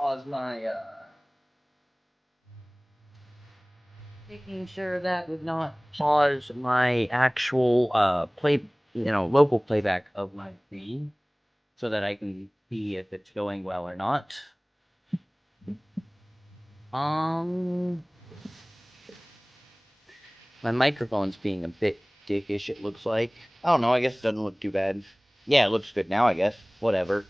Pause my, making sure that would not pause my actual, local playback of my screen, so that I can see if it's going well or not. Um, my microphone's being a bit dickish, it looks like. I don't know, I guess it doesn't look too bad. Yeah, it looks good now, I guess. Whatever.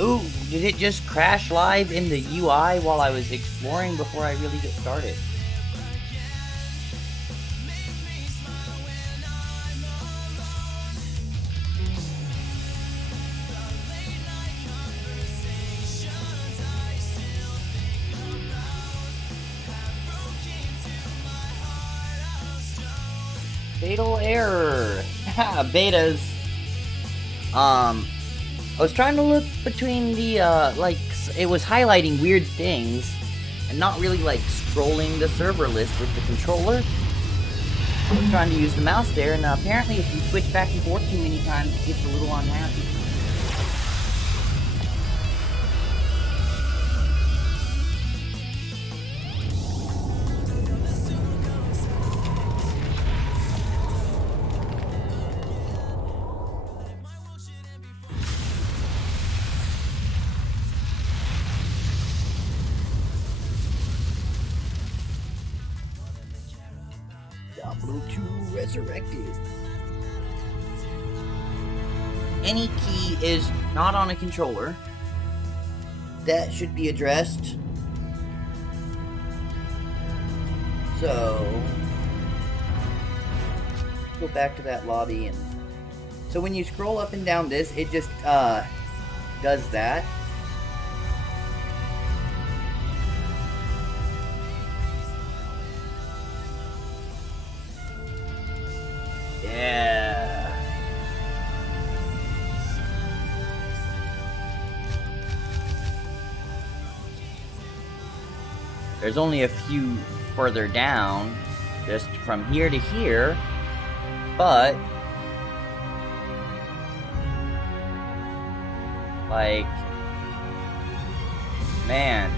Ooh, did it just crash live in the UI while I was exploring before I really get started? Fatal error! Ha, betas! I was trying to look between the, it was highlighting weird things, and not really, scrolling the server list with the controller. I was trying to use the mouse there, and apparently if you switch back and forth too many times, it gets a little unhappy. Diablo 2 Resurrected. Any key is not on a controller. That should be addressed. So, go back to that lobby, and so when you scroll up and down this, it just does that. Yeah. There's only a few further down, just from here to here, but like, man.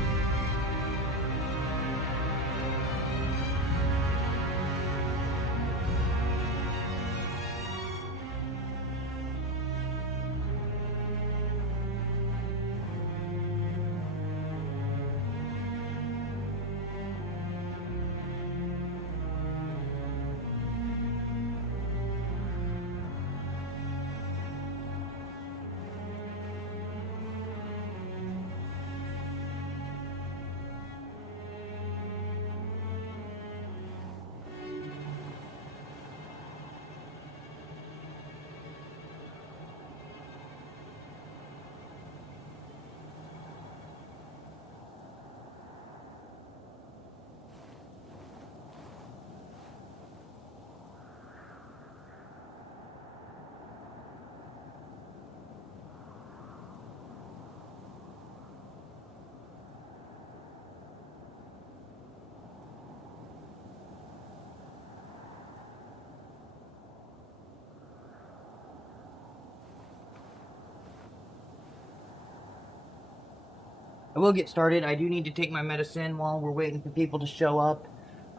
I will get started. I do need to take my medicine while we're waiting for people to show up.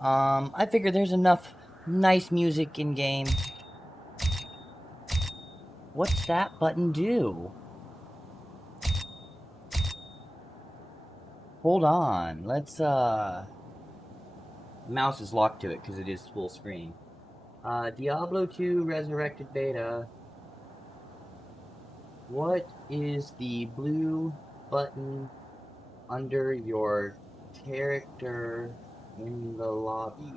I figure there's enough nice music in game. What's that button do? Hold on. Let's, the mouse is locked to it because it is full screen. Diablo 2 Resurrected Beta. What is the blue button under your character in the lobby?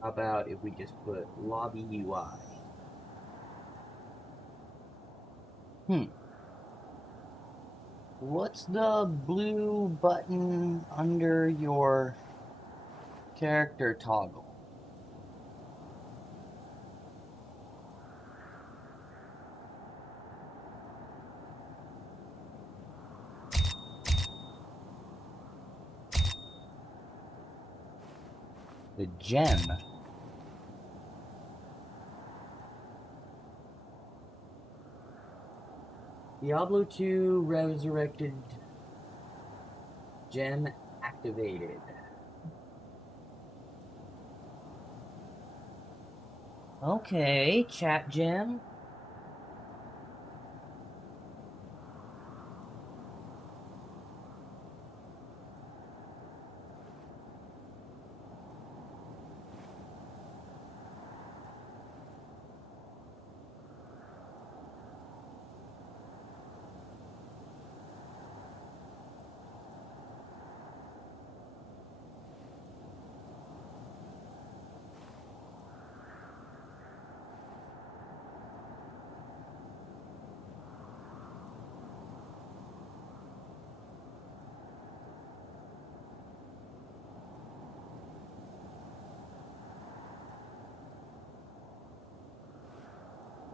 How about if we just put lobby UI? What's the blue button under your character toggle? The gem. Diablo 2 Resurrected gem activated. Okay, chat gem.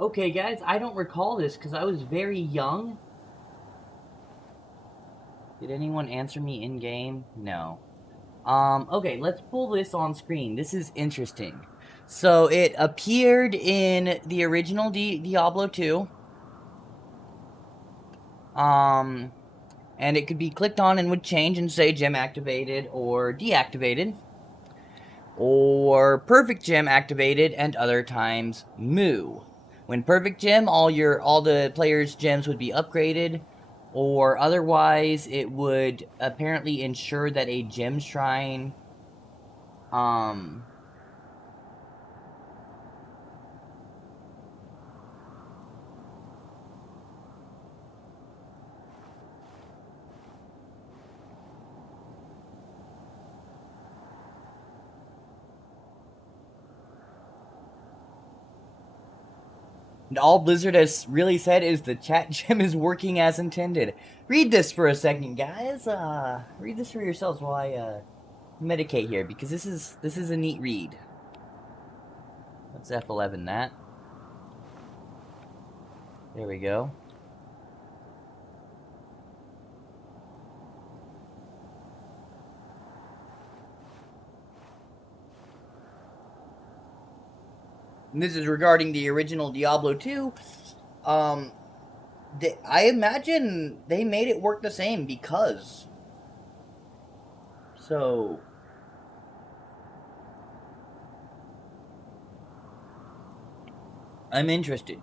Okay, guys, I don't recall this because I was very young. Did anyone answer me in game? No. Okay, let's pull this on screen. This is interesting. So it appeared in the original Diablo 2. And it could be clicked on and would change and say gem activated or deactivated. Or perfect gem activated and other times moo. When perfect gem, all the players' gems would be upgraded, or otherwise it would apparently ensure that a gem shrine and all Blizzard has really said is the chat gem is working as intended. Read this for a second, guys. Read this for yourselves while I medicate here, because this is a neat read. Let's F11 that. There we go. And this is regarding the original Diablo 2. I imagine they made it work the same because. So. I'm interested.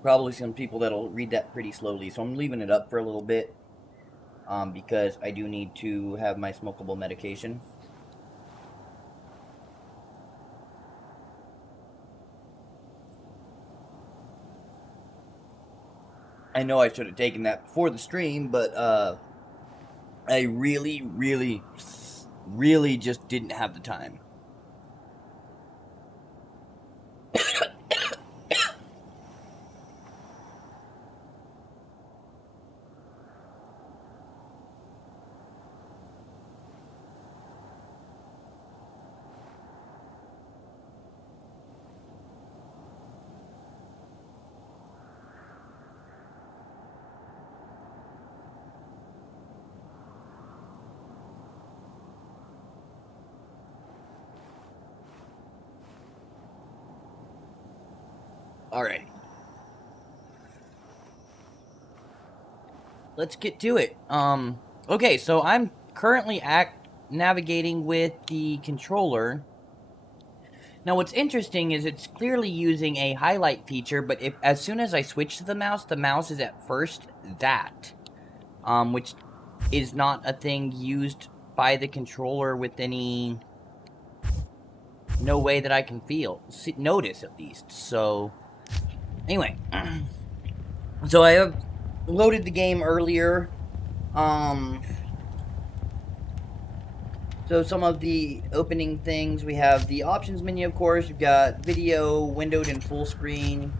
Probably some people that'll read that pretty slowly, so I'm leaving it up for a little bit. Because I do need to have my smokable medication. I know I should have taken that before the stream, but I really, really, really just didn't have the time. Alright. Let's get to it. Okay, so I'm currently navigating with the controller. Now what's interesting is it's clearly using a highlight feature, but as soon as I switch to the mouse is at first that. Which is not a thing used by the controller with no way that I can notice at least. So, anyway. So I have loaded the game earlier. So some of the opening things, we have the options menu, of course. We've got video windowed in full screen.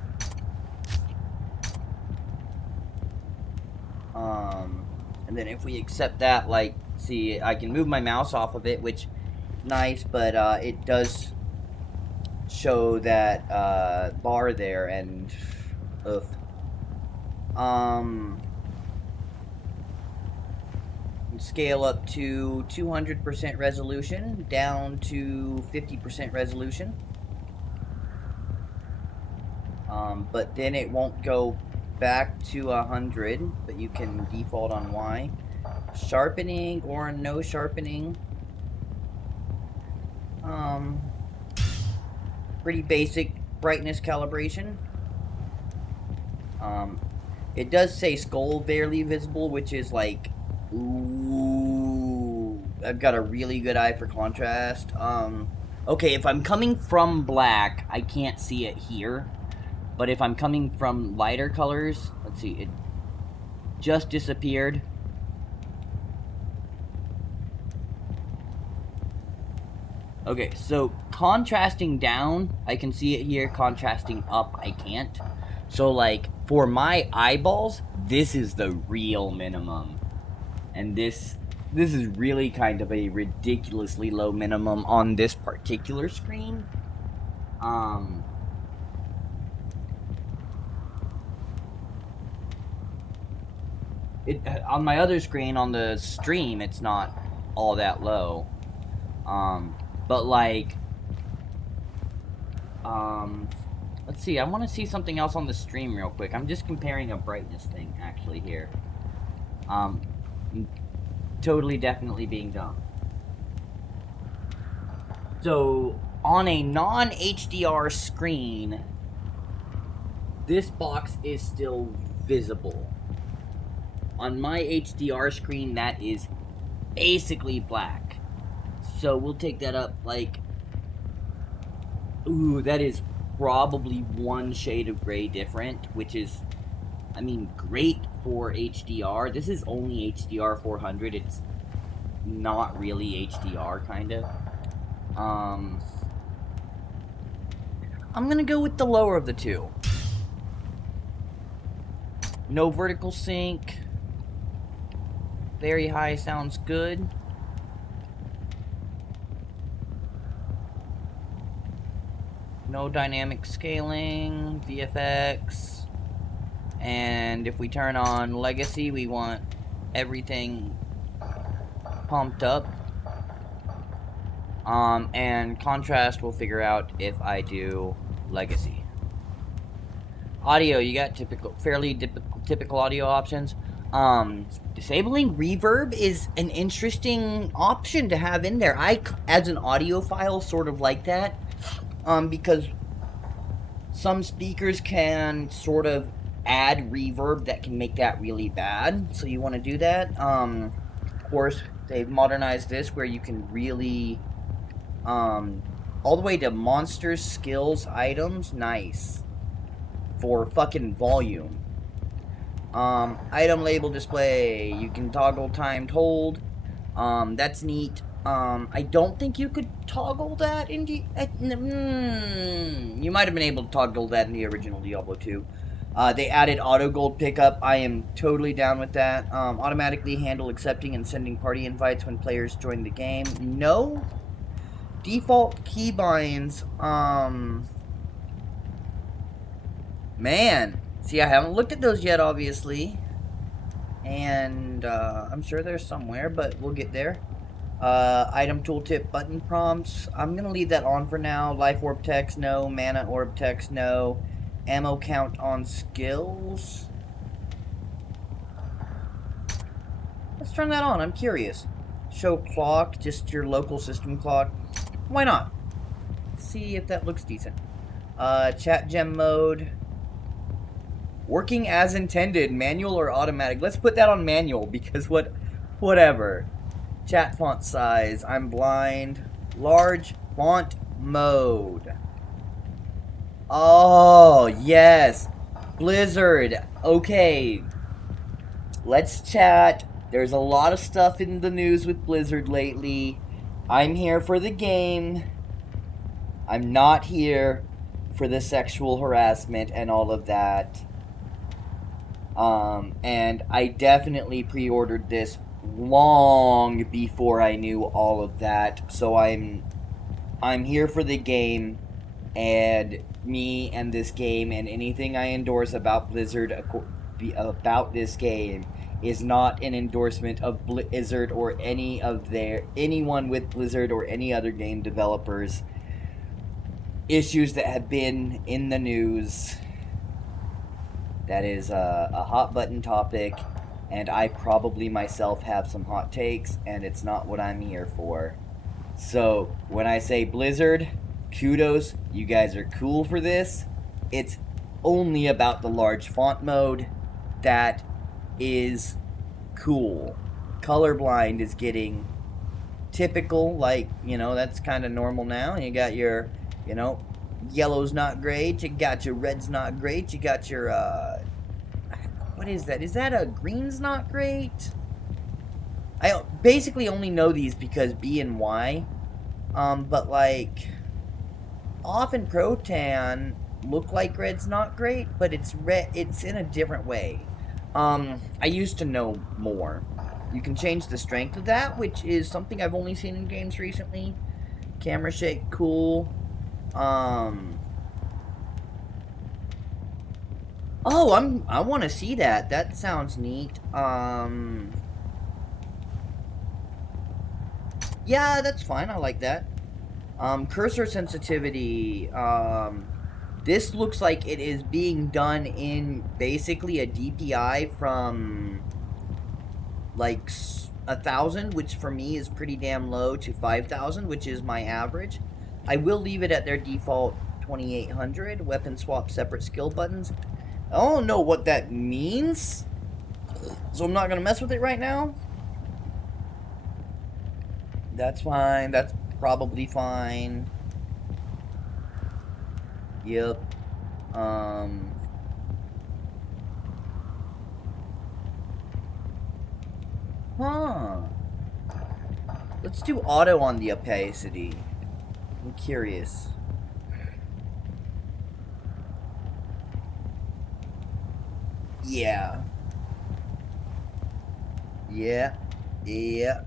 And then if we accept that, like, see, I can move my mouse off of it, which is nice, but it does show that bar there, and scale up to 200% resolution, down to 50% resolution. But then it won't go back to 100, but you can default on Y. Sharpening or no sharpening. Pretty basic brightness calibration. It does say skull barely visible, which is like, ooh, I've got a really good eye for contrast. Okay, if I'm coming from black, I can't see it here. But if I'm coming from lighter colors, let's see, it just disappeared. Okay, so contrasting down, I can see it here. Contrasting up, I can't. So, like, for my eyeballs, this is the real minimum. And this is really kind of a ridiculously low minimum on this particular screen. On my other screen, on the stream, it's not all that low. But like, let's see, I want to see something else on the stream real quick. I'm just comparing a brightness thing, actually, here. Totally, definitely being dumb. So, on a non-HDR screen, this box is still visible. On my HDR screen, that is basically black. So we'll take that up like, ooh, that is probably one shade of gray different, which is, I mean, great for HDR. This is only HDR 400. It's not really HDR, kind of. I'm gonna go with the lower of the two. No vertical sync. Very high sounds good. No dynamic scaling, VFX. And if we turn on Legacy, we want everything pumped up. And contrast, we'll figure out if I do Legacy. Audio, you got fairly typical audio options. Disabling reverb is an interesting option to have in there. I, as an audiophile, sort of like that. Because some speakers can sort of add reverb that can make that really bad. So you want to do that. Of course, they've modernized this where you can really, all the way to monsters, skills, items. Nice. For fucking volume. Item label display. You can toggle timed hold. That's neat. I don't think you could toggle that in the... you might have been able to toggle that in the original Diablo 2. They added auto gold pickup. I am totally down with that. Automatically handle accepting and sending party invites when players join the game. No. Default keybinds. Man. See, I haven't looked at those yet, obviously. And, I'm sure they're somewhere, but we'll get there. Item tooltip button prompts. I'm gonna leave that on for now. Life orb text, no. Mana orb text, no. Ammo count on skills. Let's turn that on. I'm curious. Show clock, just your local system clock. Why not? See if that looks decent. Chat gem mode. Working as intended, manual or automatic. Let's put that on manual because whatever. Chat font size. I'm blind. Large font mode. Oh, yes. Blizzard. Okay. Let's chat. There's a lot of stuff in the news with Blizzard lately. I'm here for the game. I'm not here for the sexual harassment and all of that. And I definitely pre-ordered this long before I knew all of that. So I'm here for the game, and me and this game and anything I endorse about Blizzard about this game is not an endorsement of Blizzard or anyone with Blizzard or any other game developers. Issues that have been in the news. That is a hot button topic, and I probably myself have some hot takes, and it's not what I'm here for. So, when I say Blizzard, kudos, you guys are cool for this. It's only about the large font mode. That is cool. Colorblind is getting typical, like, that's kind of normal now. You got your, yellow's not great, you got your red's not great, you got your, what is that? Is that a green's not great? I basically only know these because B and Y, but like, off and Protan look like red's not great, but it's in a different way. I used to know more. You can change the strength of that, which is something I've only seen in games recently. Camera shake, cool. Oh, I want to see that. That sounds neat. Yeah, that's fine. I like that. Cursor sensitivity. This looks like it is being done in basically a DPI from like 1,000, which for me is pretty damn low, to 5,000, which is my average. I will leave it at their default 2800. Weapon swap, separate skill buttons. I don't know what that means, so I'm not going to mess with it right now. That's fine. That's probably fine. Yep. Huh. Let's do auto on the opacity. I'm curious. Yeah. Yeah. Yeah.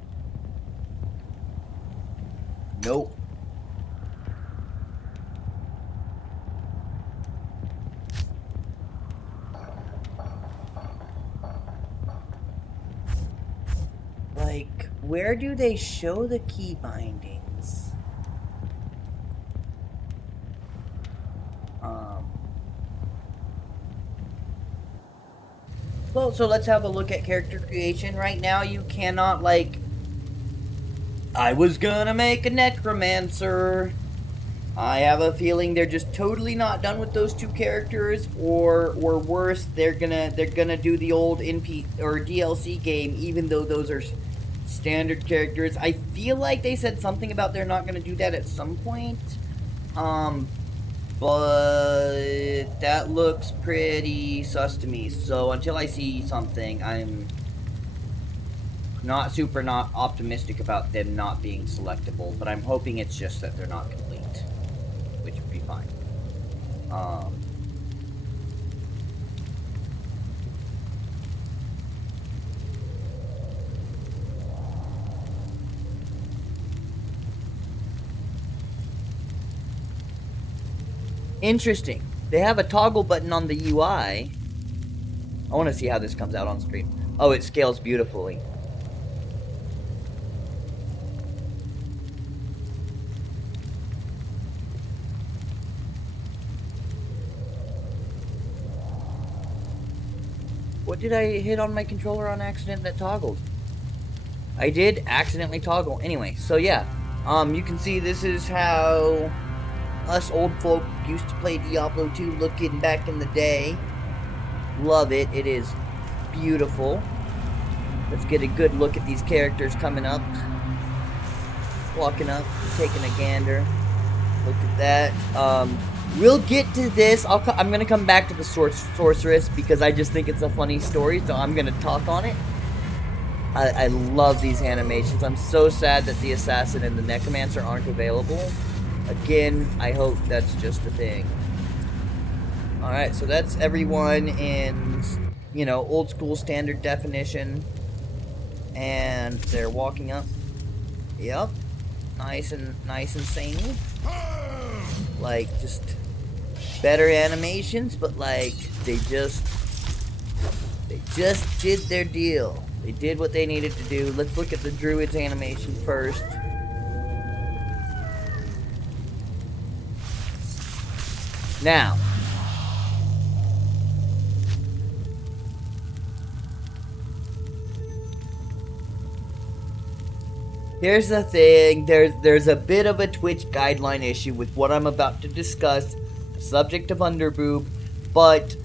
Nope. Like, where do they show the key bindings? Well, so let's have a look at character creation. Right now, you cannot, like, I was gonna make a necromancer. I have a feeling they're just totally not done with those two characters, or worse, they're gonna do the old NP or DLC game, even though those are standard characters. I feel like they said something about they're not gonna do that at some point. But that looks pretty sus to me. So until I see something, I'm not optimistic about them not being selectable. But I'm hoping it's just that they're not complete, which would be fine. Interesting. They have a toggle button on the UI. I want to see how this comes out on stream. Oh, it scales beautifully. What did I hit on my controller on accident that toggled? I did accidentally toggle. Anyway, so yeah. You can see this is how us old folk used to play Diablo 2 looking back in the day. Love it. It is beautiful. Let's get a good look at these characters coming up. Walking up, taking a gander. Look at that. We'll get to this. I'm going to come back to the sorceress because I just think it's a funny story, so I'm going to talk on it. I love these animations. I'm so sad that the assassin and the necromancer aren't available. Again, I hope that's just a thing. Alright, so that's everyone in, you know, old school standard definition. And they're walking up. Yep. Nice and samey. Like, just better animations, but like, they just did their deal. They did what they needed to do. Let's look at the druid's animation first. Now, here's the thing. There's a bit of a Twitch guideline issue with what I'm about to discuss, the subject of underboob, but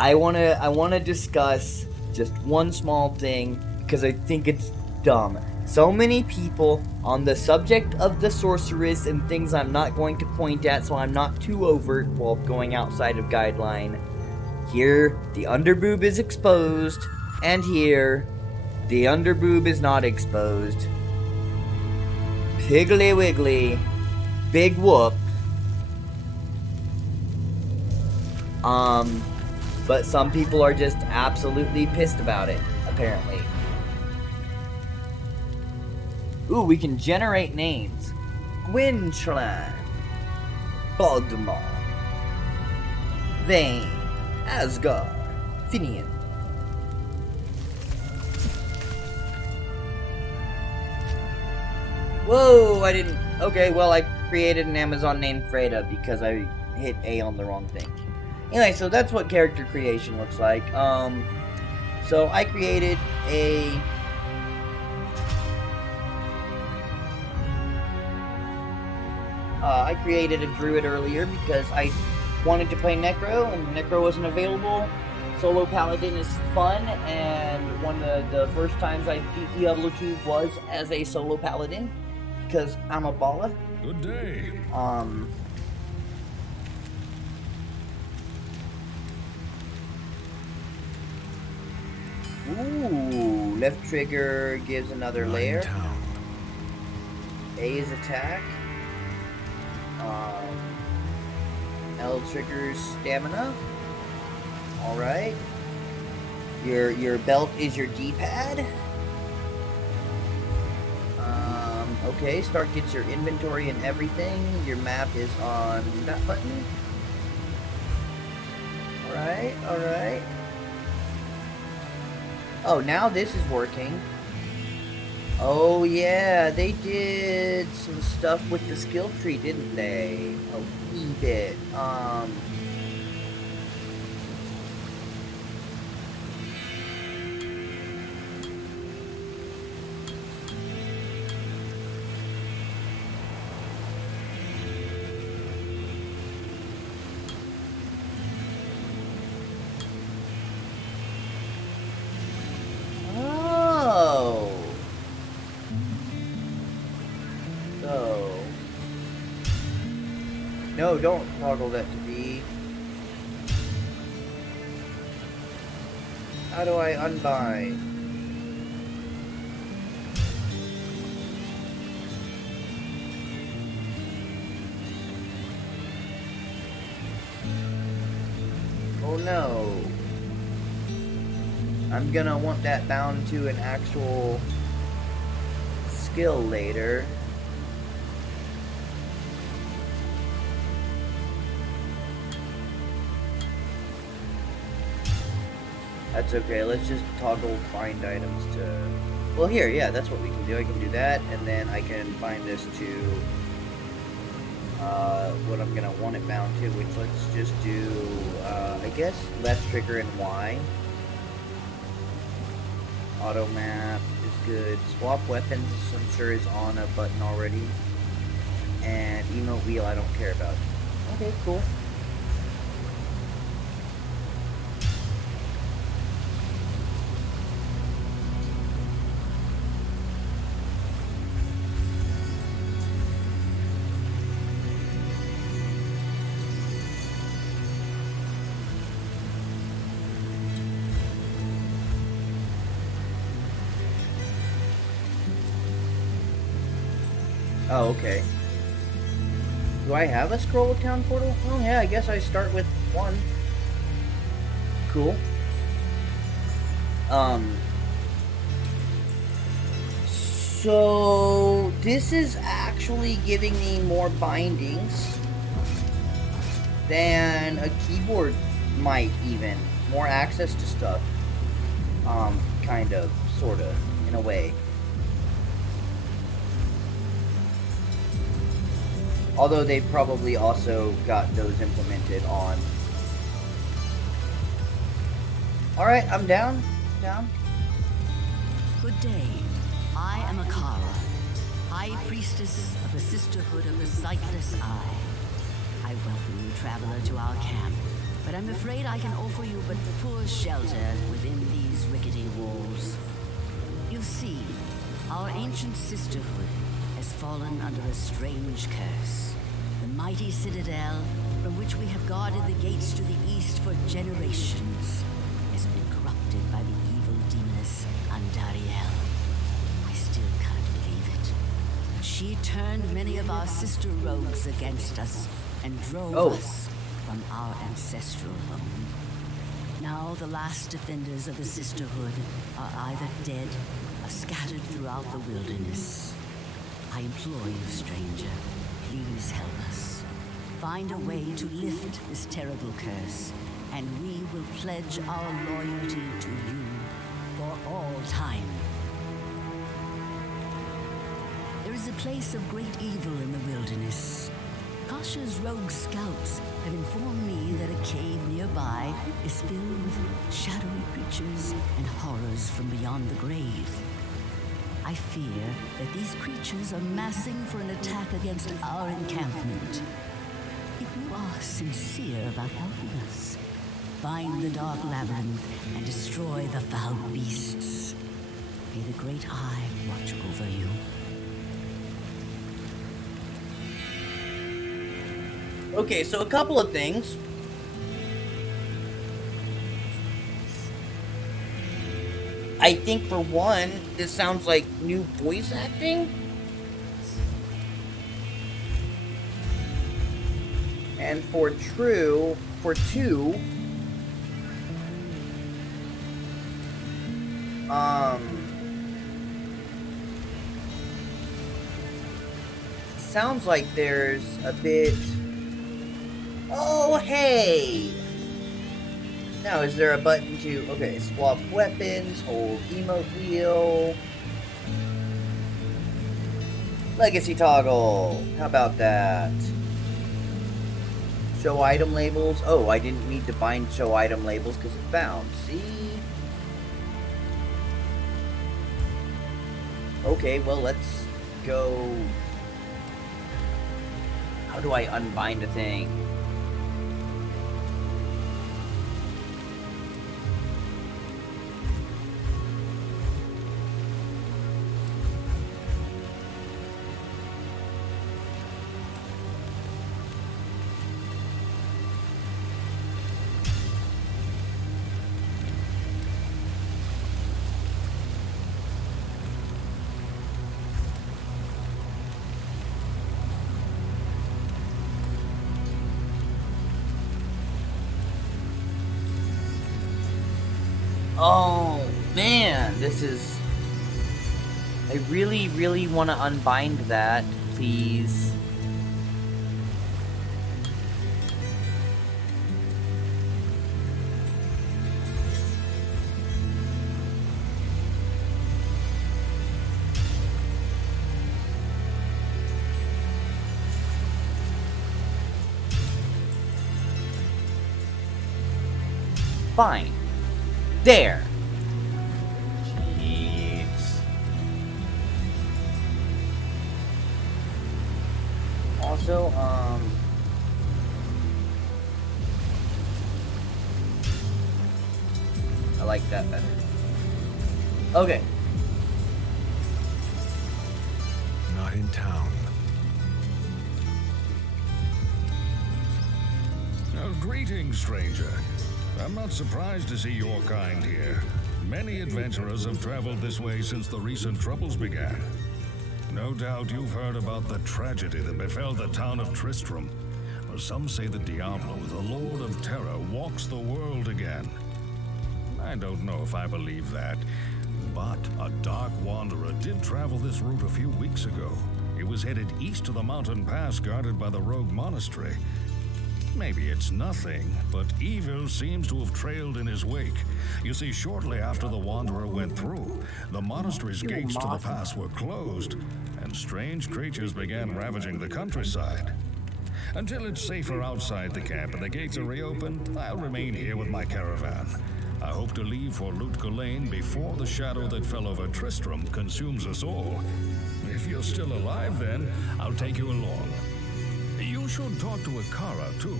I wanna discuss just one small thing because I think it's dumb. So many people on the subject of the sorceress and things I'm not going to point at, so I'm not too overt while going outside of guideline. Here, the underboob is exposed, and here, the underboob is not exposed. Piggly wiggly, big whoop. But some people are just absolutely pissed about it, apparently. Ooh, we can generate names. Gwynchlan, Bogmar, Vayne, Asgard, Finian. Whoa, I didn't... Okay, well, I created an Amazon named Freda because I hit A on the wrong thing. Anyway, so that's what character creation looks like. So I created a... I created a druid earlier because I wanted to play Necro, and Necro wasn't available. Solo Paladin is fun, and one of the first times I beat Diablo 2 was as a solo Paladin, because I'm a baller. Good day. Ooh, left trigger gives another layer. Town. A is attack. L triggers stamina. Alright. Your belt is your D-pad. Okay, start gets your inventory and everything. Your map is on that button. Alright, alright. Oh, now this is working. Oh yeah, they did some stuff with the skill tree, didn't they? A wee bit. No, don't toggle that to B. How do I unbind? Oh no. I'm gonna want that bound to an actual skill later. That's okay, let's just toggle bind items to... Well here, yeah, that's what we can do. I can do that, and then I can bind this to what I'm gonna want it bound to, which let's just do, I guess, left trigger and Y. Auto map is good. Swap weapons, I'm sure is on a button already. And emote wheel, I don't care about. Okay, cool. Oh, okay. Do I have a scroll town portal? Oh yeah, I guess I start with one. Cool. So this is actually giving me more bindings than a keyboard might even. More access to stuff. Kind of, sorta, in a way. Although they probably also got those implemented on. Alright, I'm down. Good day. I am Akara, High Priestess of the Sisterhood of the Sightless Eye. I welcome you, traveler, to our camp, but I'm afraid I can offer you but poor shelter within these rickety walls. You see, our ancient sisterhood has fallen under a strange curse. The mighty citadel, from which we have guarded the gates to the east for generations, has been corrupted by the evil demoness Andariel. I still can't believe it. She turned many of our sister rogues against us and drove us from our ancestral home. Now the last defenders of the sisterhood are either dead or scattered throughout the wilderness. I implore you, stranger, please help us. Find a way to lift this terrible curse, and we will pledge our loyalty to you for all time. There is a place of great evil in the wilderness. Kasha's rogue scouts have informed me that a cave nearby is filled with shadowy creatures and horrors from beyond the grave. I fear that these creatures are massing for an attack against our encampment. If you are sincere about helping us, find the dark labyrinth and destroy the foul beasts. May the great Eye watch over you. Okay, so a couple of things. I think for one, this sounds like new voice acting. And for two, sounds like there's a bit. Oh, hey! Now, is there a button to, okay, swap weapons, hold emote wheel, legacy toggle, how about that? Show item labels, oh, I didn't need to bind show item labels because it's bound, see? Okay, well, let's go, how do I unbind a thing? Oh, man, this is... I really, really want to unbind that, please. Fine. There. Jeez. Also, I like that better. Okay. Not in town. Greetings, stranger. I'm not surprised to see your kind here. Many adventurers have traveled this way since the recent troubles began. No doubt you've heard about the tragedy that befell the town of Tristram. Some say that Diablo, the Lord of Terror, walks the world again. I don't know if I believe that, but a dark wanderer did travel this route a few weeks ago. He was headed east to the mountain pass guarded by the rogue monastery. Maybe it's nothing, but evil seems to have trailed in his wake. You see, shortly after the wanderer went through, the monastery's gates to the pass were closed, and strange creatures began ravaging the countryside. Until it's safer outside the camp and the gates are reopened, I'll remain here with my caravan. I hope to leave for Lutke Lane before the shadow that fell over Tristram consumes us all. If you're still alive then, I'll take you along. You should talk to Akara, too.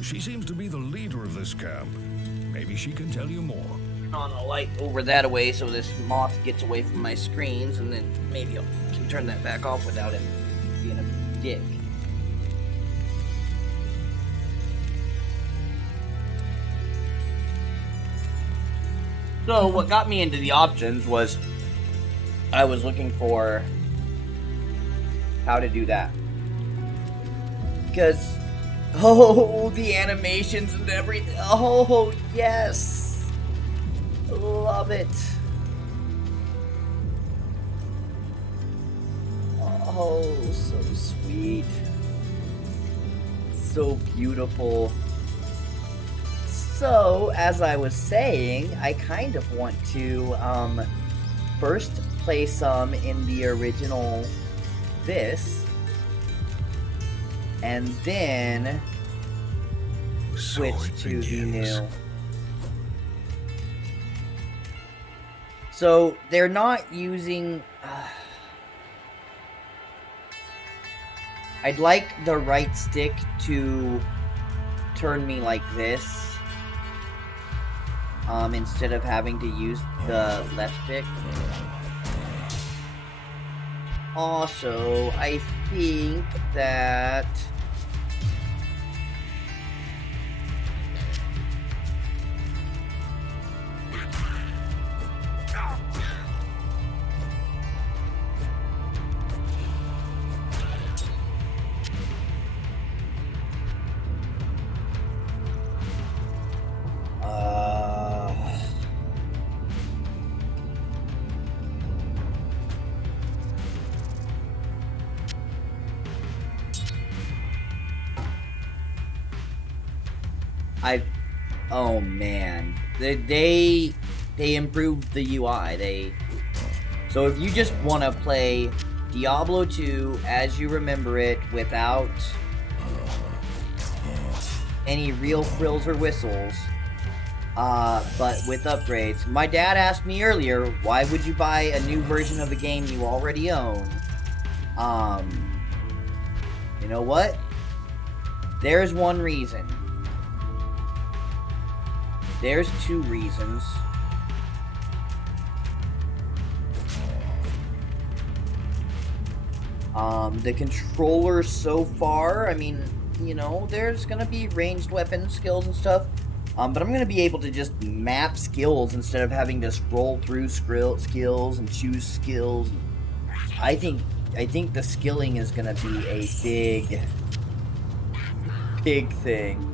She seems to be the leader of this camp. Maybe she can tell you more. On the light over that away so this moth gets away from my screens, and then maybe I can turn that back off without him being a dick. So what got me into the options was I was looking for how to do that. Because, oh, the animations and everything. Oh, yes. Love it. Oh, so sweet. So beautiful. So, as I was saying, I kind of want to, first play some in the original this. And then switch to the new. So they're not using. I'd like the right stick to turn me like this, instead of having to use the left stick. Also, I think that oh man, they improved the UI. So if you just want to play Diablo 2 as you remember it without any real frills or whistles, but with upgrades. My dad asked me earlier, why would you buy a new version of a game you already own? You know what? There's one reason. There's two reasons. The controller so far, I mean, you know, there's gonna be ranged weapon skills and stuff. But I'm gonna be able to just map skills instead of having to scroll through skills and choose skills. I think the skilling is gonna be a big thing.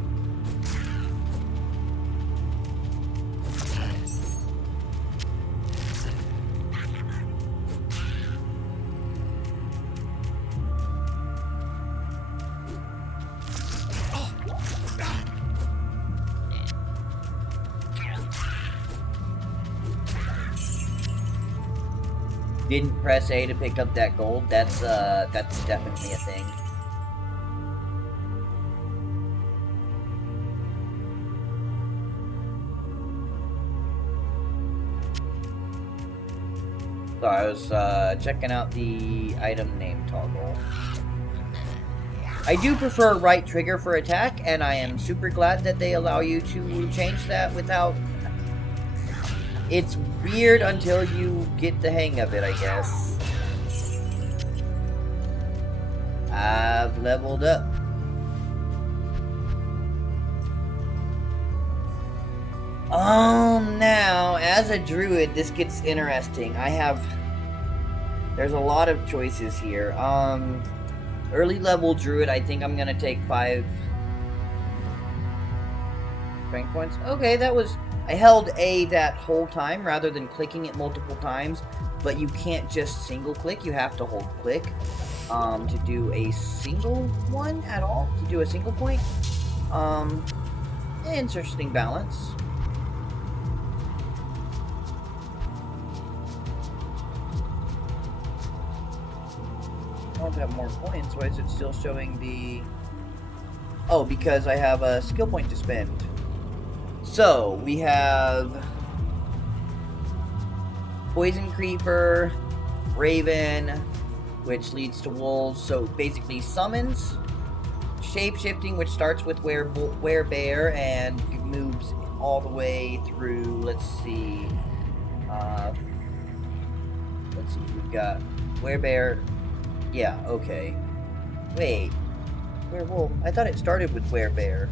Didn't press A to pick up that gold. That's definitely a thing. So I was checking out the item name toggle. I do prefer right trigger for attack, and I am super glad that they allow you to change that without... It's weird until you get the hang of it, I guess. I've leveled up. Now, as a druid, this gets interesting. There's a lot of choices here. Early level druid, I think I'm gonna take 5 strength points. Okay, I held A that whole time rather than clicking it multiple times, but you can't just single click, you have to hold click to do a single one at all, to do a single point. Interesting balance. I don't have more points. Why is it still showing the... Oh, because I have a skill point to spend. So, we have Poison Creeper, Raven, which leads to Wolves, so basically summons, Shape-shifting, which starts with Werebear and moves all the way through, let's see, we've got Werebear, yeah, okay, wait, Werewolf, I thought it started with Werebear.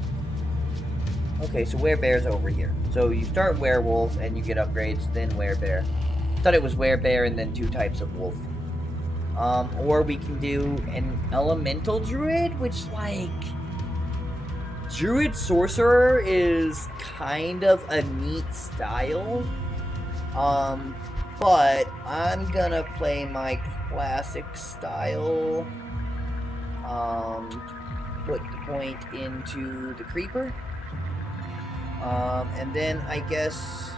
Okay, so Werebear's over here. So you start Werewolf and you get upgrades, then Werebear. I thought it was Werebear and then 2 types of wolf. Or we can do an Elemental Druid, which, like... Druid Sorcerer is kind of a neat style. But I'm gonna play my classic style. Put the point into the Creeper. And then I guess,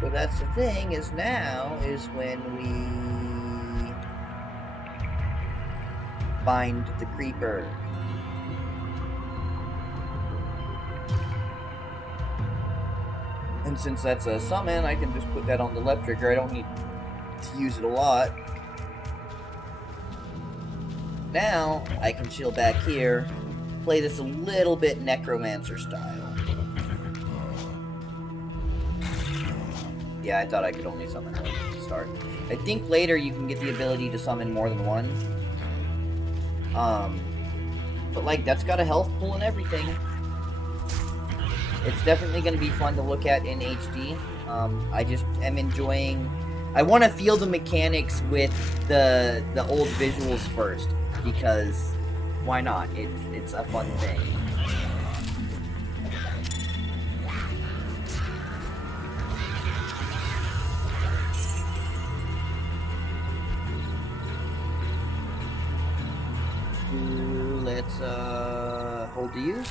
so that's the thing, is now is when we bind the Creeper. And since that's a summon, I can just put that on the left trigger. I don't need to use it a lot. Now, I can chill back here, play this a little bit Necromancer style. Yeah, I thought I could only summon one to start. I think later you can get the ability to summon more than one. But like, that's got a health pool and everything. It's definitely going to be fun to look at in HD. I just am enjoying... I want to feel the mechanics with the old visuals first, because why not? It's a fun thing. Let's hold to use.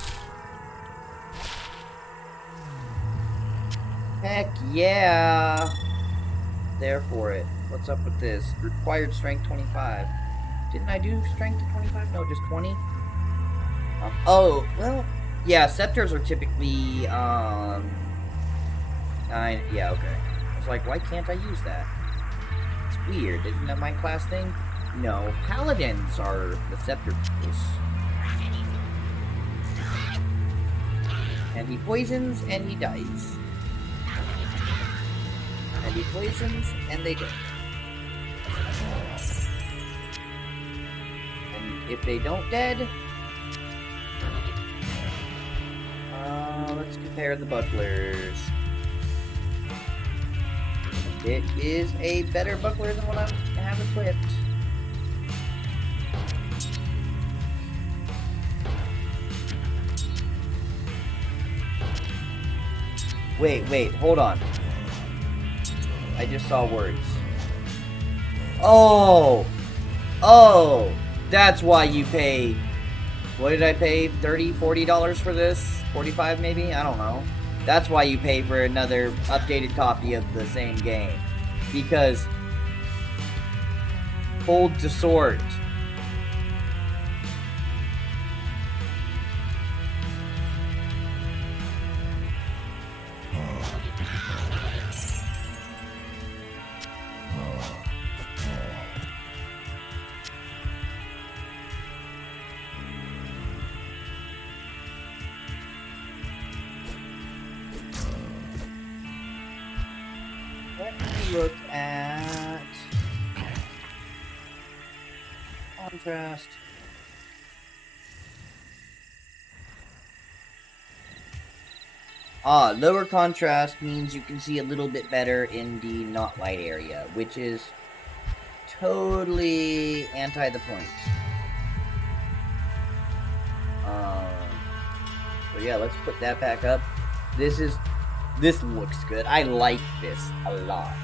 Heck yeah! There for it. What's up with this? Required strength 25. Didn't I do strength to 25? No, just 20? Oh, well, yeah, scepters are typically, 9. Yeah, okay. I was like, why can't I use that? It's weird. Isn't that my class thing? No. Paladins are the scepter tools. And he poisons, and he dies. And he poisons, and they die. And if they don't dead... let's compare the bucklers. It is a better buckler than what I have equipped. Wait, hold on. I just saw words. Oh, that's why you pay, what did I pay, $30, $40 for this? 45 maybe? I don't know. That's why you pay for another updated copy of the same game. Because hold to sort. Look at contrast. Lower contrast means you can see a little bit better in the not light area, which is totally anti the point. So yeah, let's put that back up. This looks good. I like this a lot.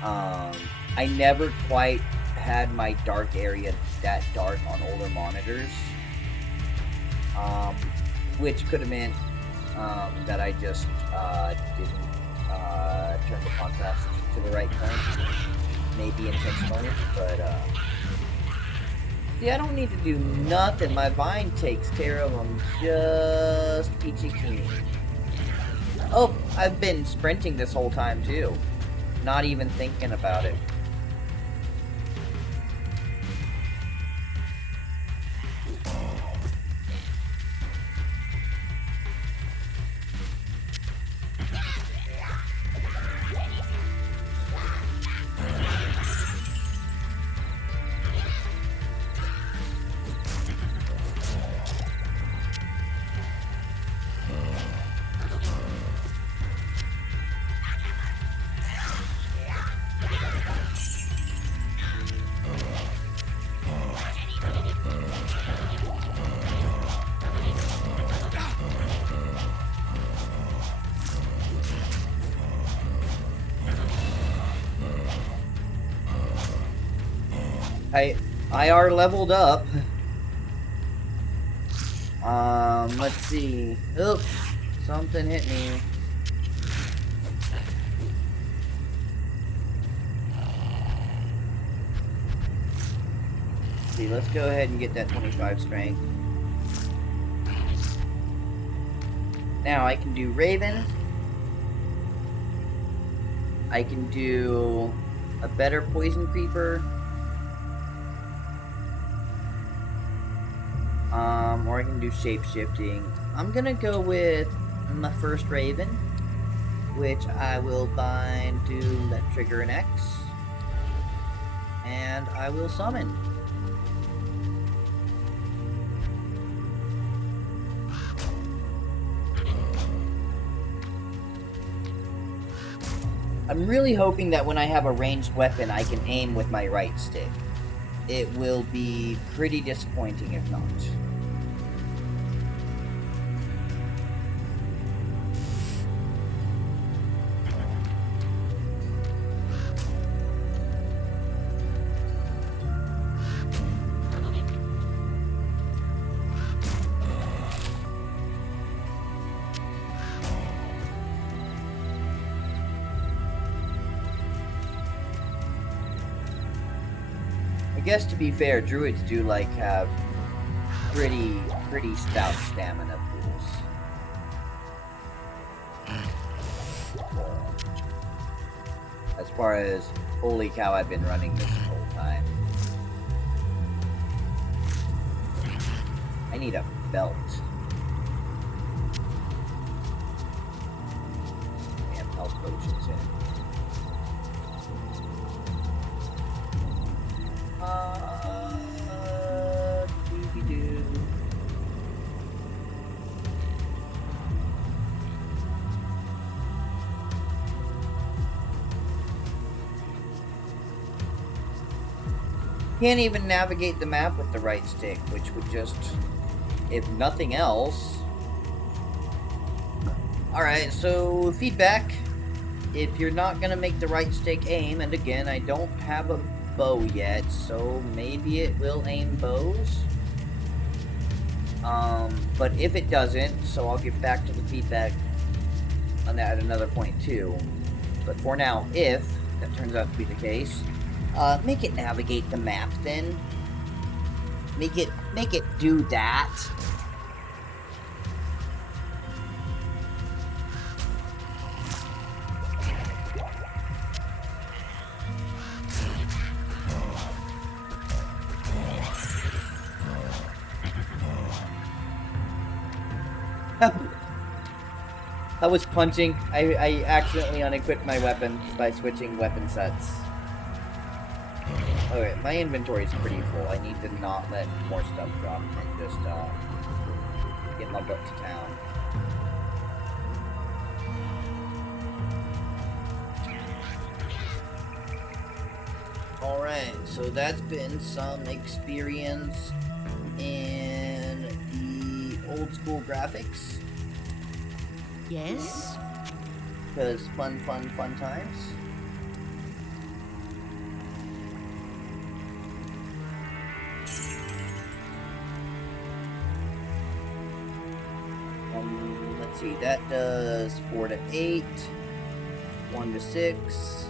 I never quite had my dark area that dark on older monitors. Which could have meant that I just didn't turn the contrast to the right point. Maybe intentionally, but see, I don't need to do nothing. My vine takes care of them just peachy keen. Oh, I've been sprinting this whole time too. Not even thinking about it. IR leveled up. Let's see. Oop, something hit me. See, let's go ahead and get that 25 strength. Now I can do Raven. I can do a better Poison Creeper. Or I can do shape-shifting. I'm gonna go with my first Raven, which I will bind to that trigger an X. And I will summon. I'm really hoping that when I have a ranged weapon, I can aim with my right stick. It will be pretty disappointing if not. I guess to be fair, druids do like have pretty stout stamina pools. As far as holy cow, I've been running this whole time. I need a belt. And health potions in. Doobie-doo. Can't even navigate the map with the right stick, which would just, if nothing else. Alright, so feedback. If you're not gonna make the right stick aim, and again, I don't have a bow yet, so maybe it will aim bows. But if it doesn't, so I'll get back to the feedback on that at another point too. But for now, if that turns out to be the case, make it navigate the map then. Make it do that. I was punching. I accidentally unequipped my weapon by switching weapon sets. Okay, my inventory's pretty full. I need to not let more stuff drop and just get my butt to town. Alright, so that's been some experience in the old school graphics. Yes? Because fun times. Let's see, that does 4 to 8, 1 to 6,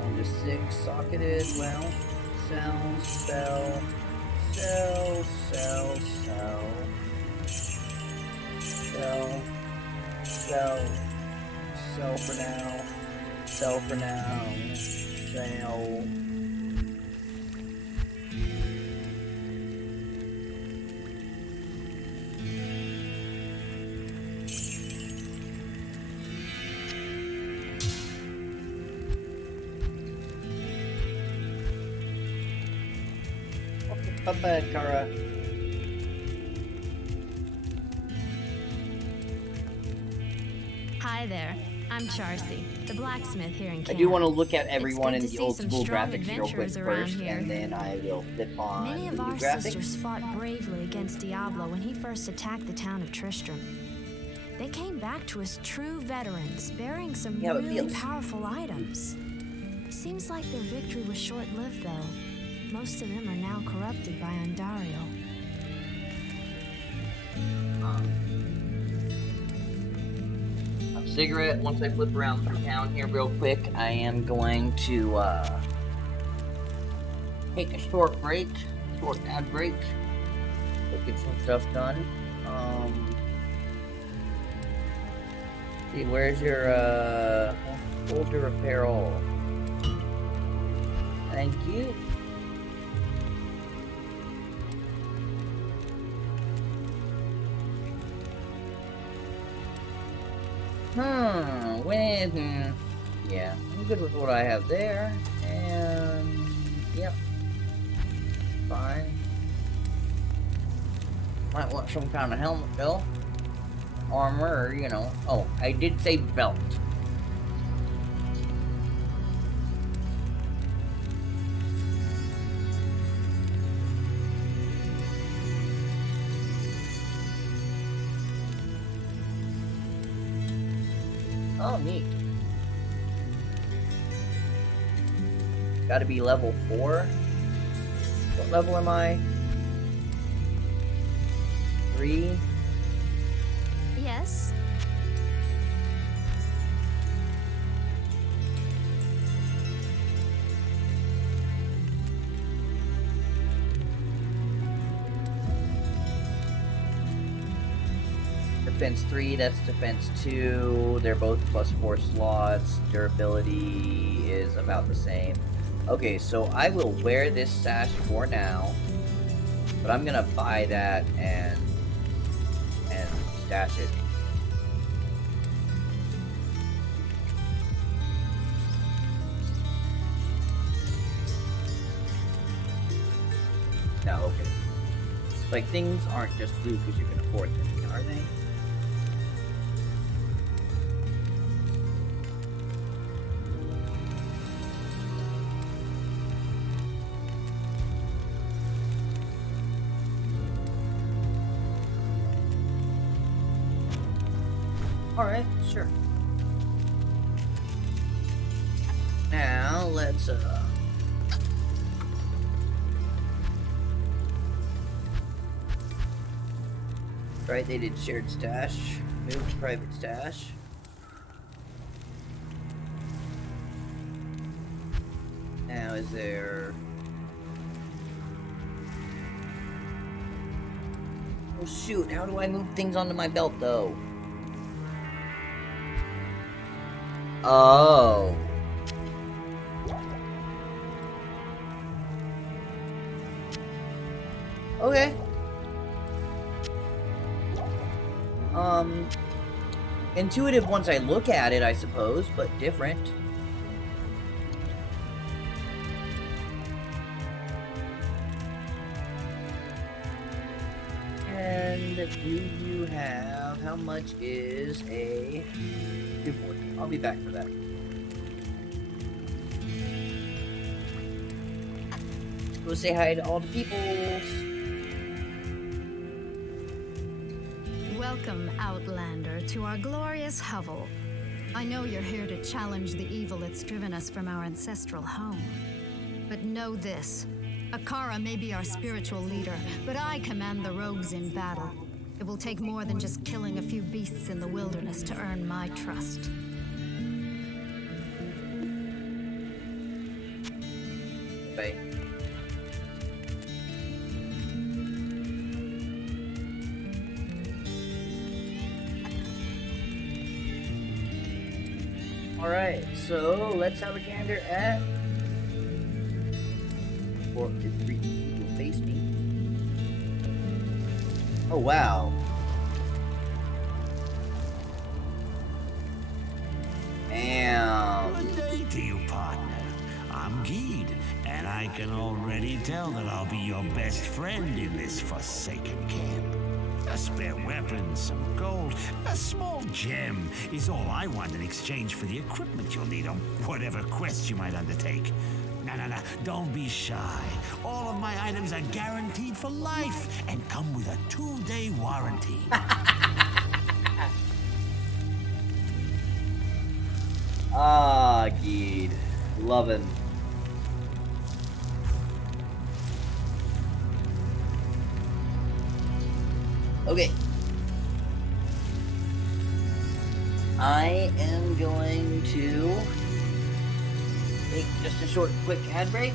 1 to 6 socketed, well, sell for now, sell. Not bad, Kara. Hi there, I'm Charcy, the blacksmith here in I camp. do want to look at everyone in It's good the to old see some school strong graphics real quick adventurers around first, here. and then I will flip on Many the of new our graphics. sisters fought bravely against Diablo when he first attacked the town of Tristram. They came back to us true veterans, bearing some Yeah, it really feels- powerful items. Seems like their victory was short-lived, though. Most of them are now corrupted by Andario. Cigarette. Once I flip around through town here real quick, I am going to take a short ad break. Go get some stuff done. See, where's your, hold to repair all. Thank you. Yeah, I'm good with what I have there. And, yep. Fine. Might want some kind of helmet, though. Armor, you know. Oh, I did say belt. Oh, neat. Gotta be level 4. What level am I? 3? Yes? Defense 3, that's defense 2. They're both +4 slots. Durability is about the same. Okay, so I will wear this sash for now. But I'm gonna buy that and stash it. No, okay. Like, things aren't just blue because you can afford them, are they? Alright, sure. Now, let's, right, they did shared stash. Move to private stash. Now, is there... Oh shoot, how do I move things onto my belt, though? Oh. Okay. Intuitive once I look at it, I suppose, but different. And do you have, how much is a 240? I'll be back for that. Go say hi to all the peoples. Welcome, Outlander, to our glorious hovel. I know you're here to challenge the evil that's driven us from our ancestral home. But know this. Akara may be our spiritual leader, but I command the rogues in battle. It will take more than just killing a few beasts in the wilderness to earn my trust. Bye. Alright, so let's have a gander at... Or if 3 will face me. Oh, wow. Damn. Good day to you, partner. I'm Geed, and I can already tell that I'll be your best friend in this forsaken camp. A spare weapon, some gold, a small gem is all I want in exchange for the equipment you'll need on whatever quest you might undertake. No, don't be shy. All of my items are guaranteed for life and come with a 2-day warranty. Ah, Geed. Lovin'. Okay. I am going to take just a short, quick ad break.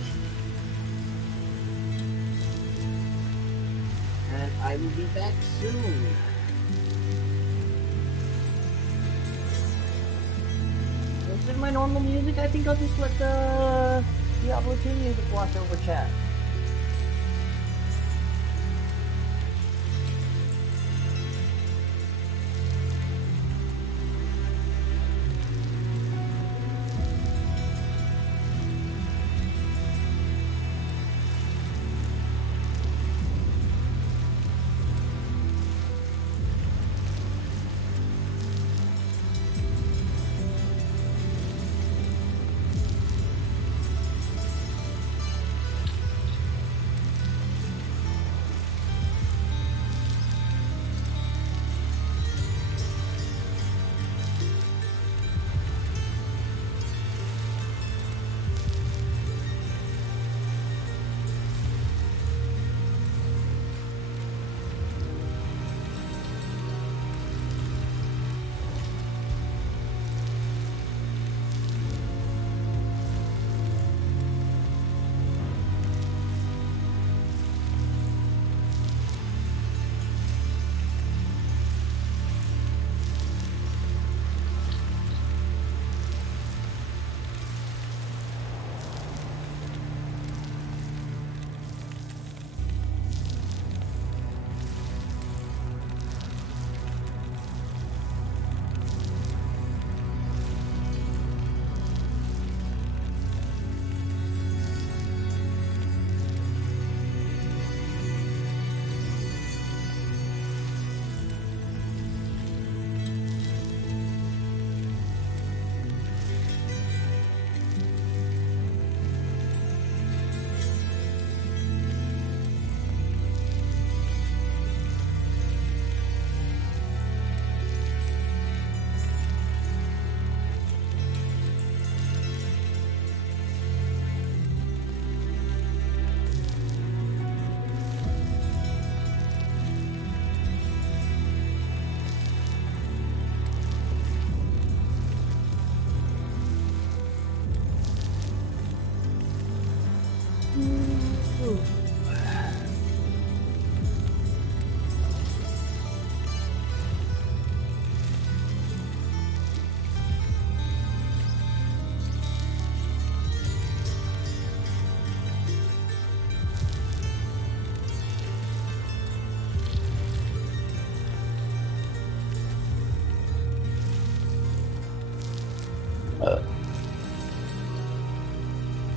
And I will be back soon. Instead of my normal music, I think I'll just let the Diablo 2 music wash over chat.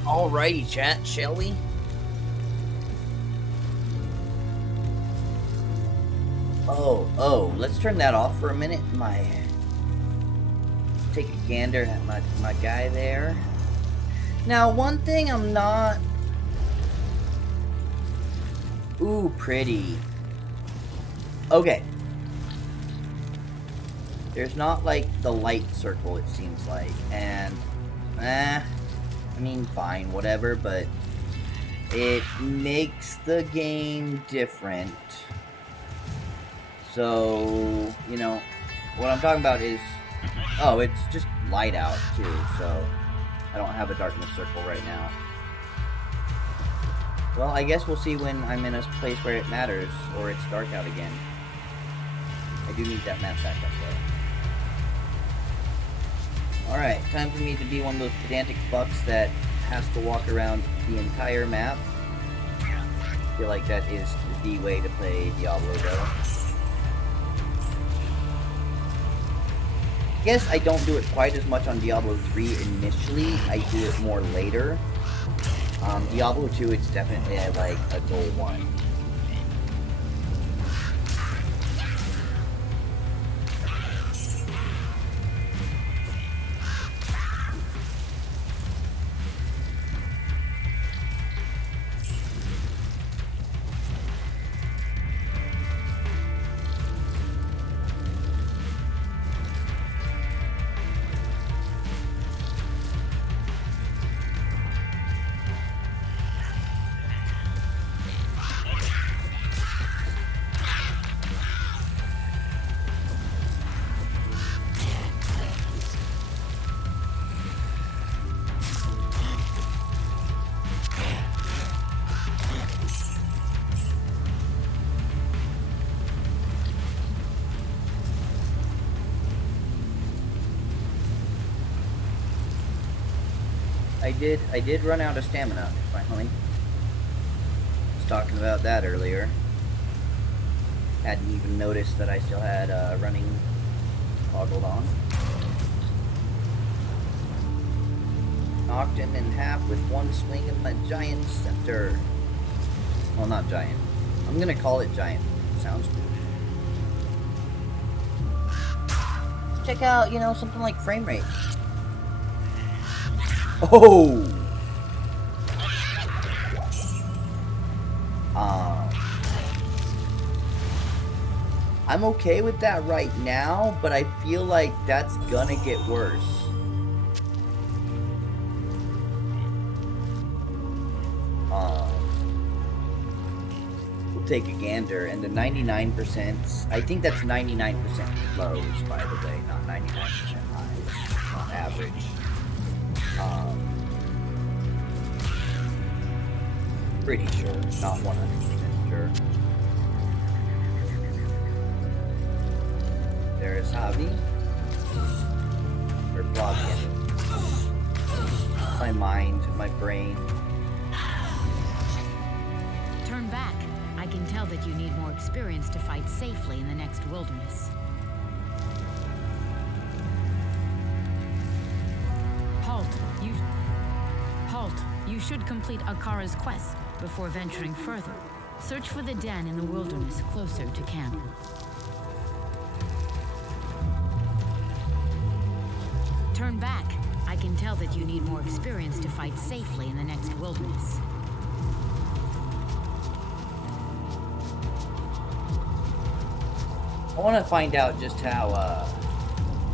Alrighty, chat, shall we? Oh, let's turn that off for a minute. Take a gander at my guy there. Now, one thing I'm not... Ooh, pretty. Okay. There's not, like, the light circle, it seems like. And, I mean, fine, whatever, but it makes the game different. So, you know, what I'm talking about is... Oh, it's just light out, too, so I don't have a darkness circle right now. Well, I guess we'll see when I'm in a place where it matters, or it's dark out again. I do need that map back up, though. Alright, time for me to be one of those pedantic fucks that has to walk around the entire map. I feel like that is the way to play Diablo, though. I guess I don't do it quite as much on Diablo 3 initially. I do it more later. Diablo 2, it's definitely like a goal one. I did run out of stamina, finally. I was talking about that earlier. Hadn't even noticed that I still had running toggled on. Knocked him in half with one swing of my giant scepter. Well, not giant. I'm gonna call it giant. Sounds good. Check out, you know, something like frame rate. Oh! I'm okay with that right now, but I feel like that's gonna get worse. We'll take a gander, and the 99%, I think that's 99% lows, by the way, not 99% highs, not average. Pretty sure, not 100% sure. There's Javi. Or Flavian. My mind, my brain. Turn back. I can tell that you need more experience to fight safely in the next wilderness. Halt. You should complete Akara's quest before venturing further. Search for the den in the wilderness closer to camp. Turn back. I can tell that you need more experience to fight safely in the next wilderness. I want to find out just how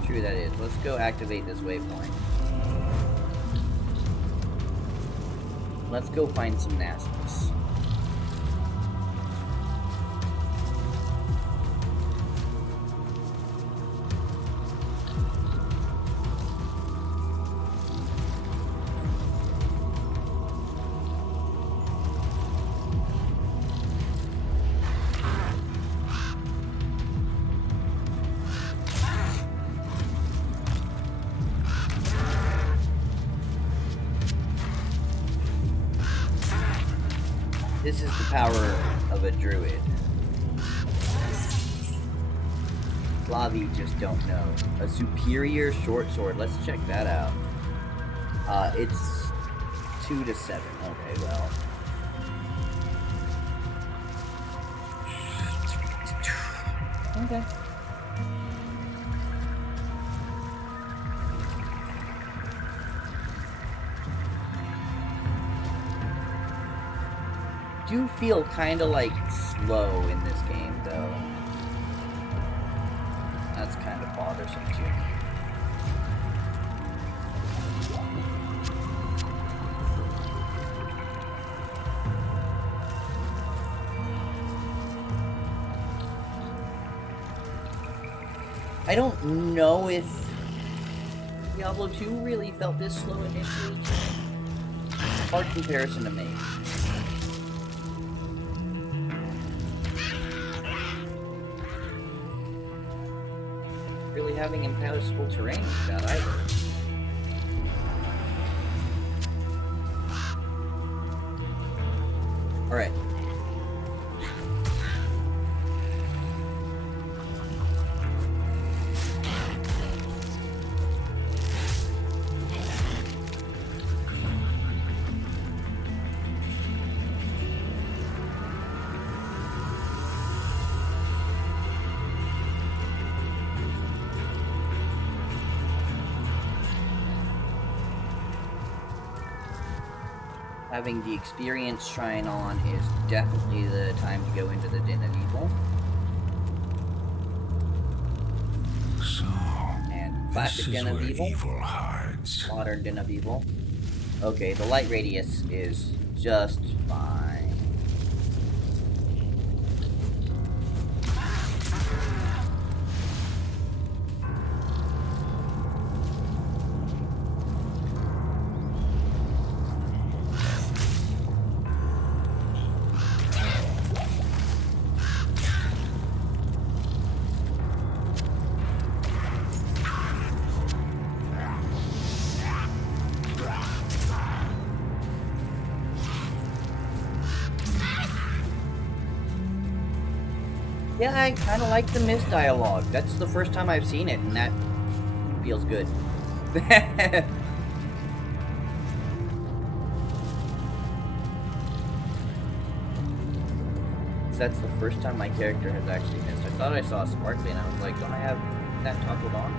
true that is. Let's go activate this waypoint. Let's go find some nastiness. This is the power of a druid. Flavi just don't know. A superior short sword. Let's check that out. It's 2 to 7. Okay, well. Okay. Do feel kind of like slow in this game, though. That's kind of bothersome too. I don't know if Diablo 2 really felt this slow initially. Hard comparison to make. Really having impassable terrain with that either. Alright. Having the experience shrine on is definitely the time to go into the Den of Evil. So, And classic this is Den of where Evil. evil hides. Modern Den of Evil. Okay, the light radius is just fine. Yeah, I kind of like the Mist dialogue. That's the first time I've seen it, and that feels good. That's the first time my character has actually missed. I thought I saw Sparkly, and I was like, don't I have that toggled on?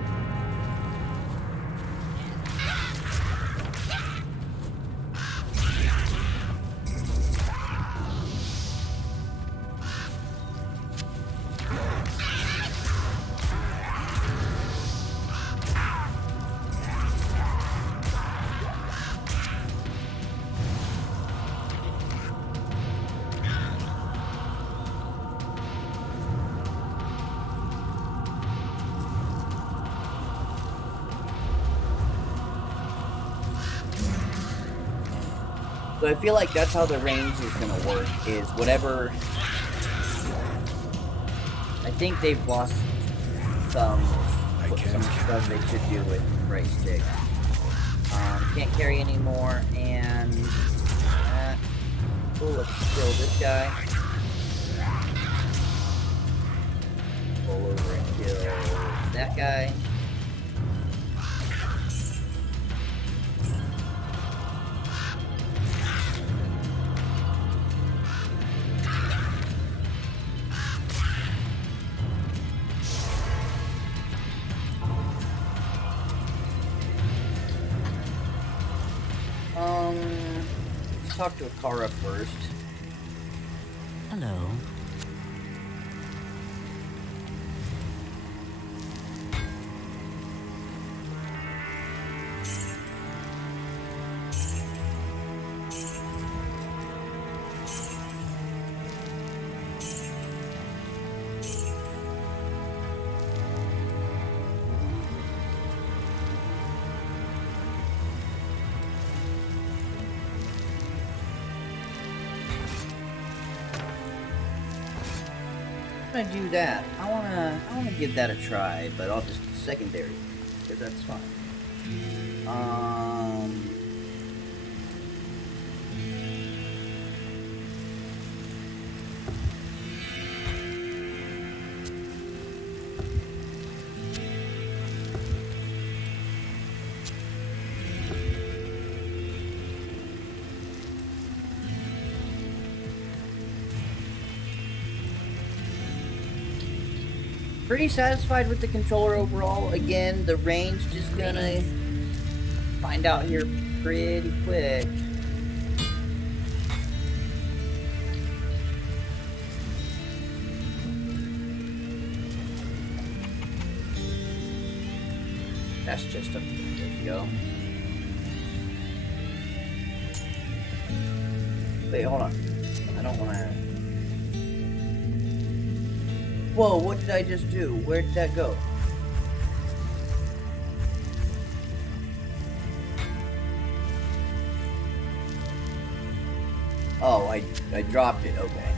So I feel like that's how the range is going to work, is whatever... I think they've lost some stuff they should do with right stick. Can't carry anymore, and... oh, let's kill this guy. Pull over and kill that guy. Let's talk to Akara first. Hello. I'm gonna do that. I wanna give that a try, but I'll just secondary, because that's fine. Pretty satisfied with the controller overall. Again, the range just gonna find out here pretty quick. That's just a... there you go. Wait, hold on. I don't wanna... Whoa, what did I just do? Where did that go? Oh, I dropped it, okay.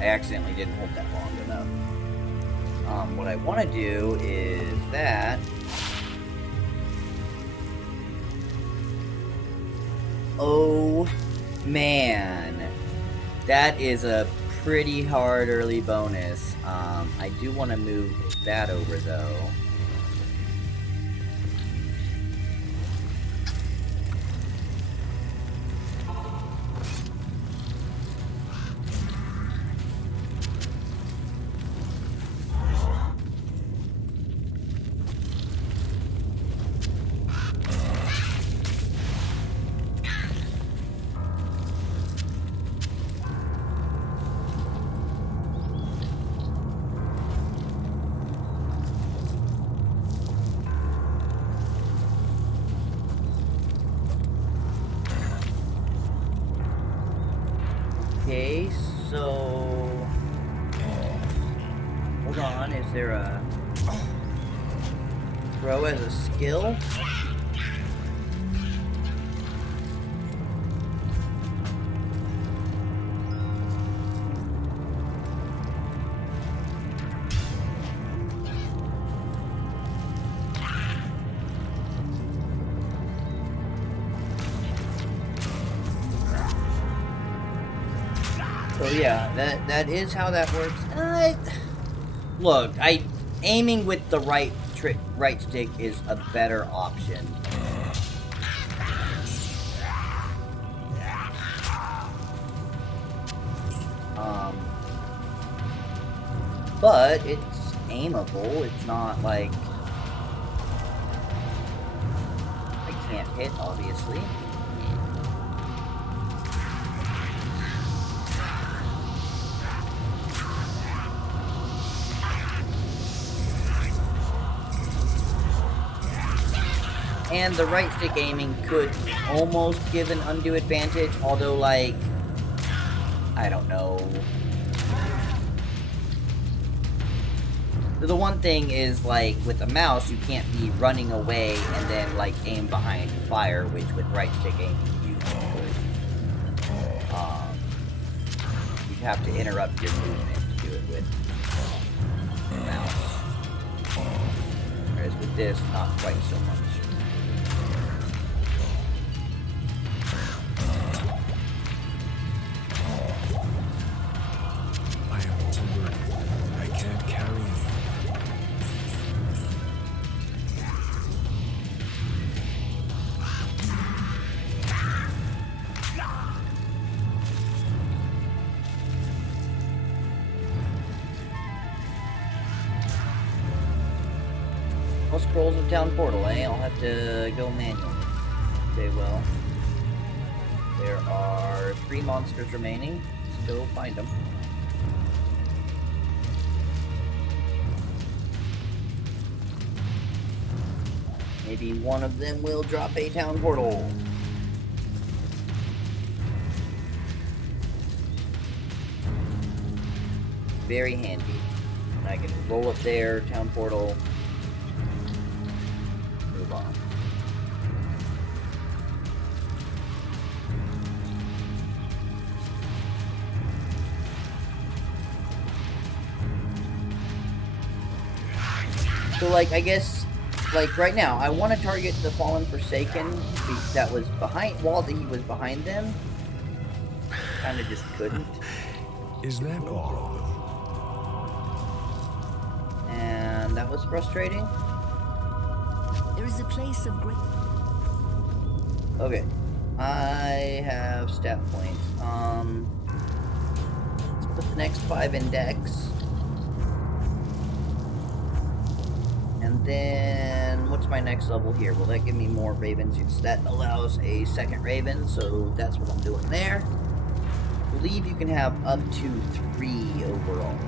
I accidentally didn't hold that long enough. What I want to do is that... oh, man. That is a pretty hard early bonus. I do want to move that over though. Okay, so... hold on, is there a... throw as a skill? So yeah, that is how that works. Look, aiming with the right stick is a better option. But it's aimable. It's not like I can't hit, obviously. And the right stick aiming could almost give an undue advantage, although, like, I don't know. The one thing is, like, with a mouse, you can't be running away and then, like, aim behind fire, which with right stick aiming you could. You'd have to interrupt your movement to do it with the mouse. Whereas with this, not quite so much. Scrolls of Town Portal, eh? I'll have to go manual. Okay, well. There are 3 monsters remaining. Let's go find them. Maybe one of them will drop a Town Portal. Very handy. I can roll up there, Town Portal. On. So, like, I guess, like, right now, I want to target the Fallen Forsaken that was behind, while he was behind them. Kind of just couldn't. Is that all of them? And that was frustrating. There is a place of great... Okay. I have stat points. Let's put the next 5 in Dex. And then, what's my next level here? Will that give me more Ravens? That allows a second Raven, so that's what I'm doing there. I believe you can have up to 3 overall.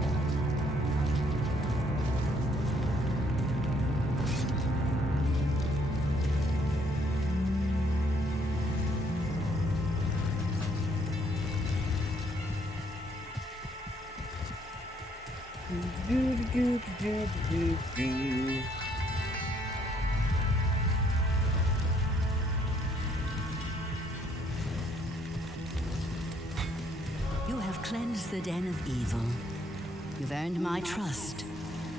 You have cleansed the den of evil. You've earned my trust,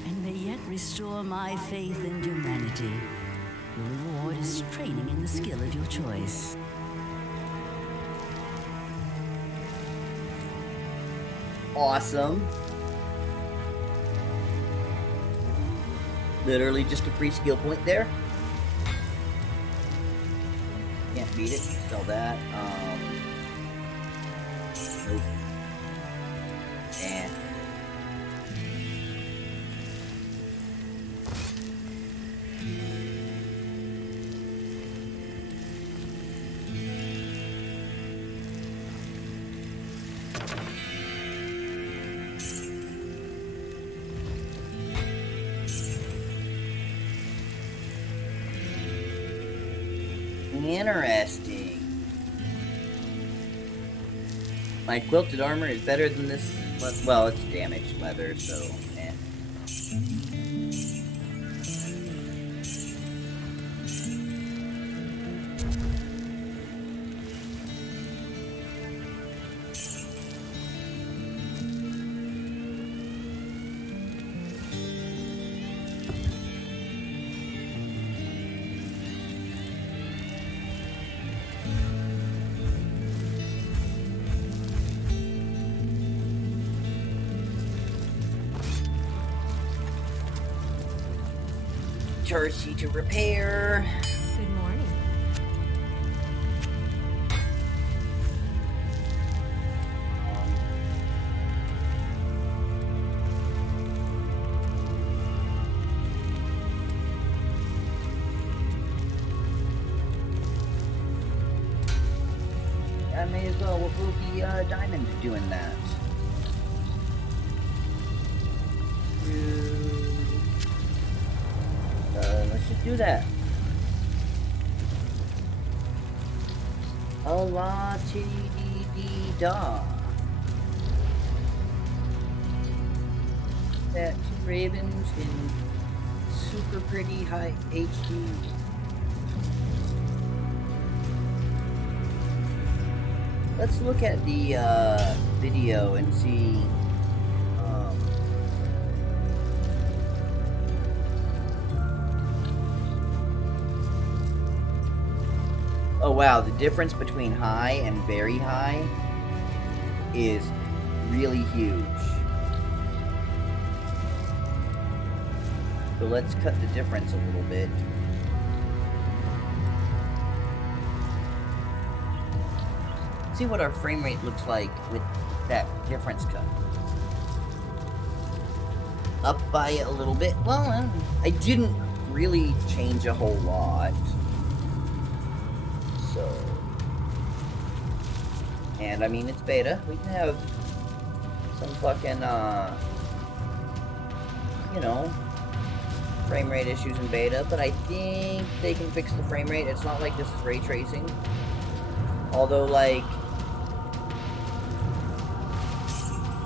and may yet restore my faith in humanity. Your reward is training in the skill of your choice. Awesome. Literally just a free skill point there. Can't beat it. Sell that. Nope. Eh. Interesting. My quilted armor is better than this. Well, it's damaged leather, so eh. Tarsi to repair. Good morning. I may as well move the diamond doing that. Let's just do that. Allah ti di di da. That two ravens in super pretty high HD. Let's look at the video and see. Oh wow, the difference between high and very high is really huge. So let's cut the difference a little bit. See what our frame rate looks like with that difference cut. Up by a little bit. Well, I didn't really change a whole lot. So, and I mean, it's beta. We can have some fucking, you know, frame rate issues in beta, but I think they can fix the frame rate. It's not like this is ray tracing. Although, like,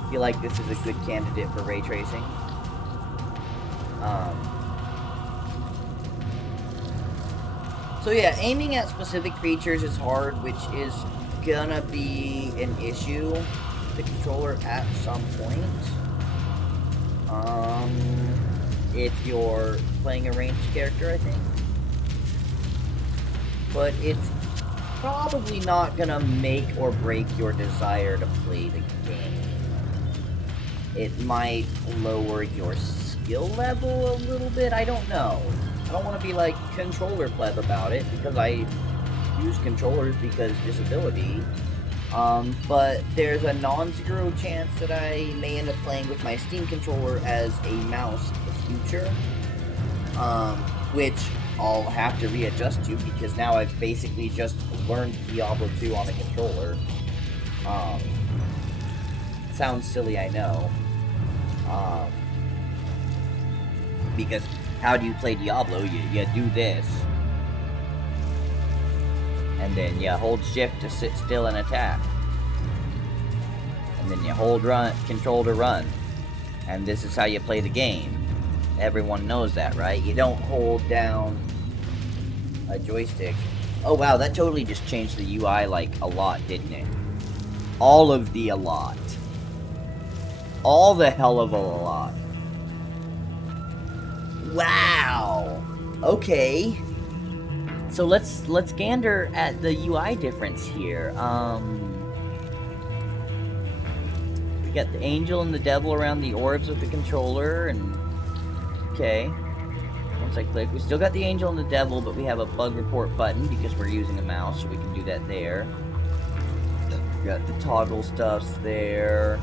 I feel like this is a good candidate for ray tracing. So yeah, aiming at specific creatures is hard, which is gonna be an issue with the controller at some point. If you're playing a ranged character, I think. But it's probably not gonna make or break your desire to play the game. It might lower your skill level a little bit, I don't know. I don't want to be like controller pleb about it, because I use controllers because disability. But there's a non-zero chance that I may end up playing with my Steam controller as a mouse in the future. Which I'll have to readjust to, because now I've basically just learned Diablo 2 on a controller. Sounds silly, I know. Because how do you play Diablo? You do this. And then you hold shift to sit still and attack. And then you hold control to run. And this is how you play the game. Everyone knows that, right? You don't hold down a joystick. Oh wow, that totally just changed the UI like a lot, didn't it? All of the a lot. All the hell of a lot. Wow. Okay. So let's gander at the UI difference here. We got the angel and the devil around the orbs of the controller, and okay. Once I click, we still got the angel and the devil, but we have a bug report button because we're using a mouse, so we can do that there. We got the toggle stuffs there.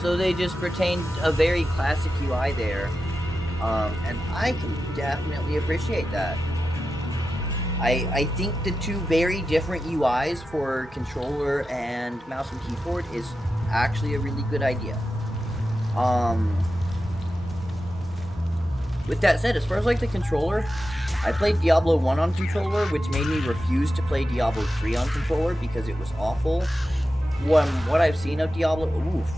So they just retained a very classic UI there, and I can definitely appreciate that. I think the two very different UIs for controller and mouse and keyboard is actually a really good idea. With that said, as far as like the controller, I played Diablo 1 on controller, which made me refuse to play Diablo 3 on controller because it was awful. What I've seen of Diablo, oof.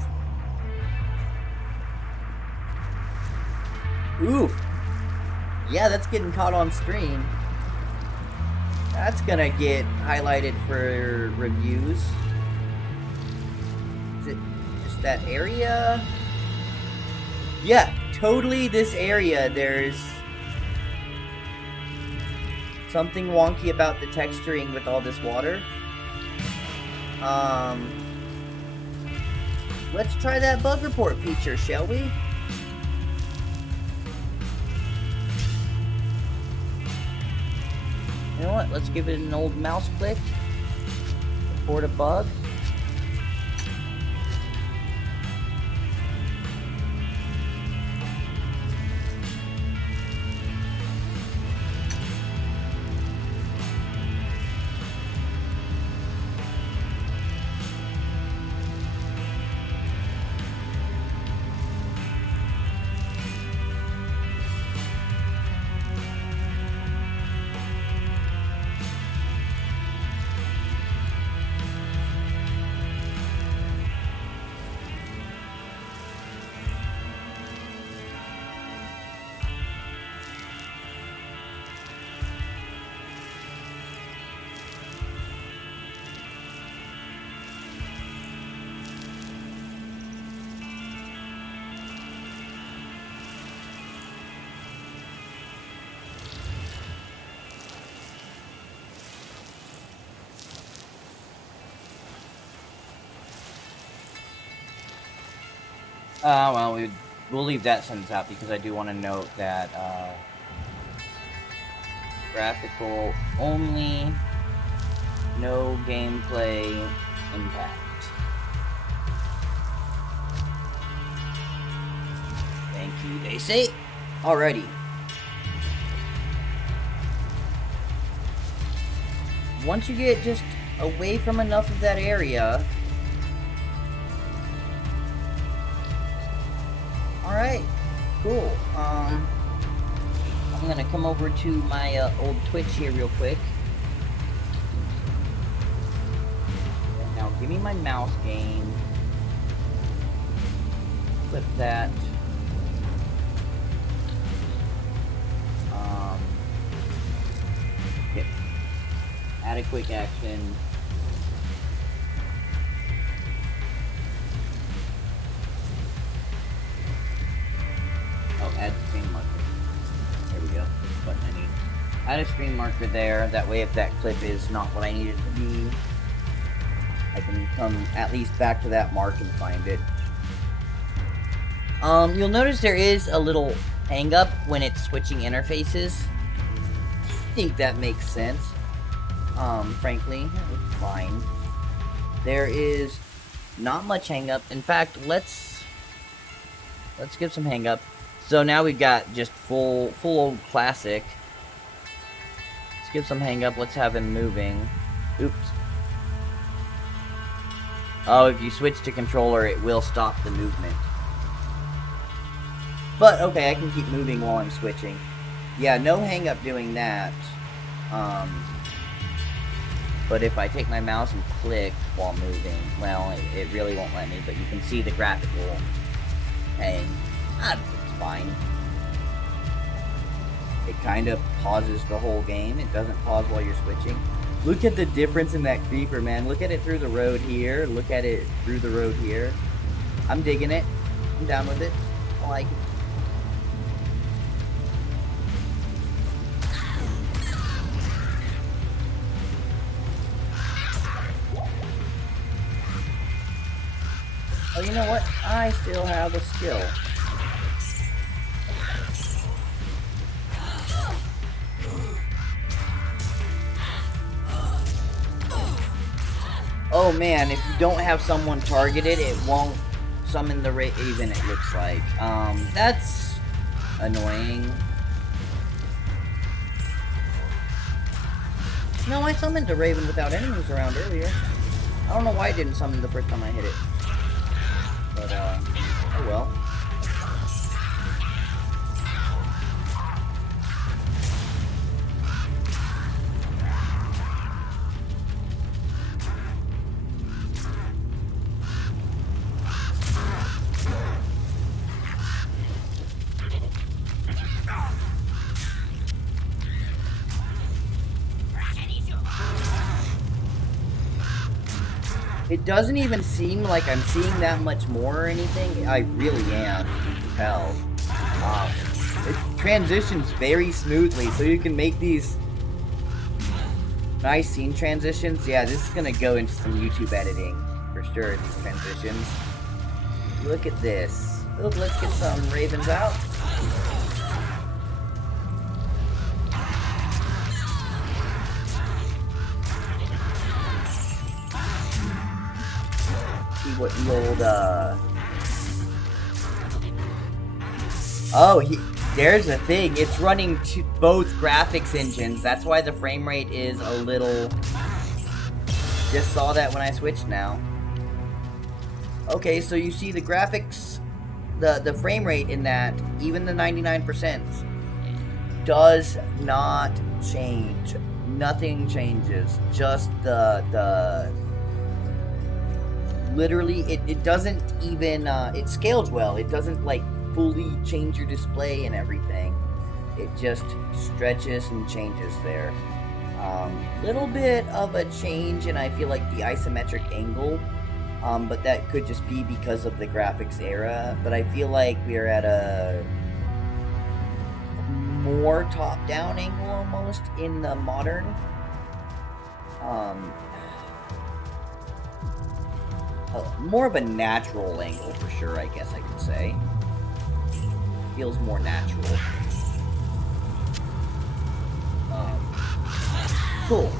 Oof. Yeah, that's getting caught on stream. That's gonna get highlighted for reviews. Is it just that area? Yeah, totally this area. There's something wonky about the texturing with all this water. let's try that bug report feature, shall we? You know what? Let's give it an old mouse click. Report a bug. Well, we'll leave that sentence out because I do want to note that, graphical only, no gameplay impact. Thank you, they say. Alrighty. Once you get just away from enough of that area, alright, cool. I'm gonna come over to my old Twitch here real quick. Now give me my mouse gain. Clip that. Okay. Add a quick action. Add stream marker. There we go. Button I need. Add a stream marker there. That way, if that clip is not what I need it to be, I can come at least back to that mark and find it. You'll notice there is a little hang up when it's switching interfaces. I think that makes sense. Frankly, it's fine. There is not much hang up. In fact, let's give some hang up. So now we've got just full old classic. Let's give some hang up. Let's have him moving. Oops. Oh, if you switch to controller, it will stop the movement. But okay, I can keep moving while I'm switching. Yeah, no hang up doing that. But if I take my mouse and click while moving, well, it really won't let me. But you can see the graphical hang. Fine. It kind of pauses the whole game. It doesn't pause while you're switching. Look at the difference in that creeper, man. Look at it through the road here. Look at it through the road here. I'm digging it. I'm down with it. I like it. Oh, you know what? I still have a skill. Oh man, if you don't have someone targeted, it won't summon the Raven, it looks like. That's annoying. No, I summoned a Raven without enemies around earlier. I don't know why it didn't summon the first time I hit it. But, oh well. It doesn't even seem like I'm seeing that much more or anything. I really am. You can tell. It transitions very smoothly, so you can make these nice scene transitions. Yeah, this is gonna go into some YouTube editing for sure. These transitions. Look at this. Oop, let's get some ravens out. See what the old, Oh, there's the thing. It's running both graphics engines. That's why the frame rate is a little... Just saw that when I switched now. Okay, so you see the graphics, the frame rate in that, even the 99%, does not change. Nothing changes. Just literally, it doesn't even, it scales well. It doesn't, like, fully change your display and everything. It just stretches and changes there. Little bit of a change, and I feel like the isometric angle, but that could just be because of the graphics era. But I feel like we're at a more top-down angle almost in the modern. More of a natural angle for sure, I guess I could say. Feels more natural. Cool.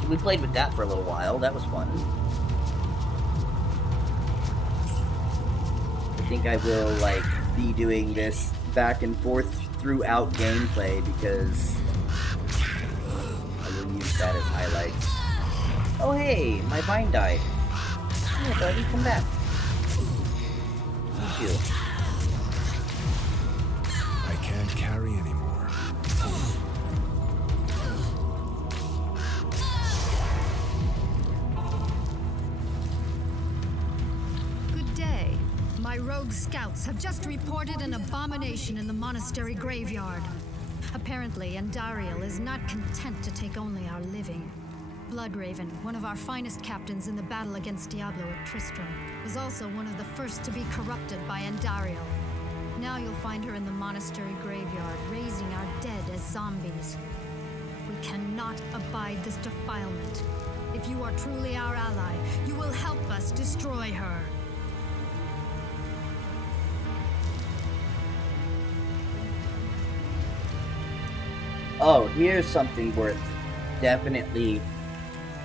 So we played with that for a little while. That was fun. I think I will, like, be doing this back and forth throughout gameplay because I will use that as highlights. Oh hey, my vine died. Hey buddy, come back. Thank you. I can't carry anymore. Good day. My rogue scouts have just reported an abomination in the monastery graveyard. Apparently, Andariel is not content to take only our living. Bloodraven, one of our finest captains in the battle against Diablo at Tristram, was also one of the first to be corrupted by Andariel. Now you'll find her in the monastery graveyard, raising our dead as zombies. We cannot abide this defilement. If you are truly our ally, you will help us destroy her. Oh, here's something worth definitely...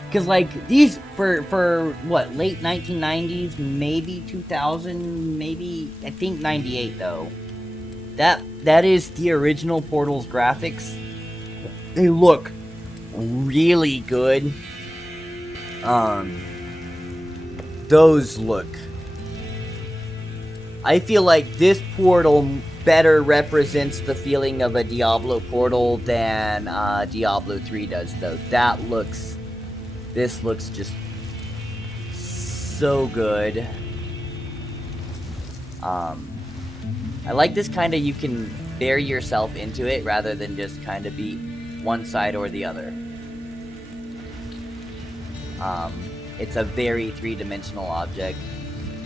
Because, like, these, for what, late 1990s, maybe 2000, maybe, I think 98, though. That is the original Portal's graphics. They look really good. Those look... I feel like this Portal better represents the feeling of a Diablo Portal than Diablo 3 does, though. This looks just so good. I like this kind of, you can bury yourself into it rather than just kind of be one side or the other. It's a very three-dimensional object.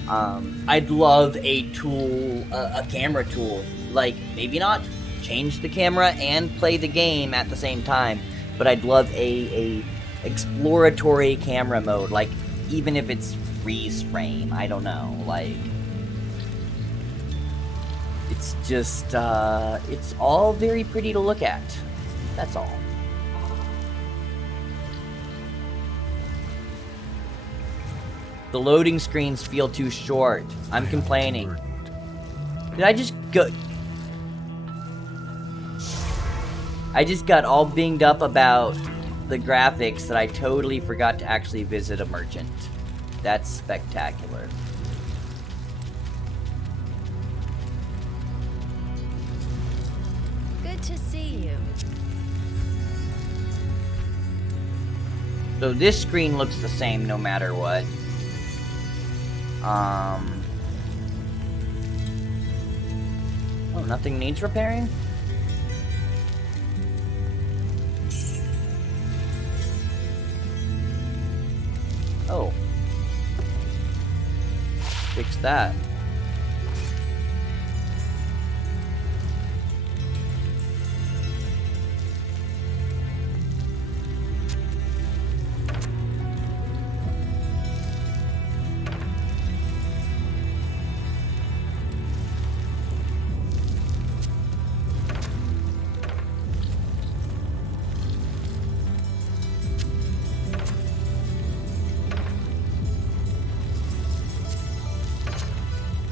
I'd love a tool, a camera tool. Like, maybe not change the camera and play the game at the same time, but I'd love a exploratory camera mode, like, even if it's freeze frame, I don't know, like, it's just, it's all very pretty to look at, that's all. The loading screens feel too short, I'm complaining. Did I just go... I just got all binged up about the graphics that I totally forgot to actually visit a merchant. That's spectacular. Good to see you. So this screen looks the same no matter what. Oh, nothing needs repairing? Oh. Fix that.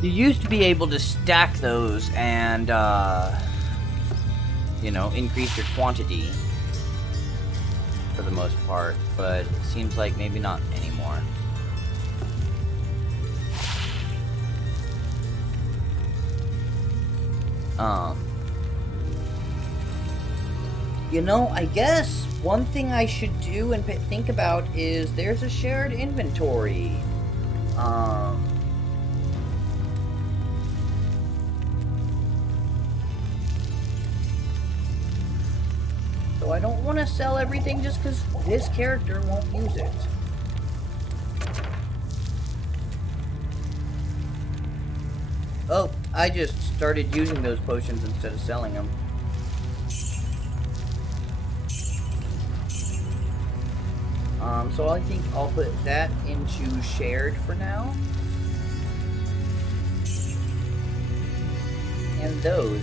You used to be able to stack those and, you know, increase your quantity for the most part, but it seems like maybe not anymore. You know, I guess one thing I should do and think about is there's a shared inventory. So I don't want to sell everything just because this character won't use it. Oh, I just started using those potions instead of selling them. So I think I'll put that into shared for now. And those.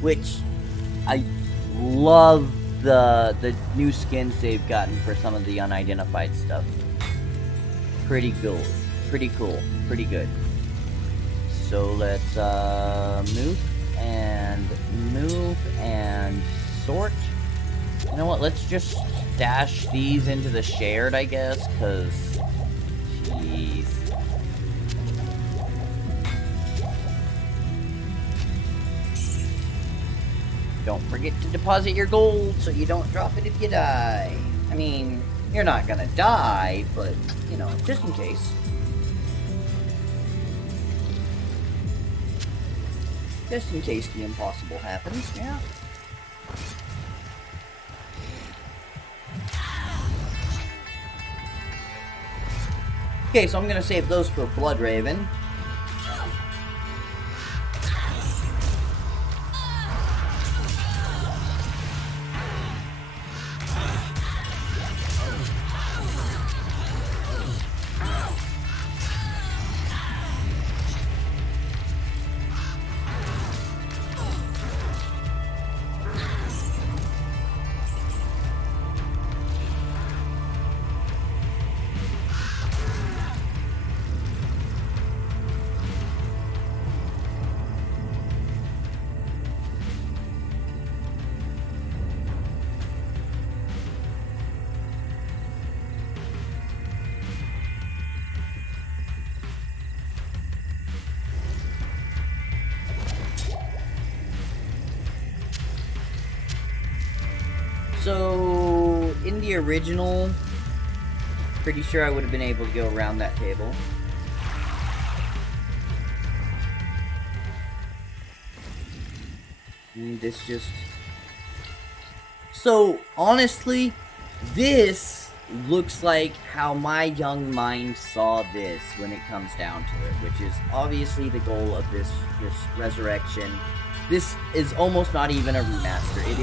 Which, I love the new skins they've gotten for some of the unidentified stuff. Pretty cool. Pretty cool. Pretty good. So let's move and sort. You know what, let's just stash these into the shared, I guess, because, jeez. Don't forget to deposit your gold so you don't drop it if you die. I mean, you're not gonna die, but, you know, just in case. Just in case the impossible happens, yeah. Okay, so I'm gonna save those for Blood Raven. So, in the original, pretty sure I would have been able to go around that table. And this just... So, honestly, this looks like how my young mind saw this when it comes down to it, which is obviously the goal of this resurrection. This is almost not even a remaster. It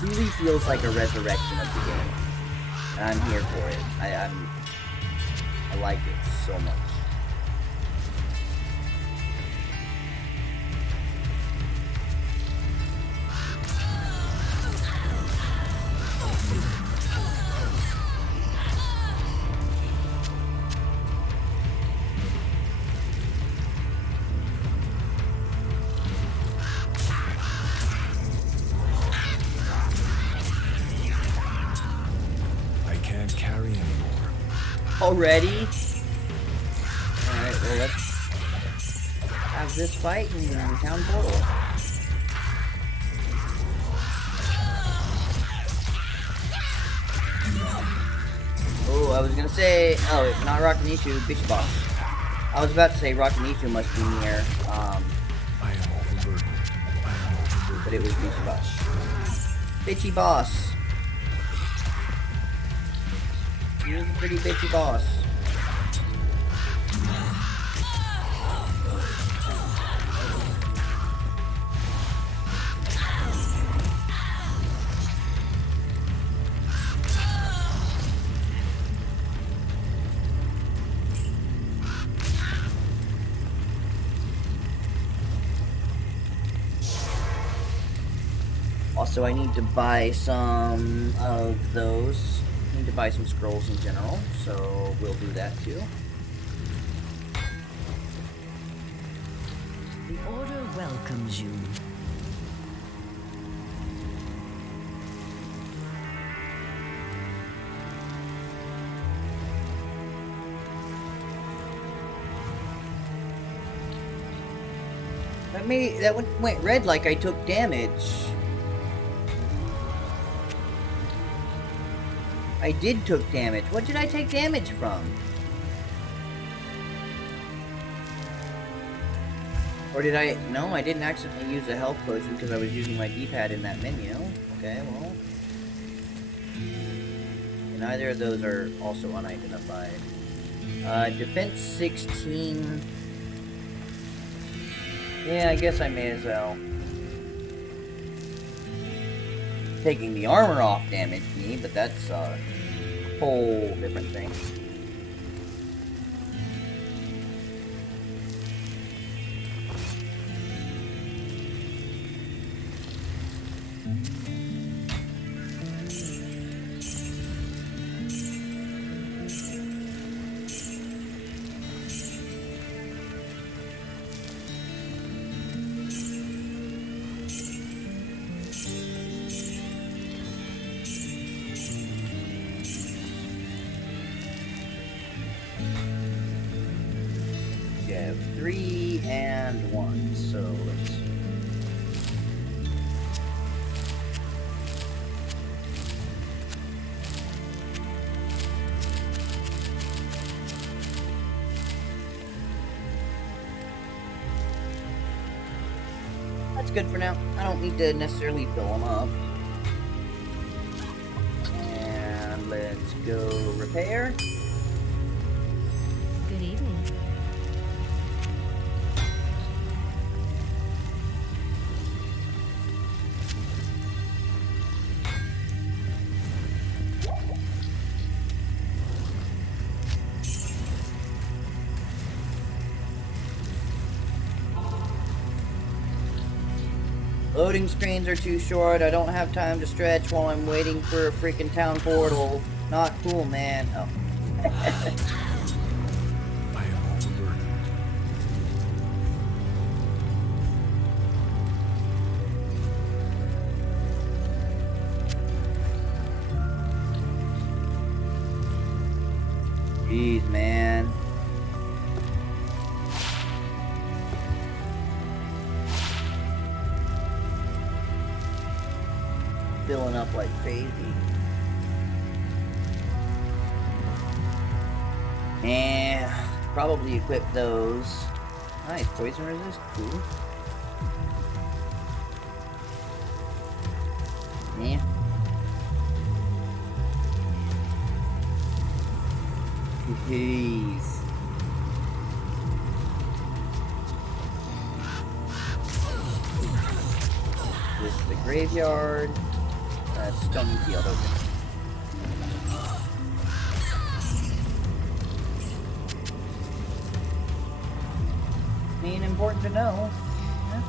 truly feels like a resurrection of the game. And I'm here for it. I like it so much. Already? Alright, well let's have this fight in the town portal. Oh, I was gonna say, oh, not Rakanishu, Bitchy Boss. I was about to say Rakanishu must be near, I am overburdened. but it was Bitchy Boss. Bitchy Boss. He was a pretty bitchy boss. Also, I need to buy some of those. I need to buy some scrolls in general, so we'll do that too. Order welcomes you. That went red like I took damage. I did took damage. What did I take damage from? Or did I? No, I didn't accidentally use a health potion because I was using my D-pad in that menu. Okay, well. Neither of those are also unidentified. Defense 16. Yeah, I guess I may as well. Taking the armor off damaged me, but that's a whole different thing. have 3 and 1, so let's... That's good for now. I don't need to necessarily fill them up. And let's go repair. Good evening. Loading screens are too short. I don't have time to stretch while I'm waiting for a freaking town portal. Not cool, man. Oh. I am overburdened. Jeez, man. Filling up like crazy. And probably equip those. Nice, poison resist, cool. Yeah. Jeez. This is the graveyard. That's stone field open. I mean, important to know. Yeah.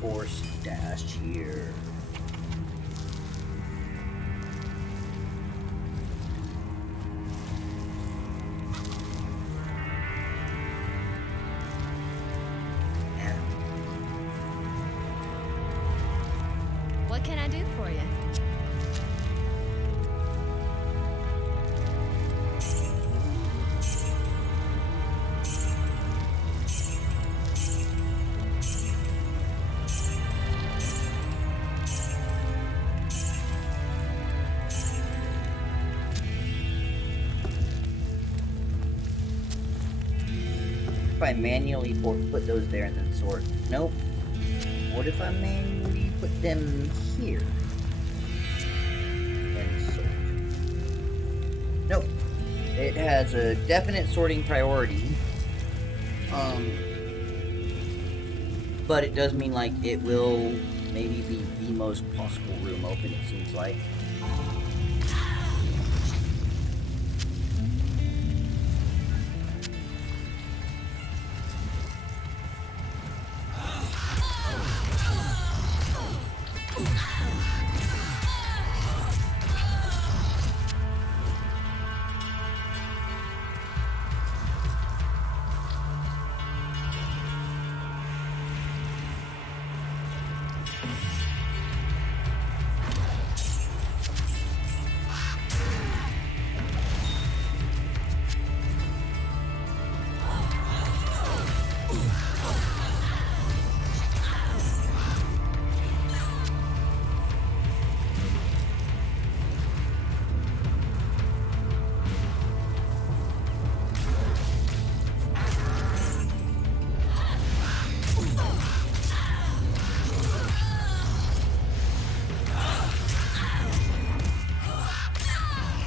for stash here. What can I do for you? If I manually put those there and then sort? Nope. What if I manually put them here? And sort. Nope. It has a definite sorting priority. But it does mean like it will maybe be the most possible room open, it seems like.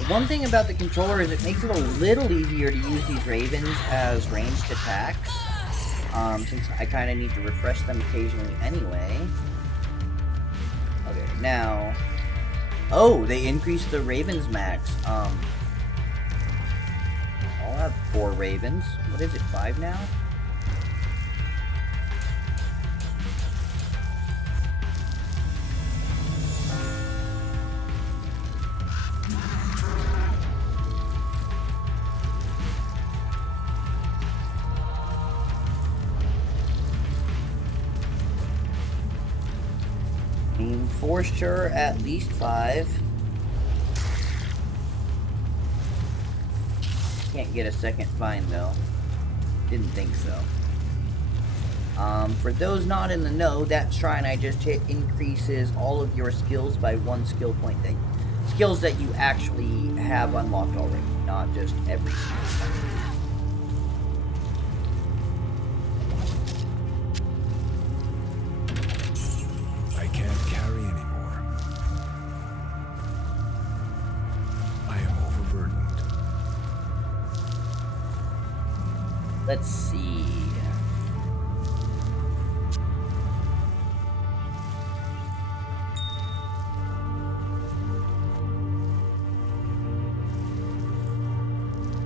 One thing about the controller is it makes it a little easier to use these ravens as ranged attacks, since I kind of need to refresh them occasionally anyway. Okay, now... Oh, they increased the ravens max. I'll have 4 ravens. What is it, 5 now? For sure, at least 5. Can't get a second find though. Didn't think so. For those not in the know, that shrine I just hit increases all of your skills by 1 skill point. Skills that you actually have unlocked already, not just every skill point. Let's see.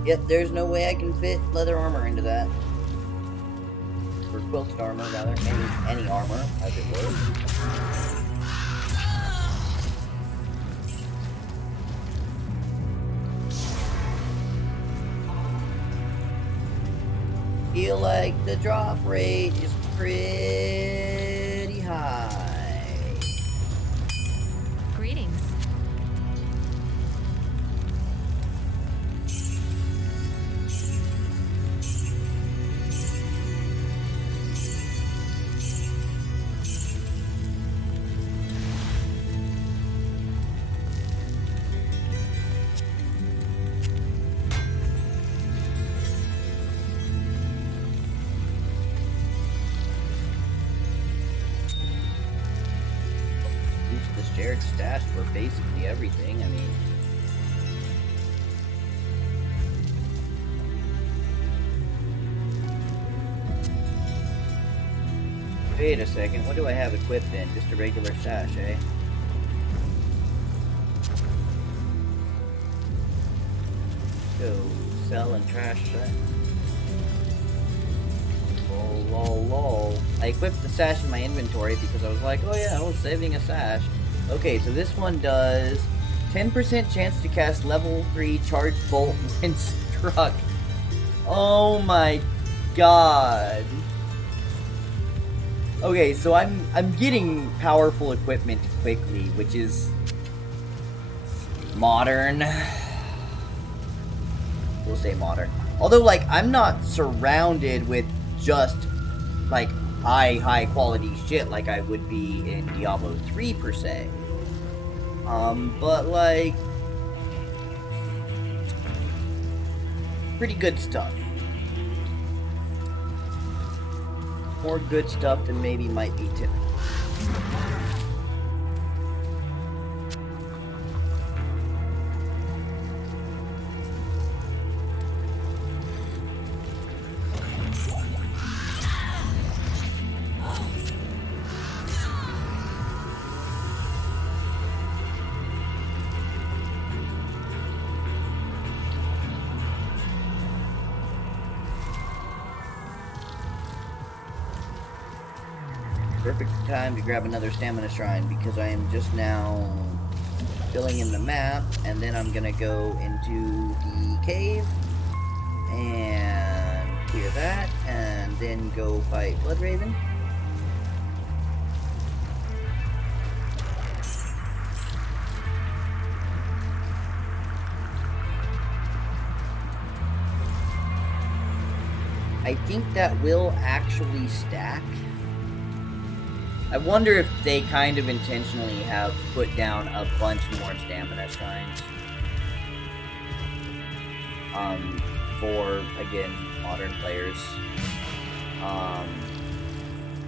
Yep, there's no way I can fit leather armor into that. Or quilted armor, rather. Any armor, as it were. Feel like the drop rate is pretty high. Greetings. Shared stash for basically everything. I mean, wait a second. What do I have equipped in? Just a regular stash, eh? Go sell and trash that. Lol, lol, lol. I I equipped the sash in my inventory because I was like, oh yeah, I was saving a sash. Okay, so this one does 10% chance to cast level 3 charged bolt when struck. Oh my god. Okay, so I'm getting powerful equipment quickly, which is modern. We'll say modern. Although, like, I'm not surrounded with just, like, high quality shit like I would be in Diablo 3 per se. But like pretty good stuff. More good stuff than maybe might be typical. Perfect time to grab another stamina shrine because I am just now filling in the map, and then I'm gonna go into the cave and clear that, and then go fight Bloodraven. I think that will actually stack. I wonder if they kind of intentionally have put down a bunch more stamina shrines. For, again, modern players.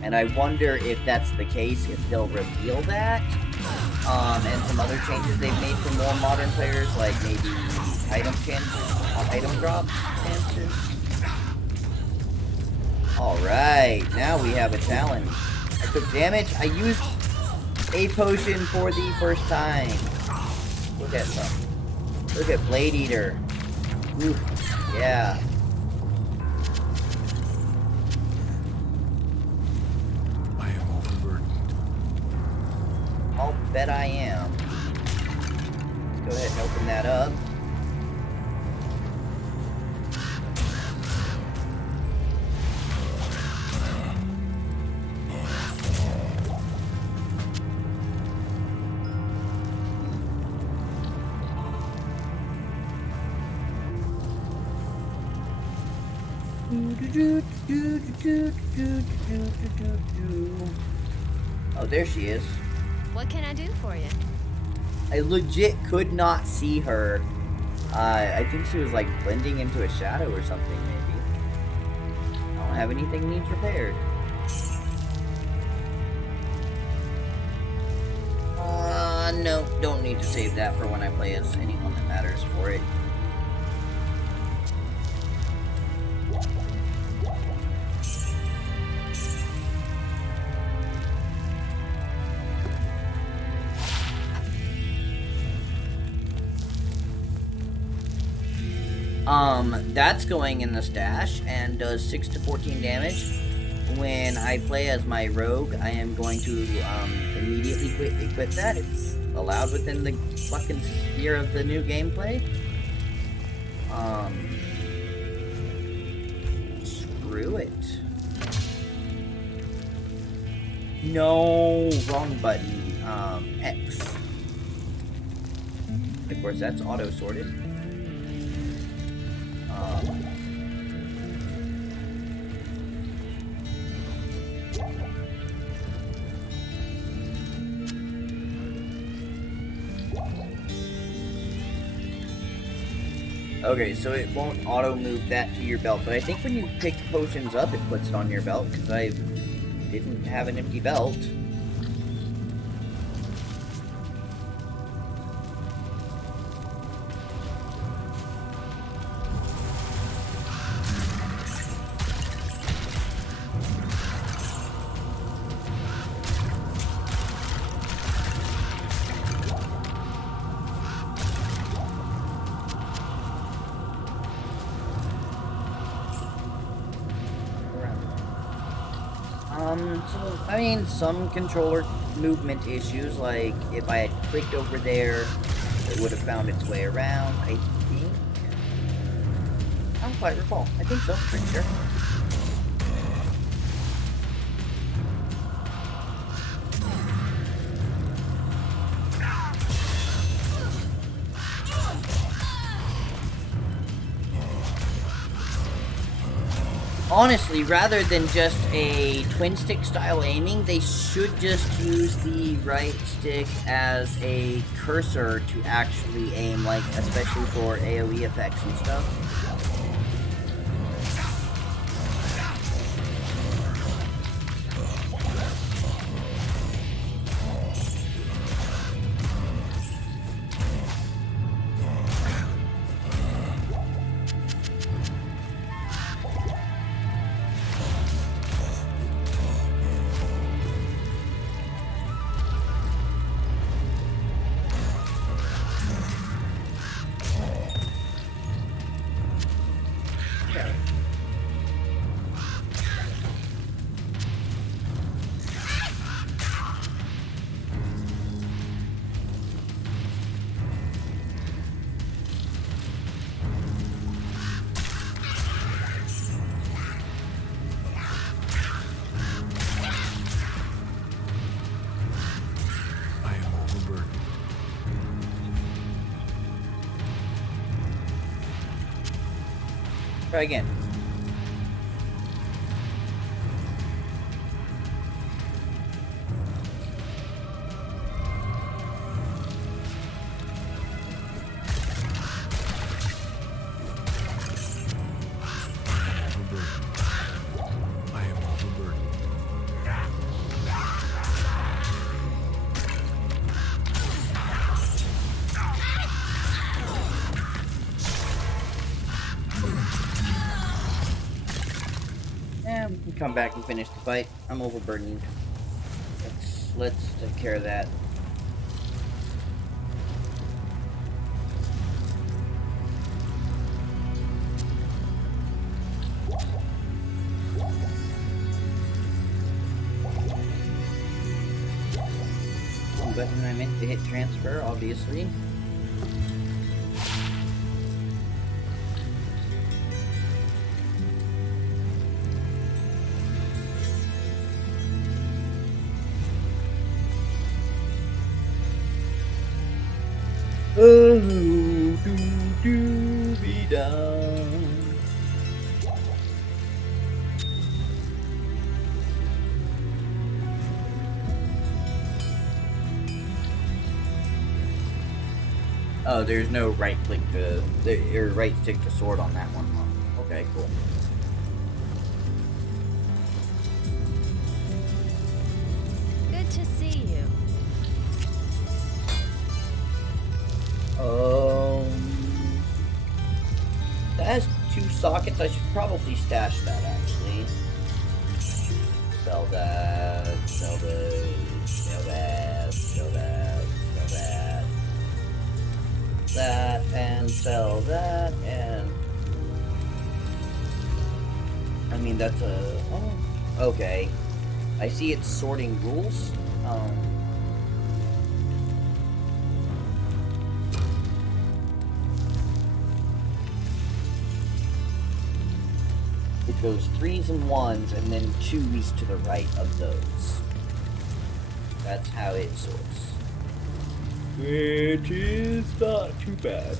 And I wonder if that's the case, if they'll reveal that. And some other changes they've made for more modern players, like maybe item chances, item drop chances. Alright, now we have a challenge. I took damage. I used a potion for the first time. Look at some. Look at Blade Eater. Ooh, yeah. I am overburdened. I'll bet I am. Let's go ahead and open that up. Oh, there she is. What can I do for you? I legit could not see her. I think she was like blending into a shadow or something, maybe. I don't have anything needs repaired. No, don't need to save that for when I play as anyone that matters for it. That's going in the stash and does 6 to 14 damage. When I play as my rogue, I am going to immediately equip that. It's allowed within the fucking sphere of the new gameplay. Screw it. No, wrong button. X. Of course, that's auto-sorted. Okay, so it won't auto-move that to your belt, but I think when you pick potions up, it puts it on your belt, because I didn't have an empty belt. So, I mean, some controller movement issues, like if I had clicked over there, it would have found its way around, I think. I don't quite recall. I think so, pretty sure. Honestly, rather than just a twin stick style aiming, they should just use the right stick as a cursor to actually aim, like, especially for AoE effects and stuff. Try again. I am overburdened. Yeah, we can come back and finish the fight. I'm overburdened. Let's take care of that. Button I meant to hit transfer, obviously. Oh, be done. Oh, there's no right click to, or right stick to sword on that one. Huh? Okay, cool. Good to see you. That has 2 sockets. I should probably stash that, actually. Sell that, sell those, sell that, sell that, sell that. That, and sell that, and... I mean, that's a... Oh, okay. I see it's sorting rules. It goes 3s and 1s, and then 2s to the right of those. That's how it sorts. Which is not too bad.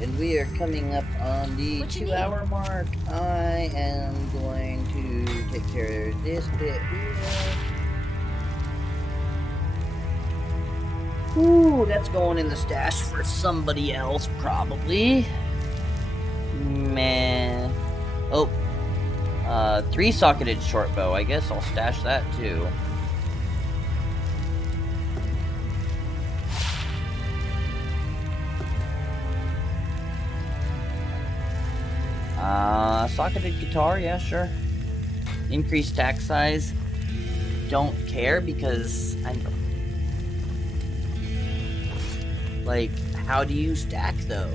and we are coming up on the What you 2-hour mark. I am going to take care of this bit here. Ooh, that's going in the stash for somebody else, probably. Man. Oh. 3-socketed short bow. I guess I'll stash that too. Socketed guitar, yeah, sure. Increased stack size. Don't care because I'm... Like, how do you stack though?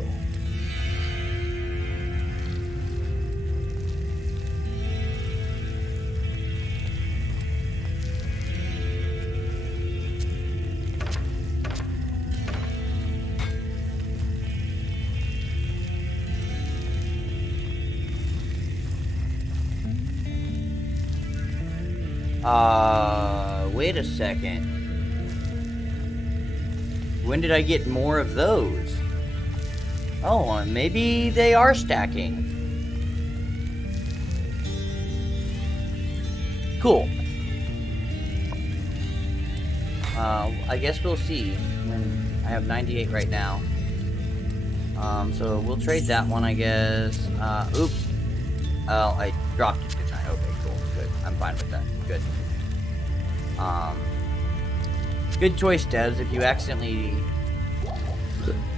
Wait a second. When did I get more of those? Oh, maybe they are stacking. Cool. I guess we'll see. When I have 98 right now. So we'll trade that one, I guess. Oops. Oh, I dropped it, didn't I? Okay, cool. Good. I'm fine with that. Good. Good choice, Devs. If you accidentally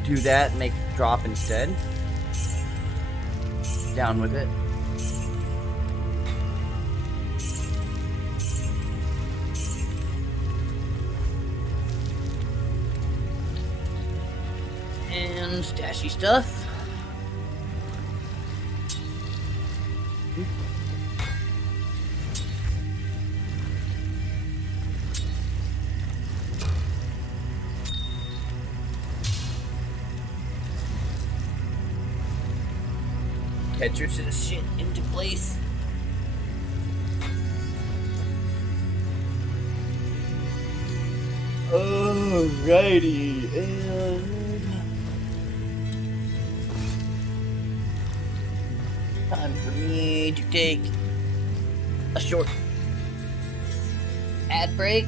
do that and make it drop instead, down with it. And stashy stuff. Catchers this shit into place. Alrighty, and time for me to take a short ad break.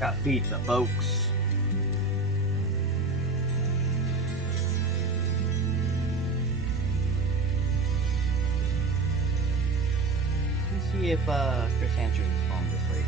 Got pizza, folks. Let's see if Chris answers his phone this week.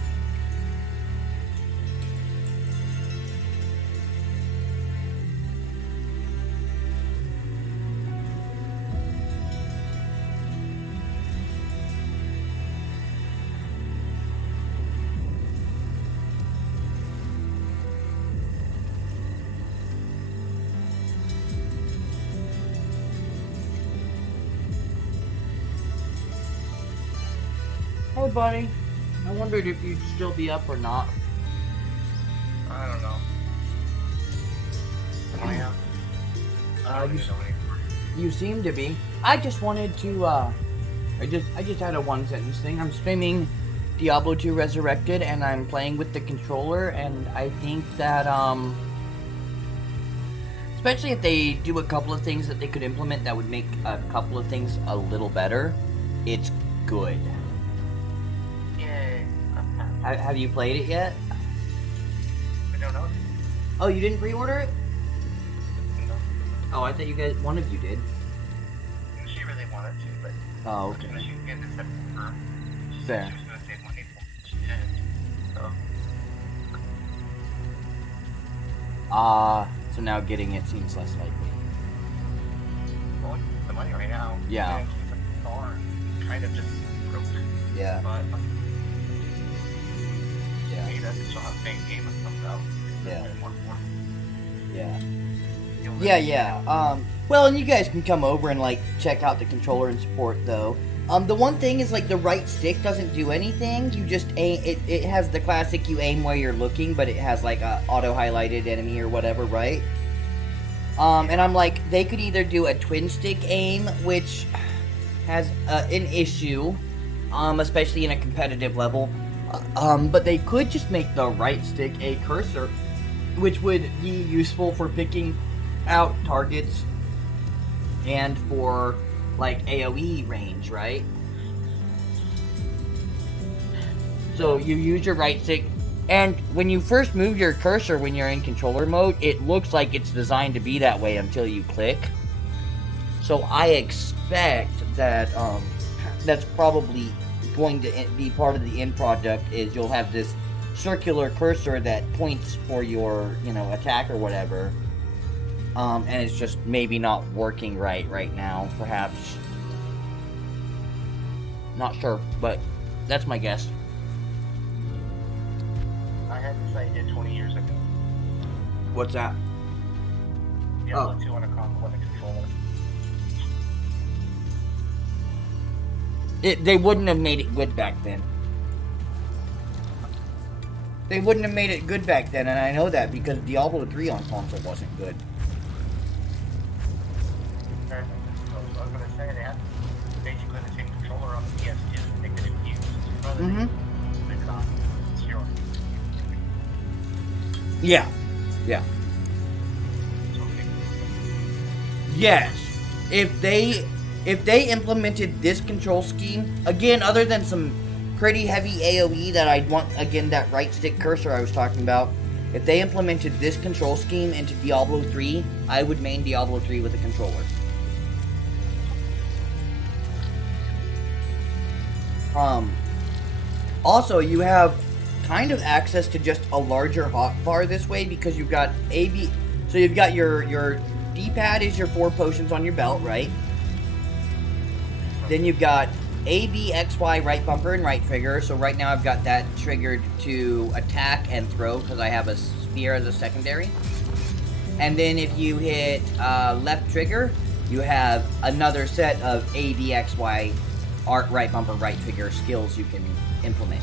Hey, buddy. I wondered if you'd still be up or not. I don't know. I am. I don't really know anymore. You seem to be. I just wanted to, I just had a one-sentence thing. I'm streaming Diablo 2 Resurrected, and I'm playing with the controller, and I think that, especially if they do a couple of things that they could implement that would make a couple of things a little better, it's good. Yay. Have you played it yet? I don't know. Oh, you didn't pre-order it? No. Oh, I thought you guys, one of you did. She really wanted to, but Oh, okay. she can get in September. She Fair. said she was going to save money for it. She didn't. So, So now getting it seems less likely. well, the money right now. Yeah. And she's like, car kind of just broke. Yeah. But Yeah. hey, that's still have paying game and stuff out. Yeah. More. Yeah. You'll Yeah, live. yeah. Well, and you guys can come over and, like, check out the controller and support, though. The one thing is, like, the right stick doesn't do anything. You just aim, it has the classic you aim where you're looking, but it has, like, a auto-highlighted enemy or whatever, right? And I'm like, they could either do a twin-stick aim, which has an issue, especially in a competitive level. But they could just make the right stick a cursor, which would be useful for picking out targets and for, like, AoE range, right? So you use your right stick, and when you first move your cursor when you're in controller mode, it looks like it's designed to be that way until you click. So I expect that that's probably going to be part of the end product, is you'll have this circular cursor that points for your, you know, attack or whatever. And it's just maybe not working right now, perhaps. Not sure, but that's my guess. I had this idea 20 years ago. What's that? Diablo 2 on a console and a controller. They wouldn't have made it good back then. They wouldn't have made it good back then, and I know that because Diablo 3 on console wasn't good. I was going to say they had basically the same controller on the PS2 they could have used rather than zero. Yeah. Yeah. Yes. If they implemented this control scheme, again, other than some pretty heavy AoE that I'd want, again, that right stick cursor I was talking about, if they implemented this control scheme into Diablo 3, I would main Diablo 3 with a controller. Also, you have kind of access to just a larger hotbar this way because you've got AB. So you've got your D-pad is your 4 potions on your belt, right? Then you've got A, B, X, Y, right bumper, and right trigger. So right now I've got that triggered to attack and throw because I have a spear as a secondary. And then if you hit left trigger, you have another set of A, B, X, Y, right bumper, right trigger skills you can implement.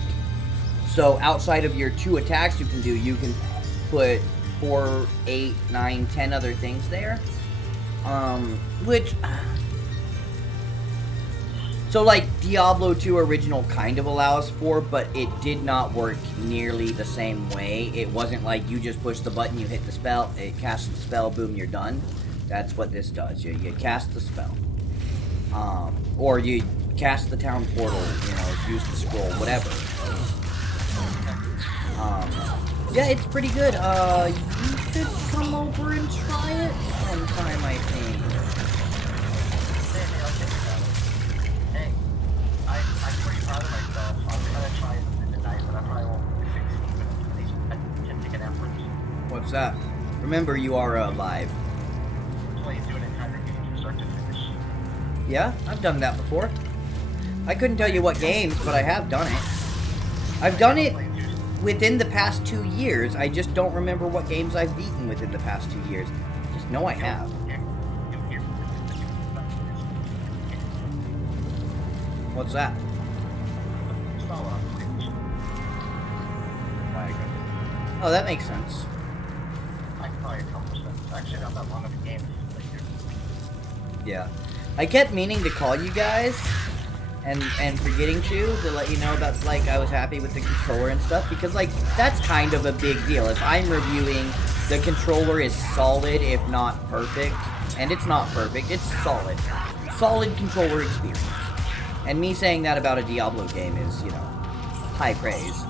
So outside of your 2 attacks you can put 4, 8, 9, 10 other things there. Which... So, like, Diablo 2 original kind of allows for, but it did not work nearly the same way. It wasn't like you just push the button, you hit the spell, it casts the spell, boom, you're done. That's what this does. You cast the spell. Or you cast the town portal, you know, use the scroll, whatever. Yeah, it's pretty good. You should come over and try it sometime, I think. Hey, I'll think about it. Hey, I'm pretty proud of myself. I'm gonna try it tonight, but I probably won't succeed, but at least I can take an effort. What's that? Remember, you are live. Please do an entire game from start to finish. Yeah, I've done that before. I couldn't tell you what games, but I have done it. I've done it within the past 2 years. I just don't remember what games I've beaten within the past 2 years. Just know I have. What's that? Oh, that makes sense. I can probably accomplish that. It's actually not that long of a game. Yeah. I kept meaning to call you guys and forgetting to let you know that, like, I was happy with the controller and stuff, because, like, that's kind of a big deal. If I'm reviewing, the controller is solid, if not perfect, and it's not perfect, it's solid. Solid controller experience. And me saying that about a Diablo game is, you know, high praise.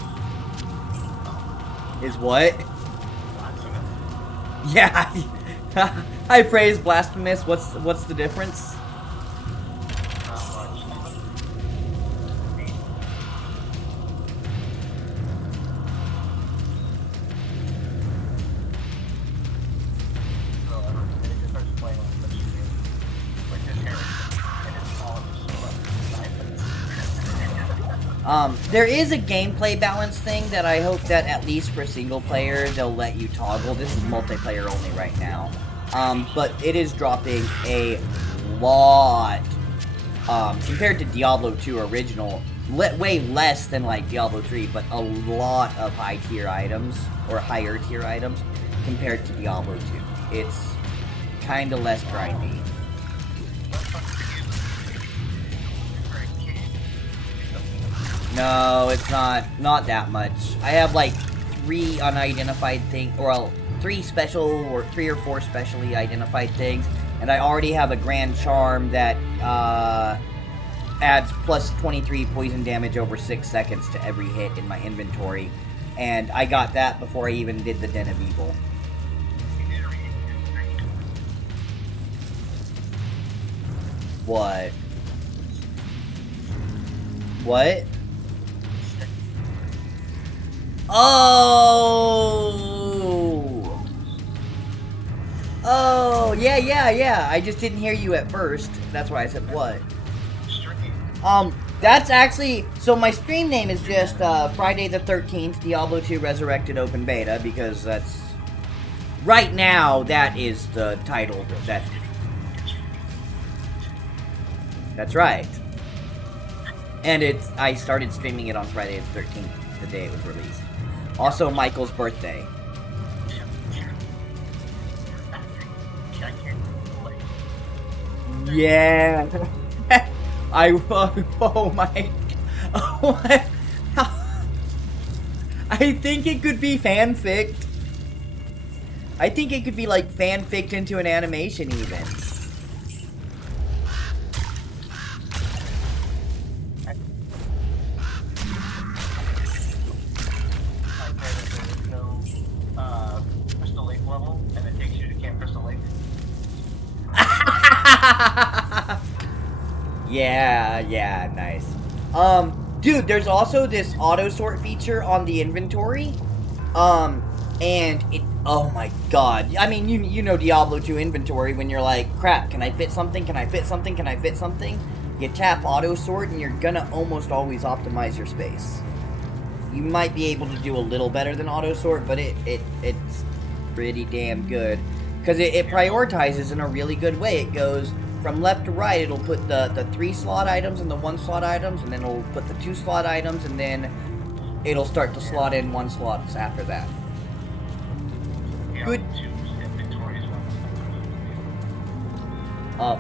Is what? Yeah, high praise, blasphemous. What's the difference? There is a gameplay balance thing that I hope that at least for single player they'll let you toggle. This is multiplayer only right now. But it is dropping a lot, compared to Diablo 2 original, way less than like Diablo 3, but a lot of high tier items, or higher tier items, compared to Diablo 2. It's kinda less grindy. No, it's not that much. I have like 3 unidentified things, or well, 3 or 4 specially identified things, and I already have a Grand Charm that adds plus 23 poison damage over 6 seconds to every hit in my inventory, and I got that before I even did the Den of Evil. What? What? Oh! Oh, yeah. I just didn't hear you at first. That's why I said what. That's actually... So my stream name is just Friday the 13th, Diablo 2 Resurrected Open Beta, because that's... Right now, that is the title that... That's right. And I started streaming it on Friday the 13th, the day it was released. Also, Michael's birthday. Yeah. Oh my. I think it could be fanfic. I think it could be like fanfic into an animation even. Yeah, nice. Dude, there's also this auto sort feature on the inventory. And it, oh my god. I mean, you know Diablo 2 inventory when you're like, crap, can I fit something? Can I fit something? Can I fit something? You tap auto sort and you're gonna almost always optimize your space. You might be able to do a little better than auto sort, but it's pretty damn good. Because it prioritizes in a really good way. It goes from left to right. It'll put the 3 slot items and the 1 slot items, and then it'll put the 2 slot items, and then it'll start to slot in 1 slots after that. Good. Oh.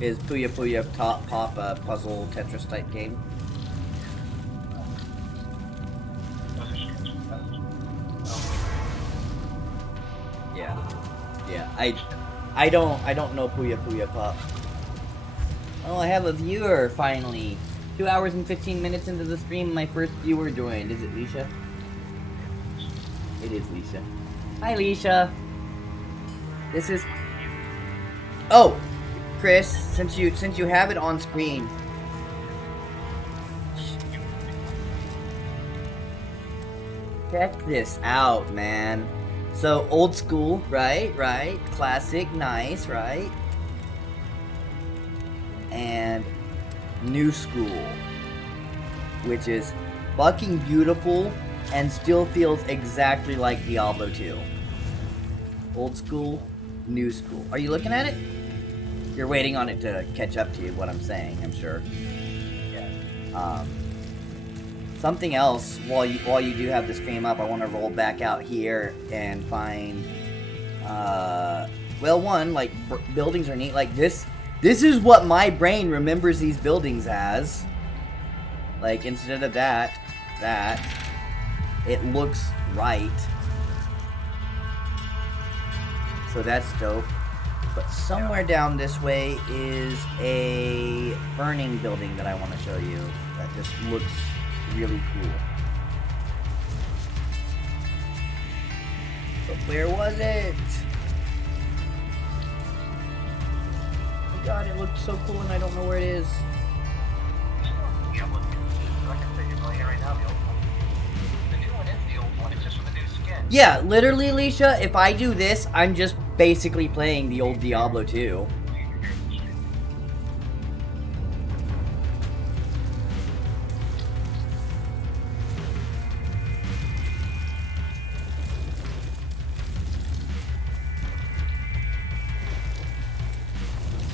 Is Puya Puya Pop a puzzle Tetris type game? Yeah. I don't know Puya Puya Pop. Oh, I have a viewer finally. 2 hours and 15 minutes into the stream, my first viewer joined. Is it Leisha? It is Leisha. Hi, Leisha. This is... Oh! Chris, since you have it on screen... Check this out, man. So, old school, right? Classic, nice, right? And new school, which is fucking beautiful and still feels exactly like Diablo 2. Old school, new school. Are you looking at it? You're waiting on it to catch up to you, what I'm saying, I'm sure. Yeah. Something else, while you do have the stream up, I want to roll back out here and find, well, one, like, buildings are neat. Like, this is what my brain remembers these buildings as. Like, instead of that, it looks right. So that's dope. But somewhere down this way is a burning building that I want to show you that just looks really cool. But where was it? Oh god, it looked so cool and I don't know where it is. Yeah, look, like I said, you're going here right now, the old one. The new one is the old one, it's just with the new skin. Yeah, literally, Alicia, if I do this, I'm just basically playing the old Diablo 2.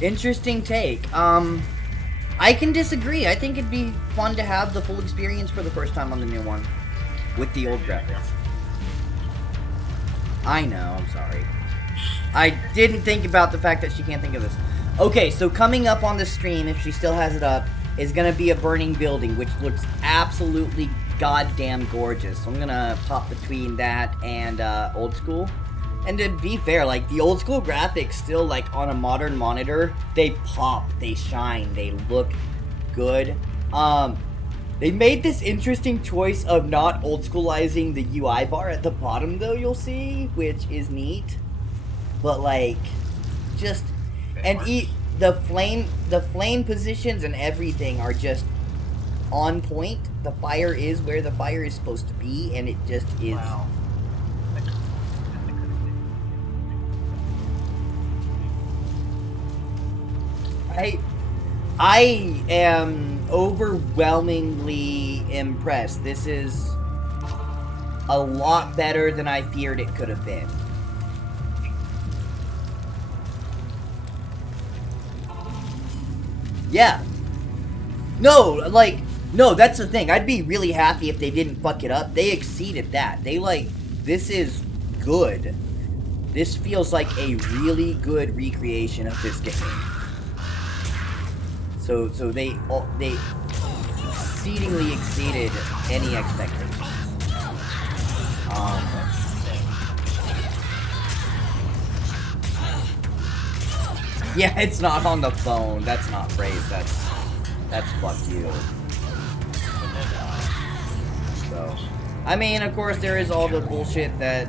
Interesting take. I can disagree. I think it'd be fun to have the full experience for the first time on the new one. With the old graphics. I know, I'm sorry. I didn't think about the fact that she can't think of this. Okay, so coming up on the stream, if she still has it up, is gonna be a burning building, which looks absolutely goddamn gorgeous. So I'm gonna pop between that and old school. And to be fair, like, the old school graphics still, like, on a modern monitor, they pop, they shine, they look good. They made this interesting choice of not old schoolizing the UI bar at the bottom, though, you'll see, which is neat. But, like, just, and the flame positions and everything are just on point. The fire is where the fire is supposed to be, and it just is. Wow. I am overwhelmingly impressed. This is a lot better than I feared it could have been. Yeah. No, like, no, that's the thing. I'd be really happy if they didn't fuck it up. They exceeded that. They, like, this is good. This feels like a really good recreation of this game. So they exceedingly exceeded any expectations. Yeah, it's not on the phone. That's not praise. That's fuck you. So, I mean, of course, there is all the bullshit that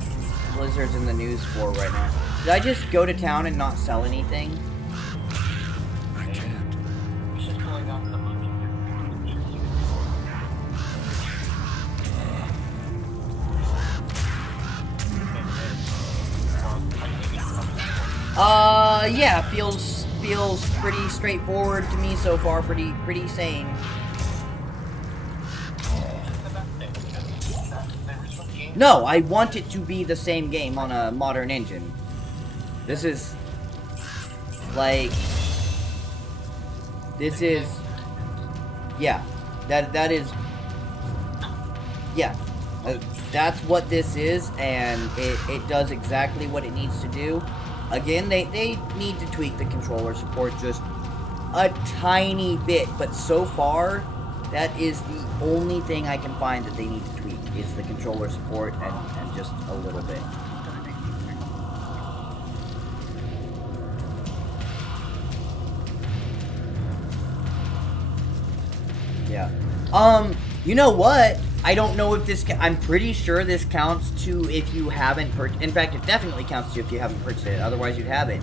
Blizzard's in the news for right now. Did I just go to town and not sell anything? Yeah, feels pretty straightforward to me so far, pretty sane. No, I want it to be the same game on a modern engine. This is like yeah, that is yeah. That's what this is, and it does exactly what it needs to do. Again, they need to tweak the controller support just a tiny bit, but so far, that is the only thing I can find that they need to tweak, is the controller support and just a little bit. You know what? I don't know if this. I'm pretty sure this counts to if you haven't purchased. In fact, it definitely counts to if you haven't purchased it. Otherwise, you'd have it.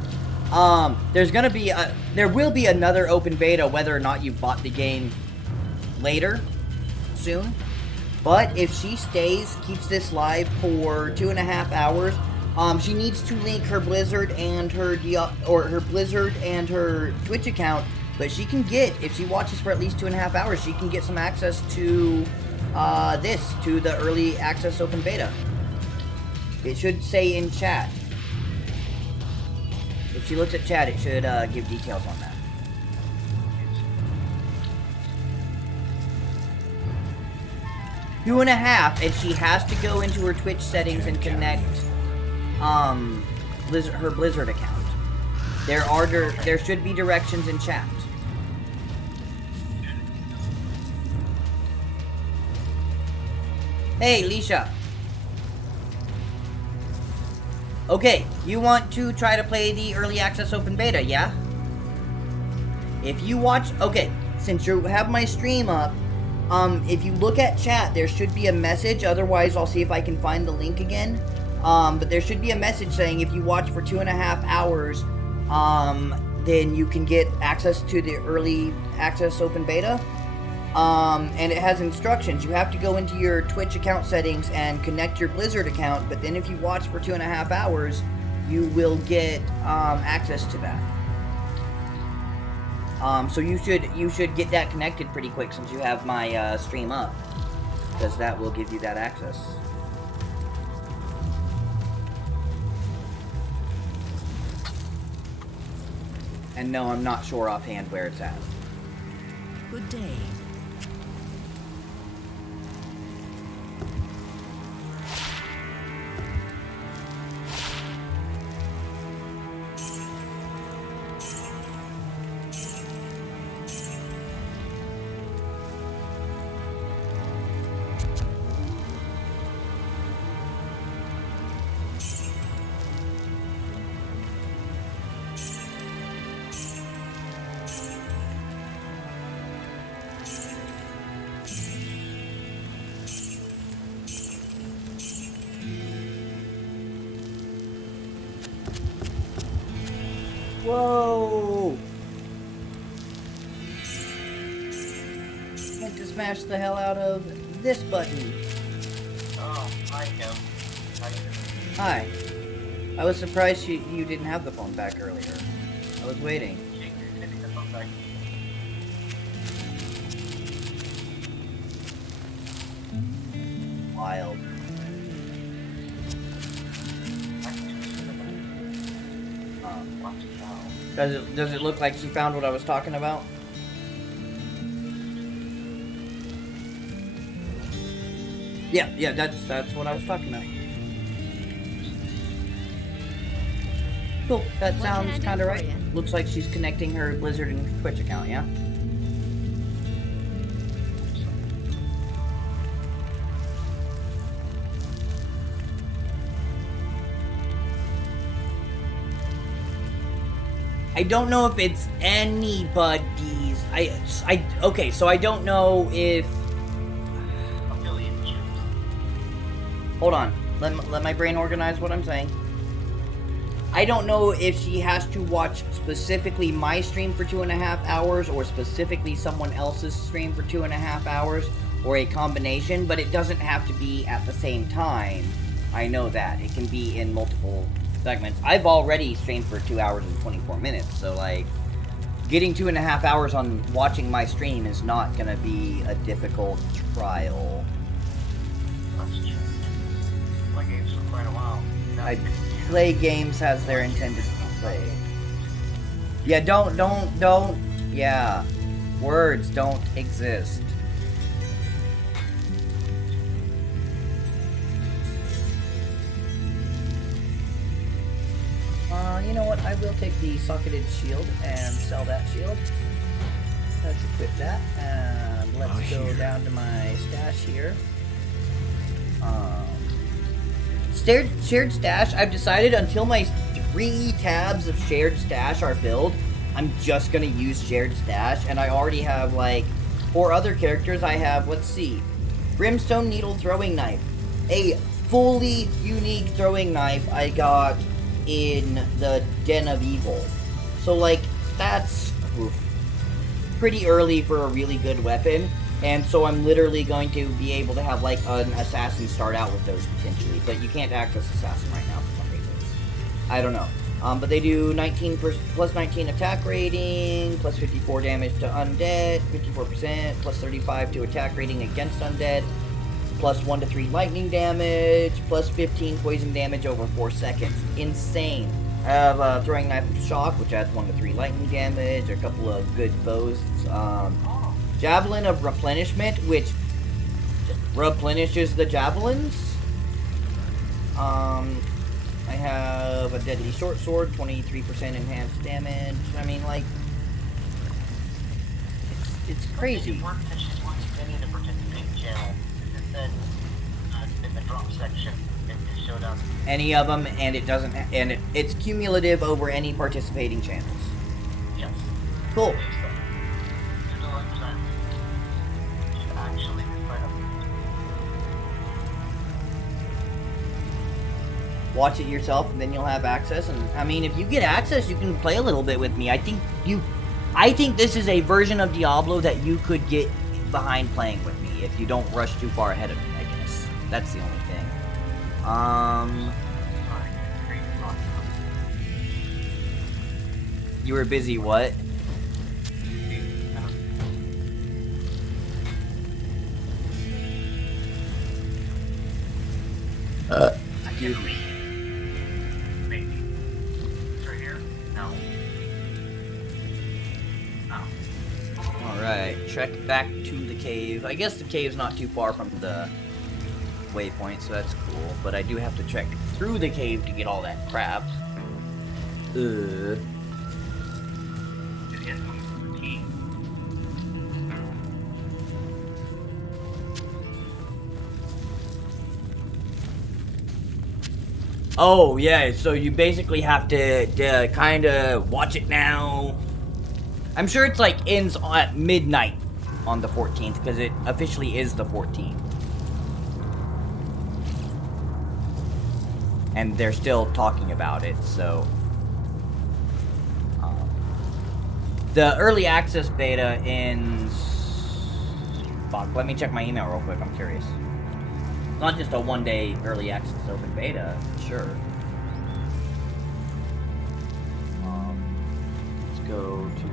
There will be another open beta, whether or not you bought the game later, soon. But if she keeps this live for 2.5 hours, she needs to link her Blizzard and her Twitch account. But she can get, if she watches for at least 2.5 hours, she can get some access to to the early access open beta. It should say in chat. If she looks at chat, it should give details on that. Two and a half, and she has to go into her Twitch settings and connect her Blizzard account. There should be directions in chat. Hey, Lisha. Okay, you want to try to play the early access open beta, yeah? If you watch, okay, since you have my stream up, if you look at chat, there should be a message. Otherwise, I'll see if I can find the link again. But there should be a message saying if you watch for 2.5 hours, then you can get access to the early access open beta. And it has instructions. You have to go into your Twitch account settings and connect your Blizzard account, but then if you watch for 2.5 hours, you will get access to that. So you should get that connected pretty quick since you have my stream up, because that will give you that access. And no, I'm not sure offhand where it's at. Good day. Whoa! Meant to smash the hell out of this button. Oh, hi, Kim. Hi. I was surprised you didn't have the phone back earlier. I was waiting. Wild. Does it look like she found what I was talking about? Yeah, that's what I was talking about. Cool, that sounds kinda right. Looks like she's connecting her Blizzard and Twitch account, yeah? I don't know if it's anybody's. Okay, so I don't know if. Hold on, let my brain organize what I'm saying. I don't know if she has to watch specifically my stream for 2.5 hours or specifically someone else's stream for 2.5 hours or a combination, but it doesn't have to be at the same time. I know that. It can be in multiple segments. I've already streamed for 2 hours and 24 minutes, so like getting 2.5 hours on watching my stream is not gonna be a difficult trial. That's true. Play games for quite a while. I play games as they're intended to be played. Yeah, don't, yeah. Words don't exist. You know what? I will take the socketed shield and sell that shield. Let's equip that, and let's go down to my stash here. Shared stash, I've decided until my 3 tabs of shared stash are filled, I'm just gonna use shared stash, and I already have like For other characters, I have, let's see, Brimstone Needle Throwing Knife. A fully unique throwing knife I got in the Den of Evil. So, like, that's pretty early for a really good weapon. And so I'm literally going to be able to have, like, an assassin start out with those, potentially. But you can't access assassin right now for some reason. I don't know. But they do plus 19 attack rating, plus 54 damage to undead, 54%, plus 35 to attack rating against undead, plus 1 to 3 lightning damage, plus 15 poison damage over 4 seconds. Insane. I have a throwing knife of shock, which adds 1 to 3 lightning damage, a couple of good boasts. Javelin of replenishment, which just replenishes the javelins. I have a deadly short sword, 23% enhanced damage. I mean, like, it's crazy. It worked that she's watched any of the participating channels. It just said in the drop section, it showed up. Any of them, and it doesn't, and it's cumulative over any participating channels. Yes. Cool. Actually, watch it yourself, and then you'll have access. And I mean, if you get access, you can play a little bit with me. I think this is a version of Diablo that you could get behind playing with me if you don't rush too far ahead of me, I guess. That's the only thing. You were busy what? Excuse me. maybe. Right here? No. Oh. Alright, trek back to the cave. I guess the cave's not too far from the waypoint, so that's cool. But I do have to trek through the cave to get all that crap. It is routine. Oh, yeah, so you basically have to kind of watch it now. I'm sure it's like ends at midnight on the 14th, because it officially is the 14th. And they're still talking about it, so... the early access beta ends... Fuck, let me check my email real quick, I'm curious. It's not just a one-day early access open beta, sure. Let's go to...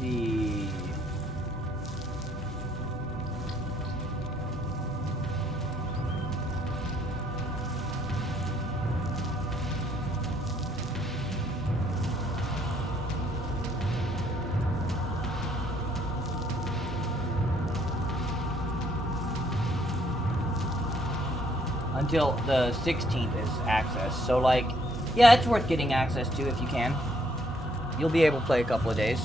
see. Until the 16th is access, so like, yeah, it's worth getting access to if you can. You'll be able to play a couple of days.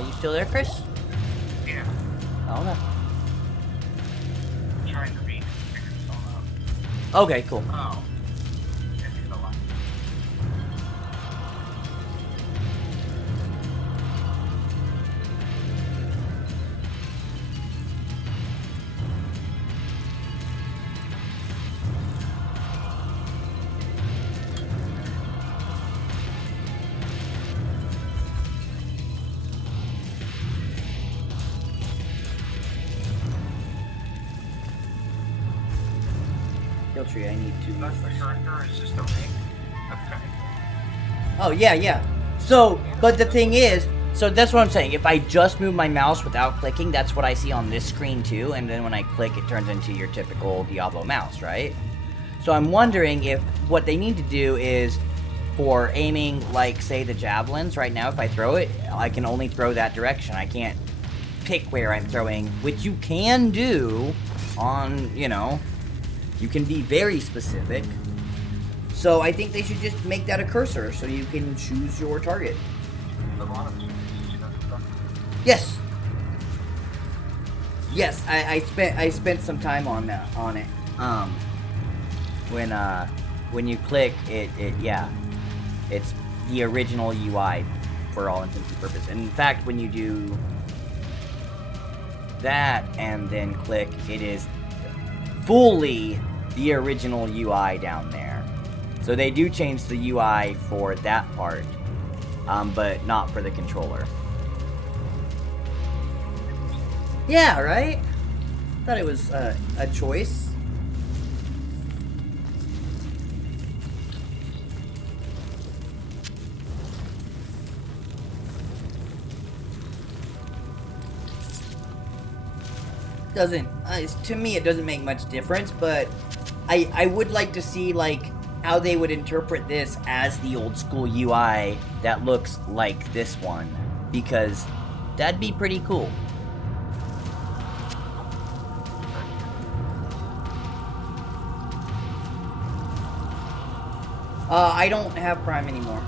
You still there, Chris? Yeah. Oh, no. I'm trying to read and figure this all out. Okay, cool. Oh. This is a lot. Tree, I need to. That's the character, is just a ring. Okay. Oh, yeah, yeah. So, but the thing is, so that's what I'm saying. If I just move my mouse without clicking, that's what I see on this screen too. And then when I click, it turns into your typical Diablo mouse, right? So I'm wondering if what they need to do is for aiming, like, say, the javelins. Right now, if I throw it, I can only throw that direction. I can't pick where I'm throwing, which you can do on, you know, you can be very specific. So I think they should just make that a cursor so you can choose your target. Yes. Yes, I spent some time on it. When you click it, yeah, it's the original UI for all intents and purposes. And in fact, when you do that and then click, it is fully the original UI down there. So they do change the UI for that part, but not for the controller. Yeah, right? Thought it was a choice. Doesn't, to me it doesn't make much difference, but I would like to see, like, how they would interpret this as the old school UI that looks like this one, because that'd be pretty cool. I don't have Prime anymore.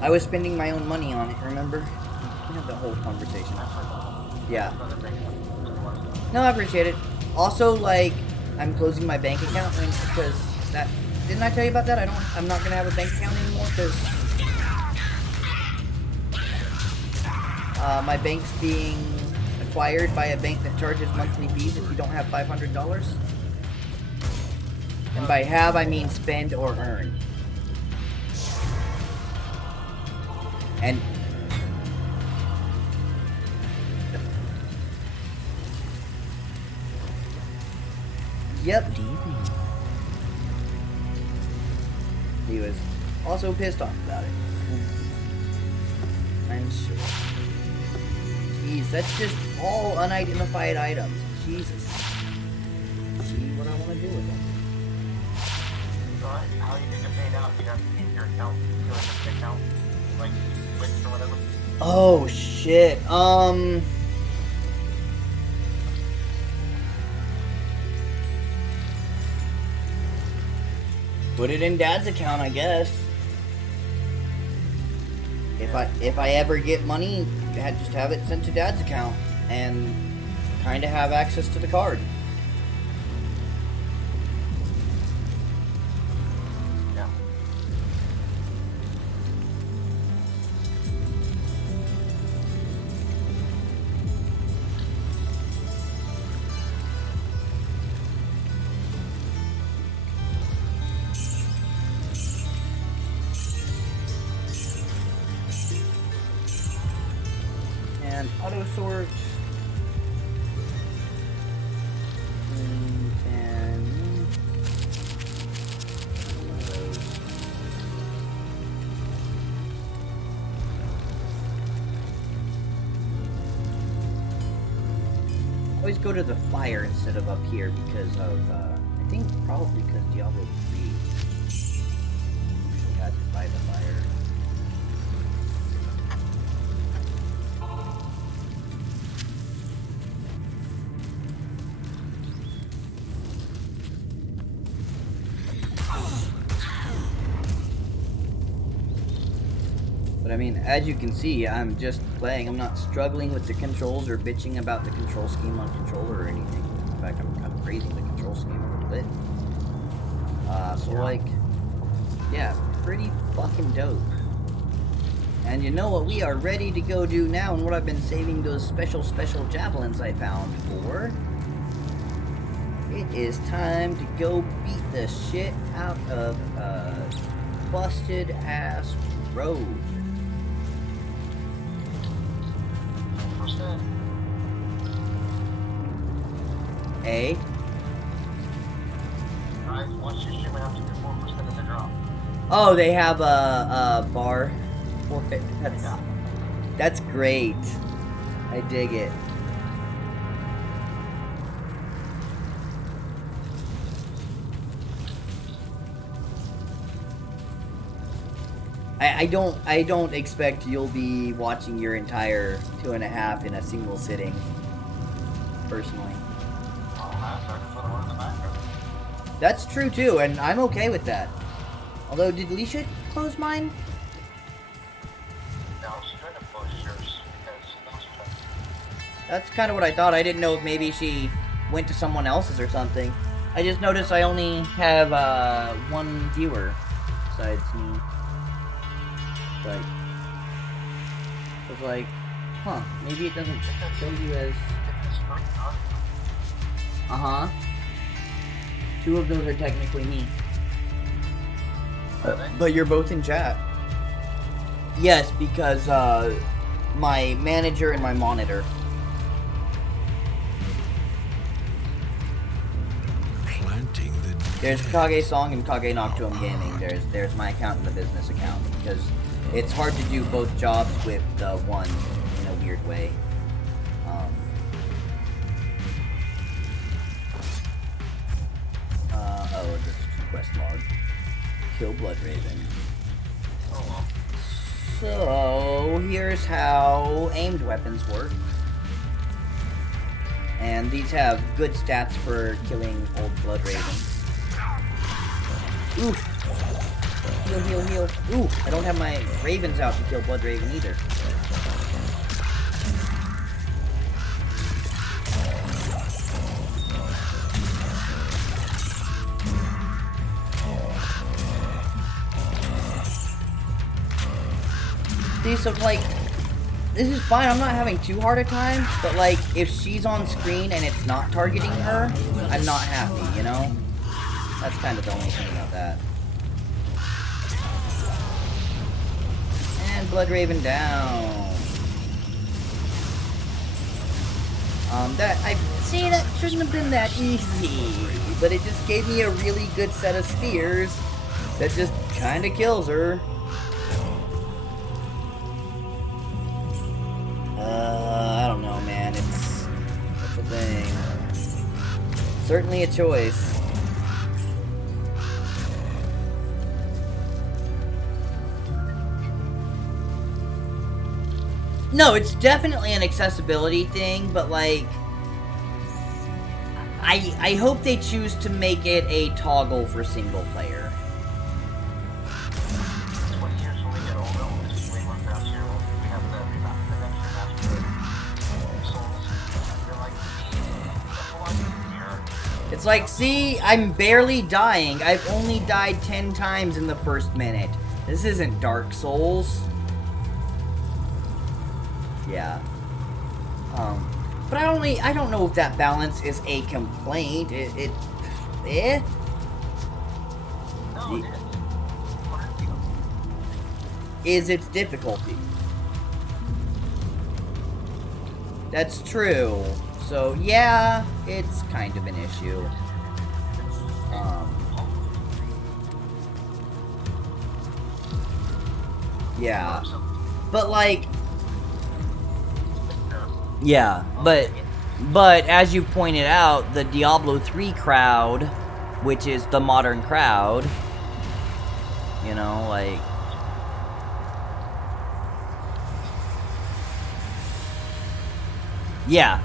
I was spending my own money on it, remember? We had the whole conversation. Yeah. No, I appreciate it. Also, like, I'm closing my bank account because that... Didn't I tell you about that? I'm not gonna have a bank account anymore because... my bank's being acquired by a bank that charges monthly fees if you don't have $500. And by have, I mean spend or earn. And... Yep. He was also pissed off about it. I'm sure. Jeez, that's just all unidentified items. Jesus. See what I want to do with them. So how do you think it paid out? You have to keep your account, your account, like, switched or whatever? Oh, shit. Put it in Dad's account, I guess. If I ever get money, just have it sent to Dad's account and kind of have access to the card. Yeah. And auto sort. And always go to the fire instead of up here because of I think probably because Diablo 3 actually had to buy the fire. But I mean, as you can see, I'm just playing. I'm not struggling with the controls or bitching about the control scheme on controller or anything. In fact, I'm kind of praising the control scheme a little bit. So like, yeah, pretty fucking dope. And you know what we are ready to go do now, and what I've been saving those special javelins I found for? It is time to go beat the shit out of a busted ass road. A. Right, once you ship it up to 4% of the drop. Oh, they have a bar for it. That's great. I dig it. I don't expect you'll be watching your entire 2.5 in a single sitting. Personally. That's true too, and I'm okay with that. Although, did Leisha close mine? No, she's trying to push yours because That's kind of what I thought. I didn't know if maybe she went to someone else's or something. I just noticed I only have one viewer besides me. Like, I was like, huh, maybe it doesn't show you as... Uh-huh. 2 of those are technically me. But you're both in chat. Yes, because my manager and my monitor. Planting the There's Kage Song and Kage Nocturne Gaming. There's my account and the business account, because it's hard to do both jobs with one in a weird way. Oh, this quest log. Kill Blood Raven. So, here's how aimed weapons work. And these have good stats for killing old Blood Raven. Oof. Heal, heal, heal. Ooh, I don't have my ravens out to kill Blood Raven either. See, so like, this is fine, I'm not having too hard a time, but like, if she's on screen and it's not targeting her, I'm not happy, you know? That's kind of the only thing about that. And Blood Raven down. See, that shouldn't have been that easy, but it just gave me a really good set of spears that just kinda kills her. I don't know, man. It's a thing. Certainly a choice. No, it's definitely an accessibility thing, but like, I hope they choose to make it a toggle for single player. 20 years when we get older, we'll just way more faster. We have the remaster. It's like, see, I'm barely dying. I've only died 10 times in the first minute. This isn't Dark Souls. Yeah. But I don't know if that balance is a complaint. Eh? No, it Is its difficulty. That's true. So, yeah, it's kind of an issue. Yeah. But, like... Yeah, but as you pointed out, the Diablo 3 crowd, which is the modern crowd, you know, like... Yeah.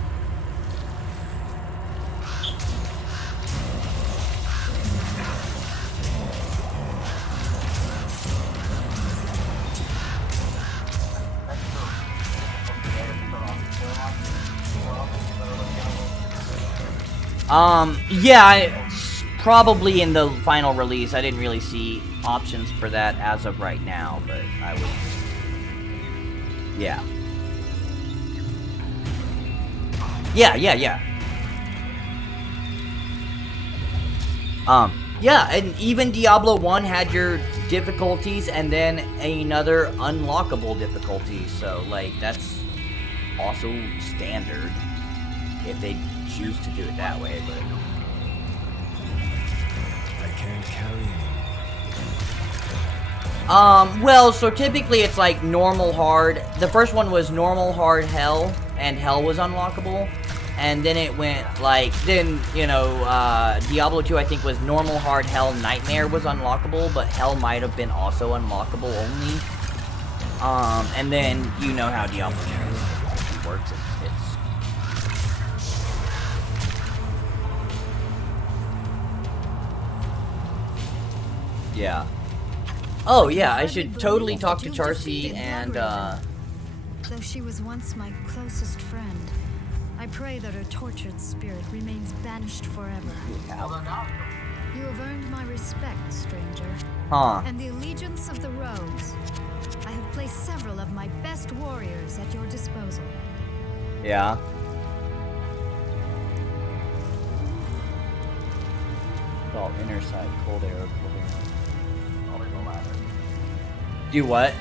Yeah, probably in the final release. I didn't really see options for that as of right now, but I would... Yeah. Yeah. Yeah, and even Diablo 1 had your difficulties and then another unlockable difficulty, so, like, that's also standard if they choose to do it that way, but... I can't carry him. Well, so typically it's like normal hard. The first one was normal hard hell, and hell was unlockable. and then it went like, Diablo 2 I think was normal, hard, hell, nightmare was unlockable, but hell might have been also unlockable only. And then you know how Diablo 2 works. Yeah. Oh yeah, I should totally talk to Charcy and Though she was once my closest friend, I pray that her tortured spirit remains banished forever. You have earned my respect, stranger. Huh. And the allegiance of the rogues. I have placed several of my best warriors at your disposal. Yeah. Oh, inner side, cold arrow, cold arrow. Do what?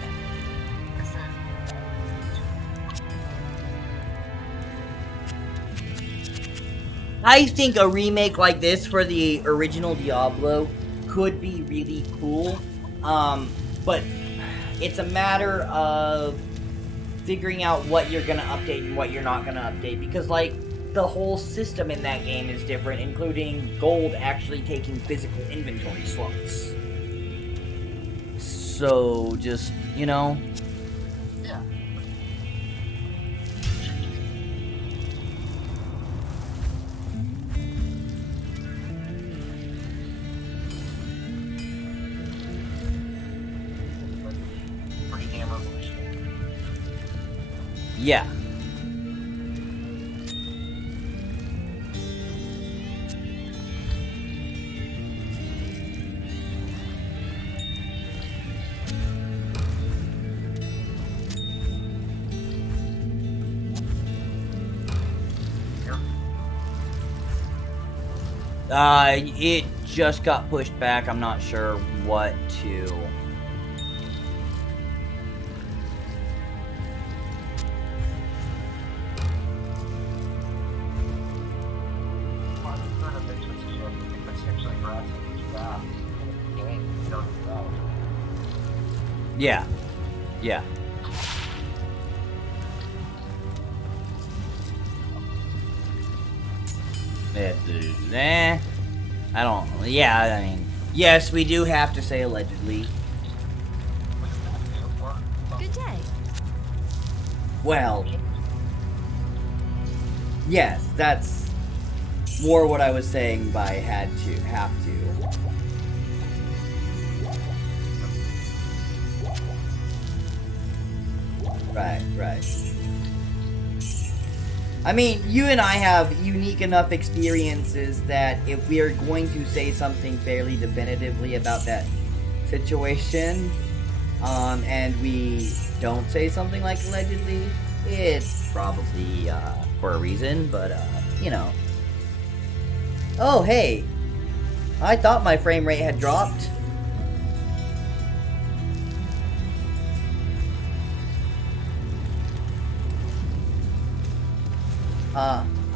I think a remake like this for the original Diablo could be really cool, but it's a matter of figuring out what you're gonna update and what you're not gonna update, because like the whole system in that game is different, including gold actually taking physical inventory slots. So just, Yeah. yeah. It just got pushed back. I'm not sure what to. Yeah. Yeah. I don't. Yeah, I mean, yes, we do have to say allegedly. Good day. Well, yes, that's more what I was saying by have to. Right. I mean, you and I have unique enough experiences that if we are going to say something fairly definitively about that situation, and we don't say something like allegedly, it's probably, for a reason, but, you know. Oh, hey! I thought my frame rate had dropped.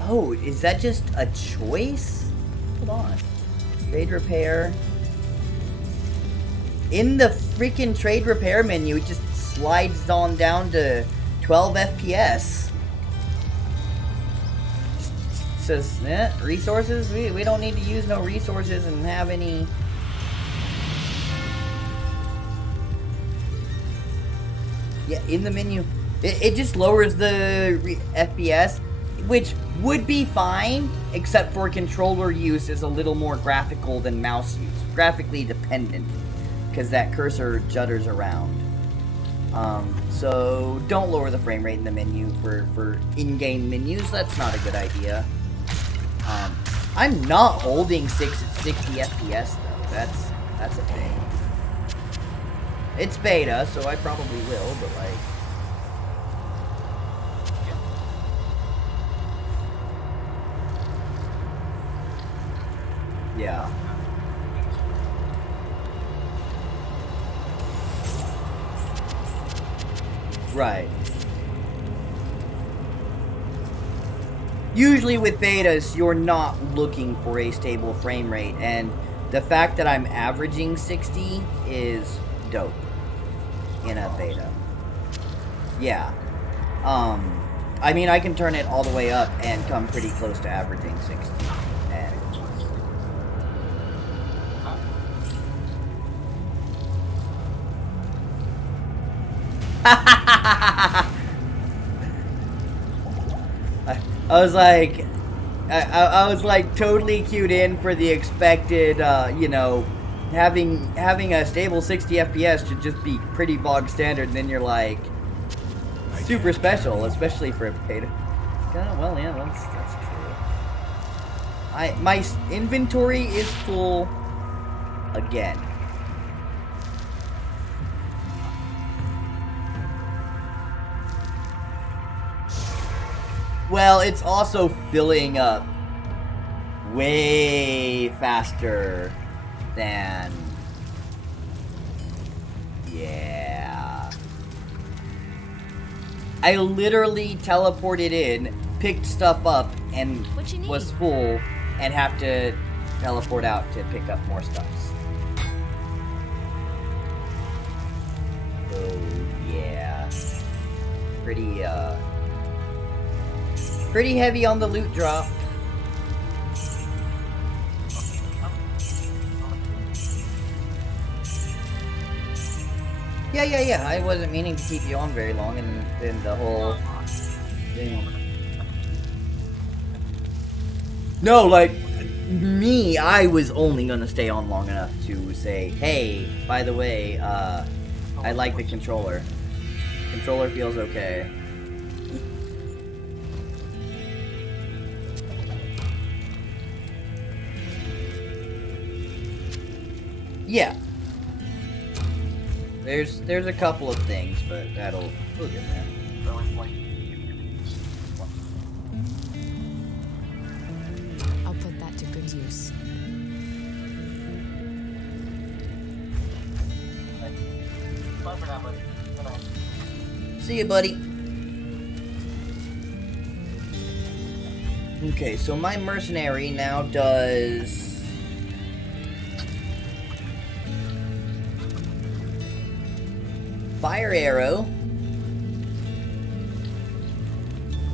Oh, is that just a choice? Hold on. Trade repair. In the freaking trade repair menu, it just slides on down to 12 FPS. It says, resources? We don't need to use no resources and have any... Yeah, in the menu. It just lowers the FPS, which would be fine, except for controller use is a little more graphical than mouse use. Graphically dependent, because that cursor judders around. So don't lower the frame rate in the menu for in-game menus. That's not a good idea. I'm not holding 60 FPS though. That's a thing. It's beta, so I probably will, but like... Yeah. Right. Usually with betas, you're not looking for a stable frame rate, and the fact that I'm averaging 60 is dope in a beta. Yeah. I mean, I can turn it all the way up and come pretty close to averaging 60. And I was like, I was like totally cued in for the expected, you know, having a stable 60 FPS should just be pretty bog standard, and then you're like super special, especially for a beta. Well, yeah, that's true. My inventory is full again. Well, it's also filling up way faster than... Yeah. I literally teleported in, picked stuff up, and was full, and have to teleport out to pick up more stuffs. So, yeah. Pretty heavy on the loot drop. Yeah. I wasn't meaning to keep you on very long, and then the whole thing. No, like, me, I was only gonna stay on long enough to say, hey, by the way, I like the controller. Controller feels okay. Yeah. There's a couple of things, but we'll get there. I'll put that to good use. Bye for now, buddy. Good night. See you, buddy. Okay, so my mercenary now does... Fire arrow,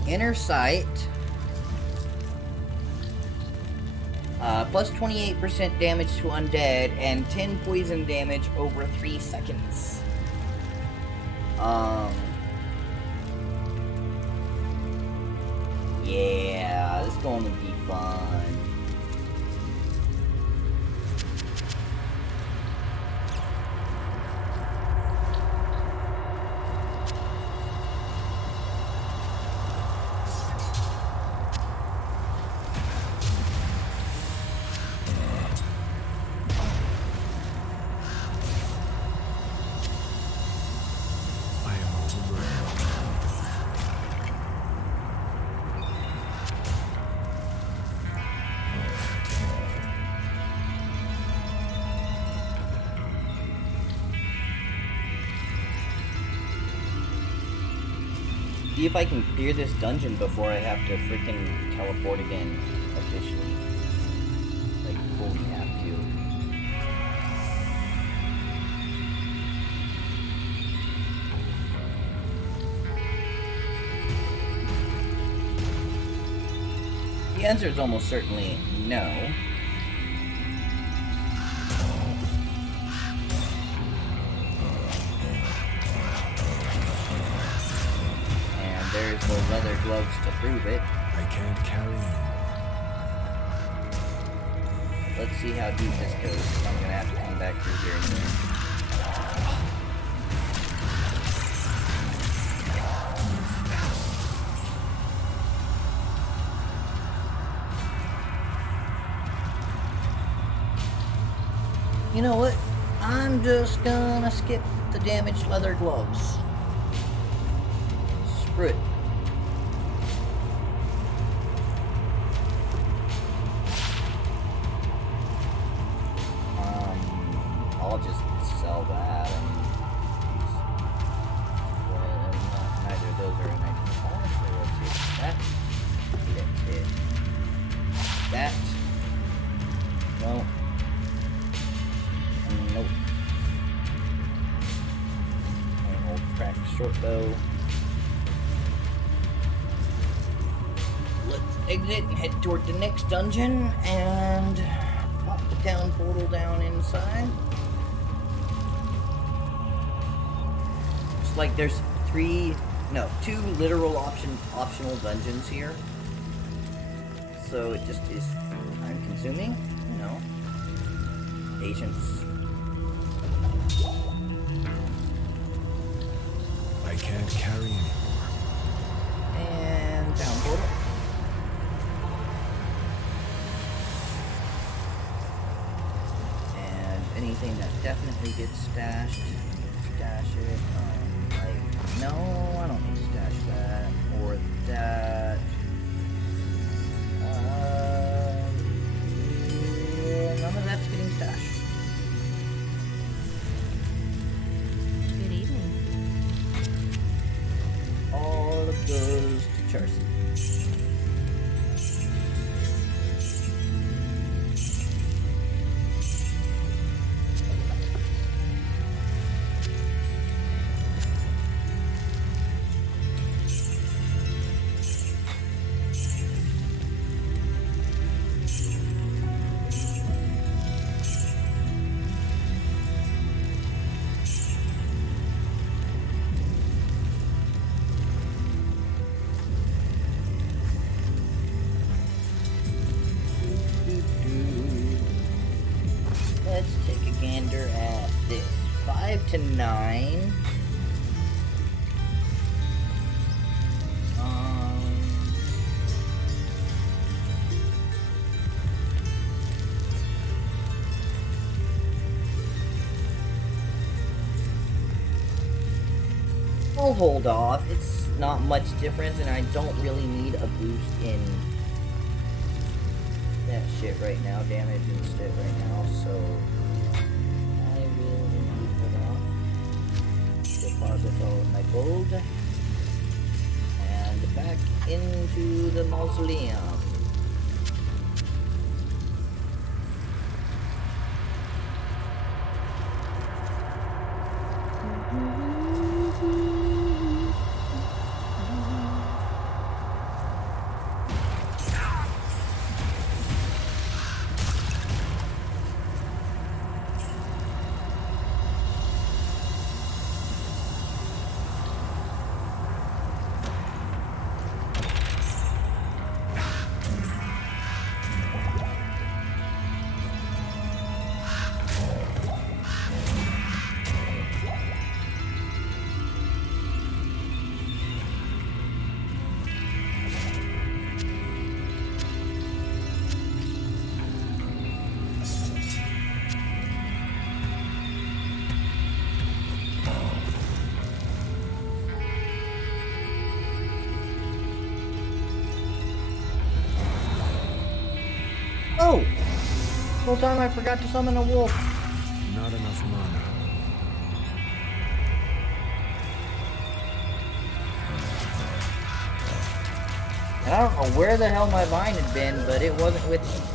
inner sight, plus 28% damage to undead, and 10 poison damage over 3 seconds. Yeah, this is going to be fun. See if I can clear this dungeon before I have to freaking teleport again, officially. Like, fully have to. The answer is almost certainly no. There's the leather gloves to prove it. I can't carry anymore. Let's see how deep this goes. I'm gonna have to come back through here and You know what? I'm just gonna skip the damaged leather gloves. Screw it. I'll just sell that. Neither of those are in 95, so let's see. That. That's it. That. No. Nope. Old cracked short bow. exit and head toward the next dungeon and pop the town portal down inside. It's like there's two literal optional dungeons here. So it just is time consuming, you know. Patience. I can't carry anymore. And down portal. And anything that definitely gets stashed, stash it. No, I don't need to stash that or that. None of that's getting stashed. Good evening. All of those to Charcy. Let's take a gander at this. 5 to 9. I'll hold off. It's not much difference, and I don't really need a boost in that shit right now, damage instead right now, so I will indeed hold off. Deposit all of my gold and back into the mausoleum. Oh! This whole time I forgot to summon a wolf. Not enough mana. And I don't know where the hell my vine had been, but it wasn't with me.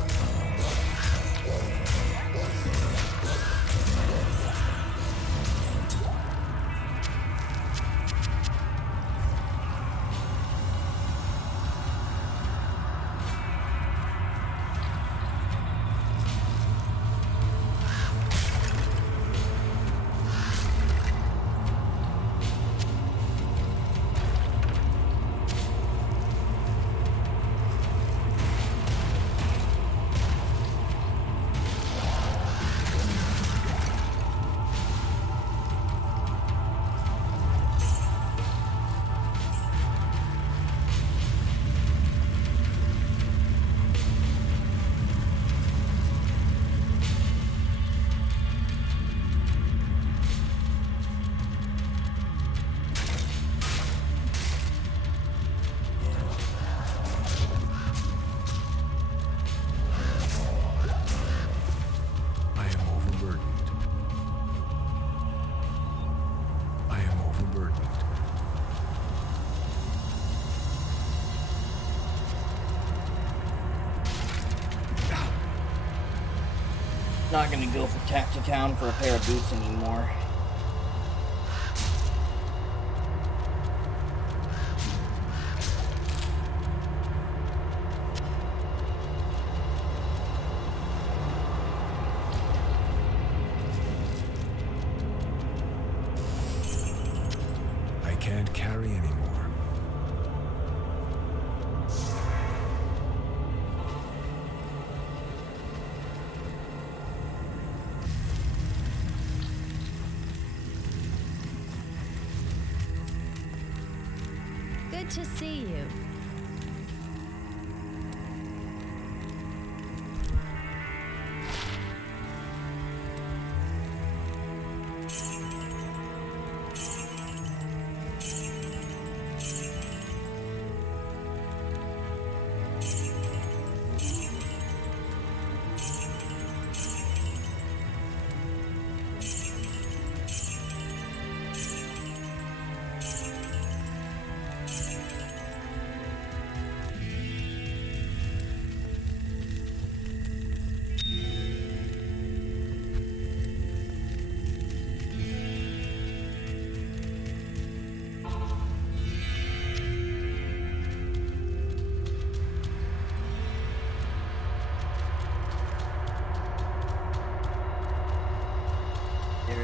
Not gonna go for to town for a pair of boots anymore. Good to see you.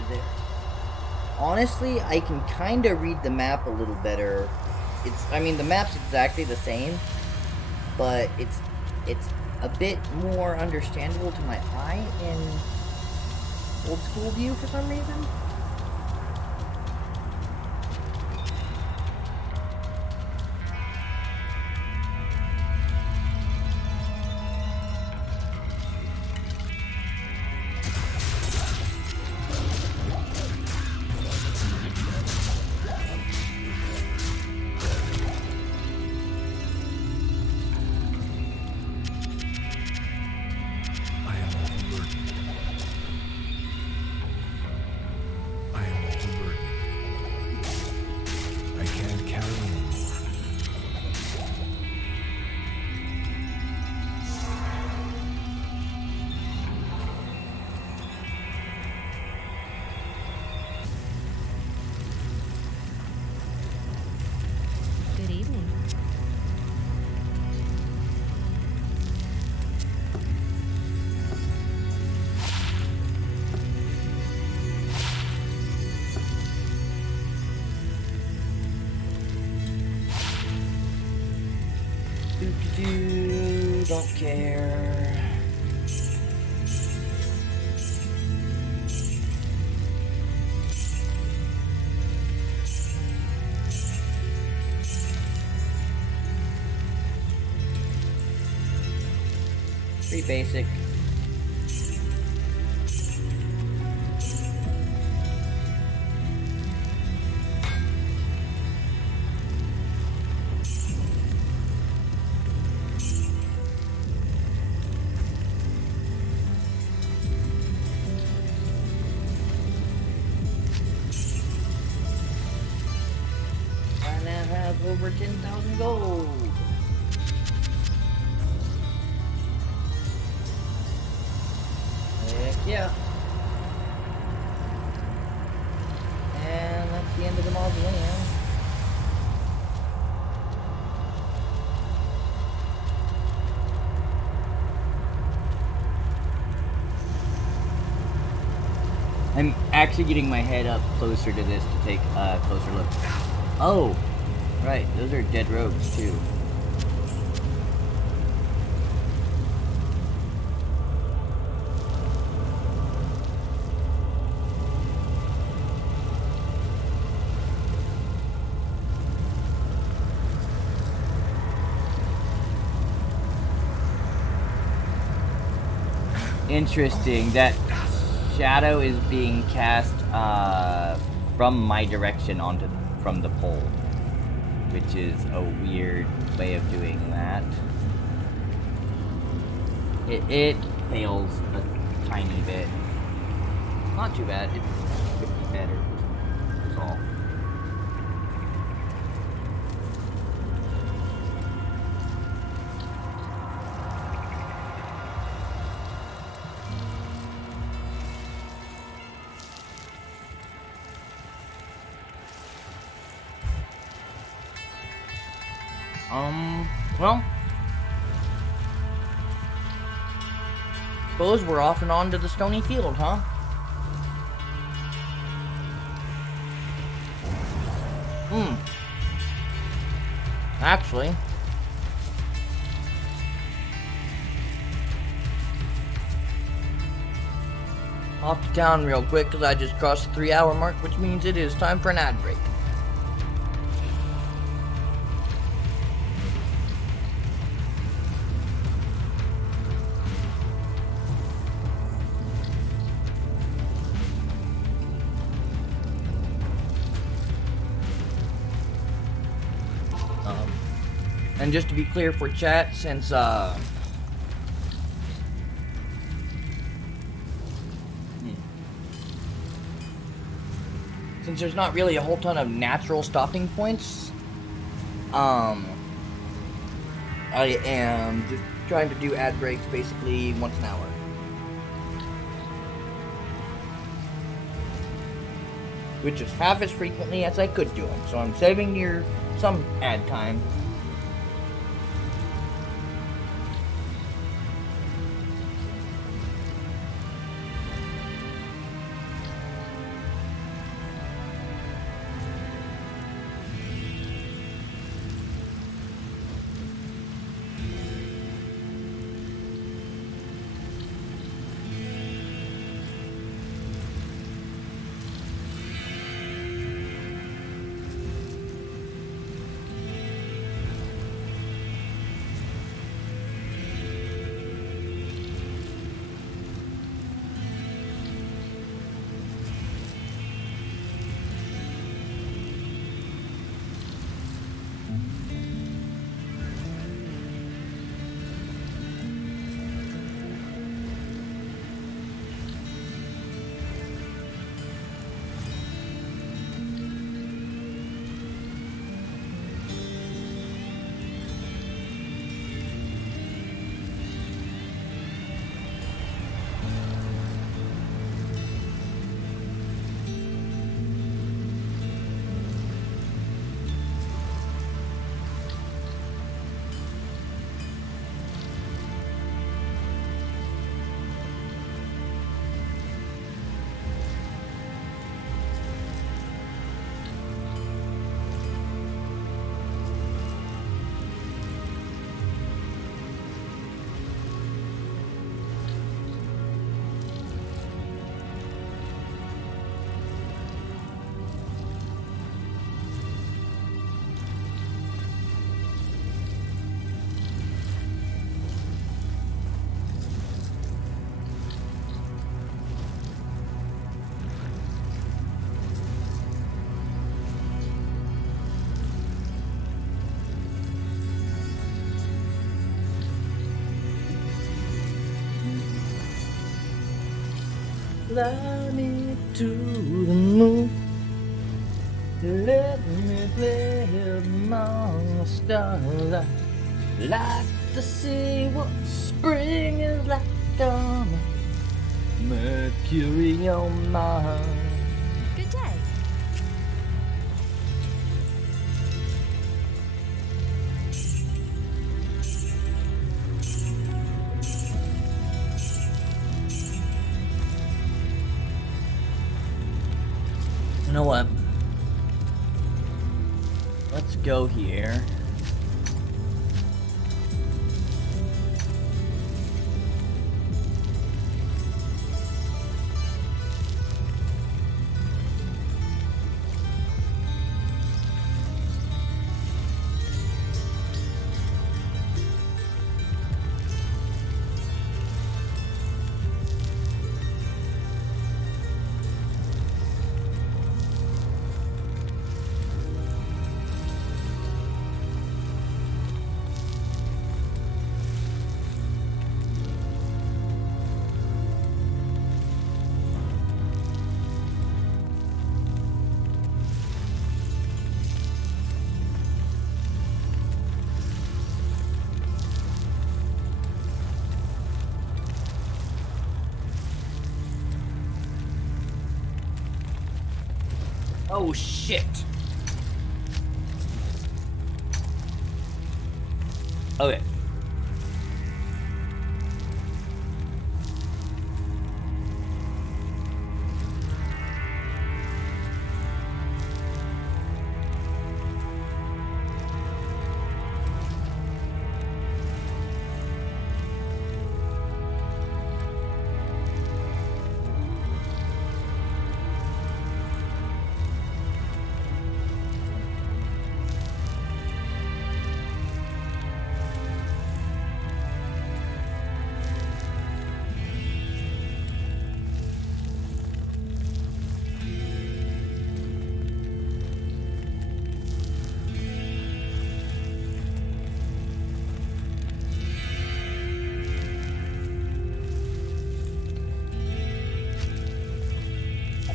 There. Honestly, I can kind of read the map a little better. I mean, the map's exactly the same, but it's a bit more understandable to my eye in old school view for some reason. Don't care. Pretty basic. Over 10,000 gold. Heck yeah. And that's the end of the mausoleum. I'm actually getting my head up closer to this to take a closer look. Oh! Right, those are dead rogues too. Interesting, that shadow is being cast from my direction from the pole, which is a weird way of doing that. It fails a tiny bit. Not too bad. It could be better. That's all. Well, suppose we're off and on to the stony field, huh? Actually, off to town real quick because I just crossed the 3-hour mark, which means it is time for an ad break. And just to be clear for chat, since there's not really a whole ton of natural stopping points, I am just trying to do ad breaks basically once an hour. Which is half as frequently as I could do them, so I'm saving some ad time. Fly me to the moon, let me play among the stars. I like to see what spring is like on Mercury on Mars. Good day. You know what? Let's go here. Oh shit. Okay.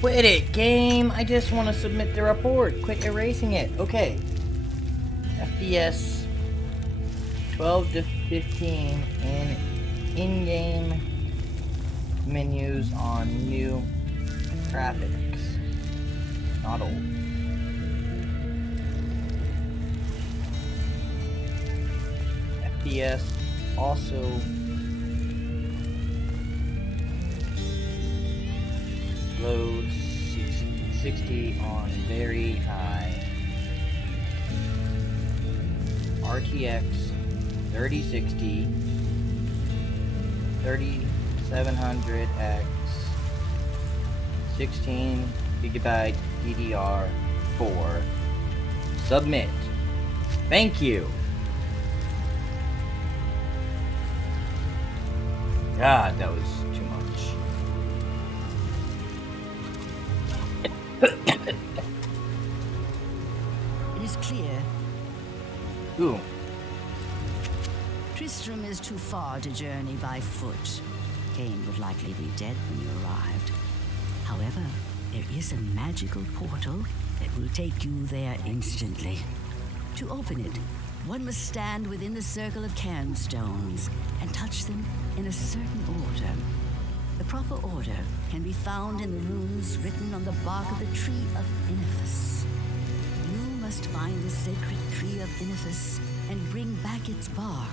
Quit it, game! I just want to submit the report. Quit erasing it. Okay. FPS 12 to 15 in-game menus on new graphics. Not old. FPS also load 60 on very high. RTX 3060 3700X 16 gigabyte DDR4. Submit. Thank you. God, that was too much. It is clear Ooh. Tristram is too far to journey by foot. Cain would likely be dead when you arrived. However, there is a magical portal that will take you there instantly. To open it, one must stand within the circle of cairnstones and touch them in a certain order. The proper order can be found in the runes written on the bark of the tree of Inifis. You must find the sacred tree of Inifis and bring back its bark.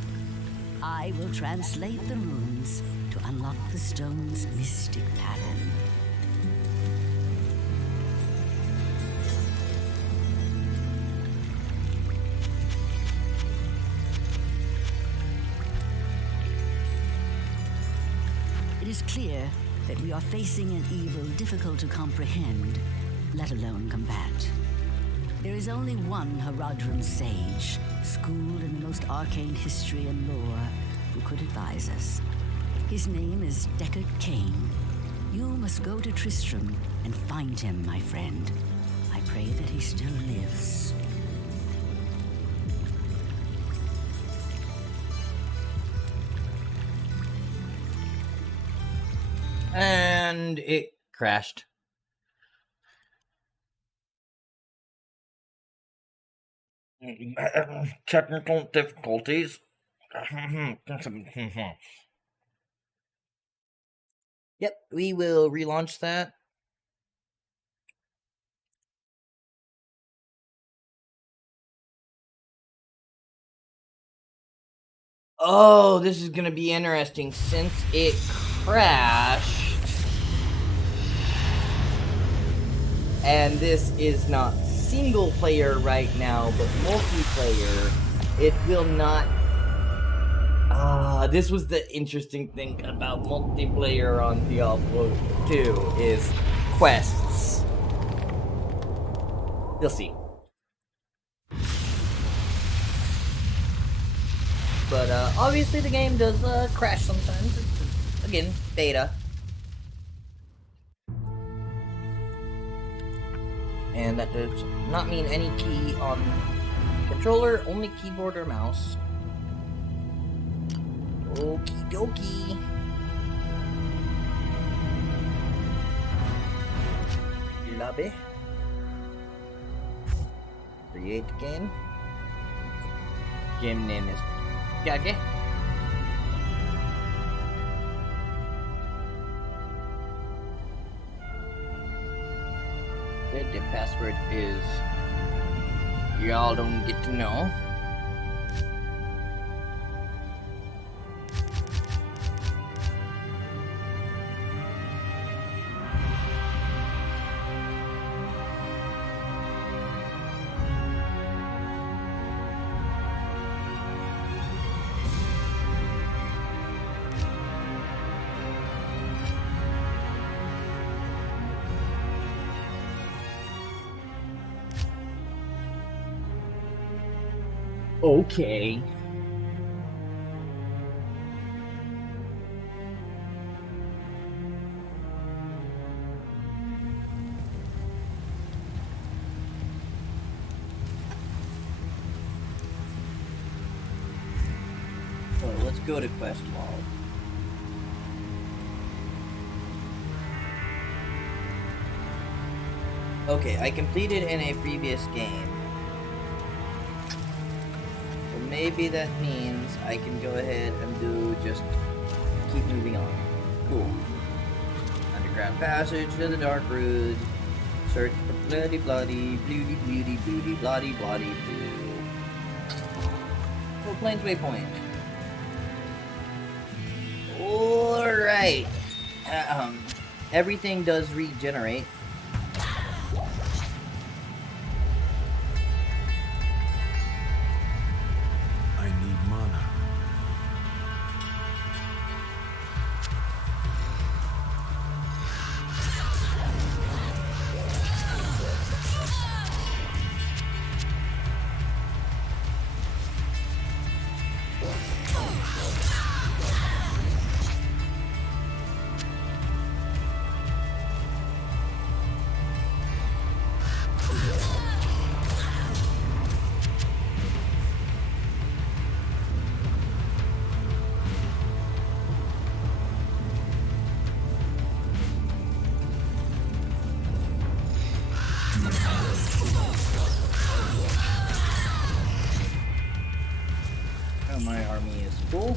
I will translate the runes to unlock the stone's mystic pattern. It is clear that we are facing an evil difficult to comprehend, let alone combat. There is only one Haradrim sage, schooled in the most arcane history and lore, who could advise us. His name is Deckard Cain. You must go to Tristram and find him, my friend. I pray that he still lives. And it crashed. Technical difficulties. Yep, we will relaunch that. Oh, this is gonna be interesting since it crashed. And this is not single player right now, but multiplayer. It will not. This was the interesting thing about multiplayer on Diablo 2 is quests. You'll see. But obviously the game does crash sometimes. It's, again, beta. And that does not mean any key on controller, only keyboard or mouse. Okie dokie. Lobby. Create game. Game name is Yage. The password is y'all don't get to know. Okay. So let's go to quest log. Okay, I completed in a previous game. So maybe that means I can go ahead and do just keep moving on. Cool. Underground passage to the Dark Road. Search for bloody bloody bloody bloody bloody bloody bloody blue. Oh, Plains Waypoint. Alright. Everything does regenerate. I need mana. Oh, my army is full.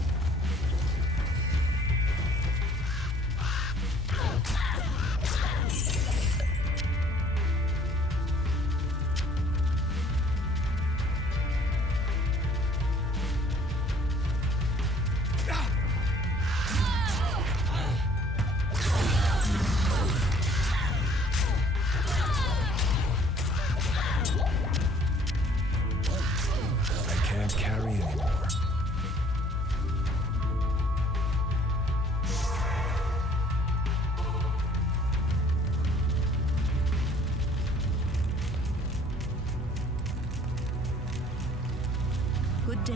I can't carry anymore. Good day.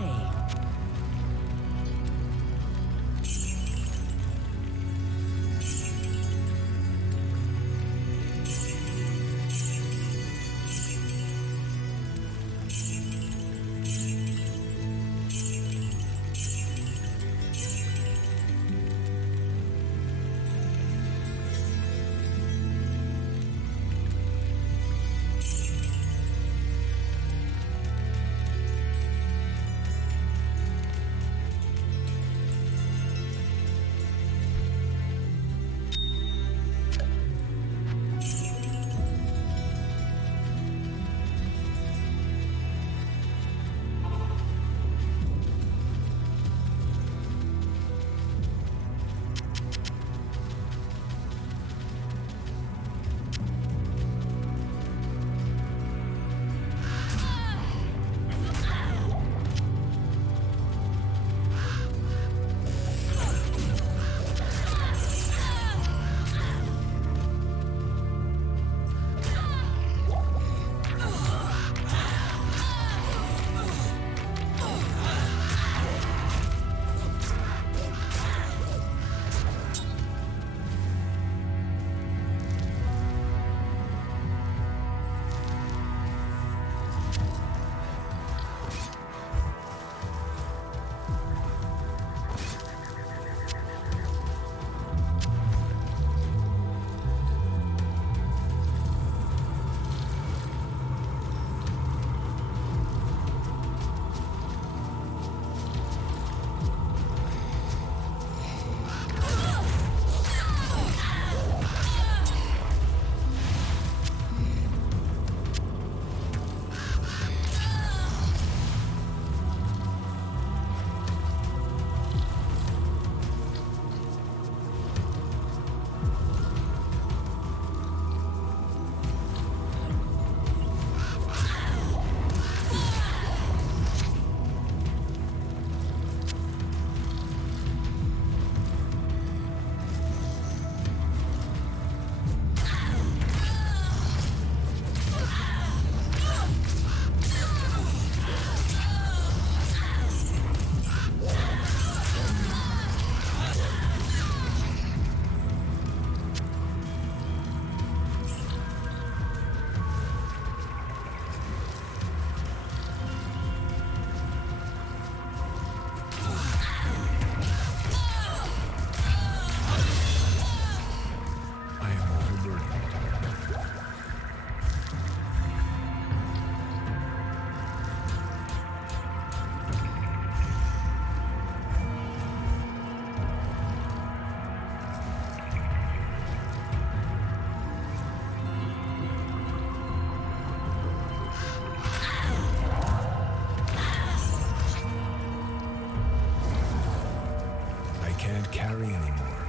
can't carry anymore.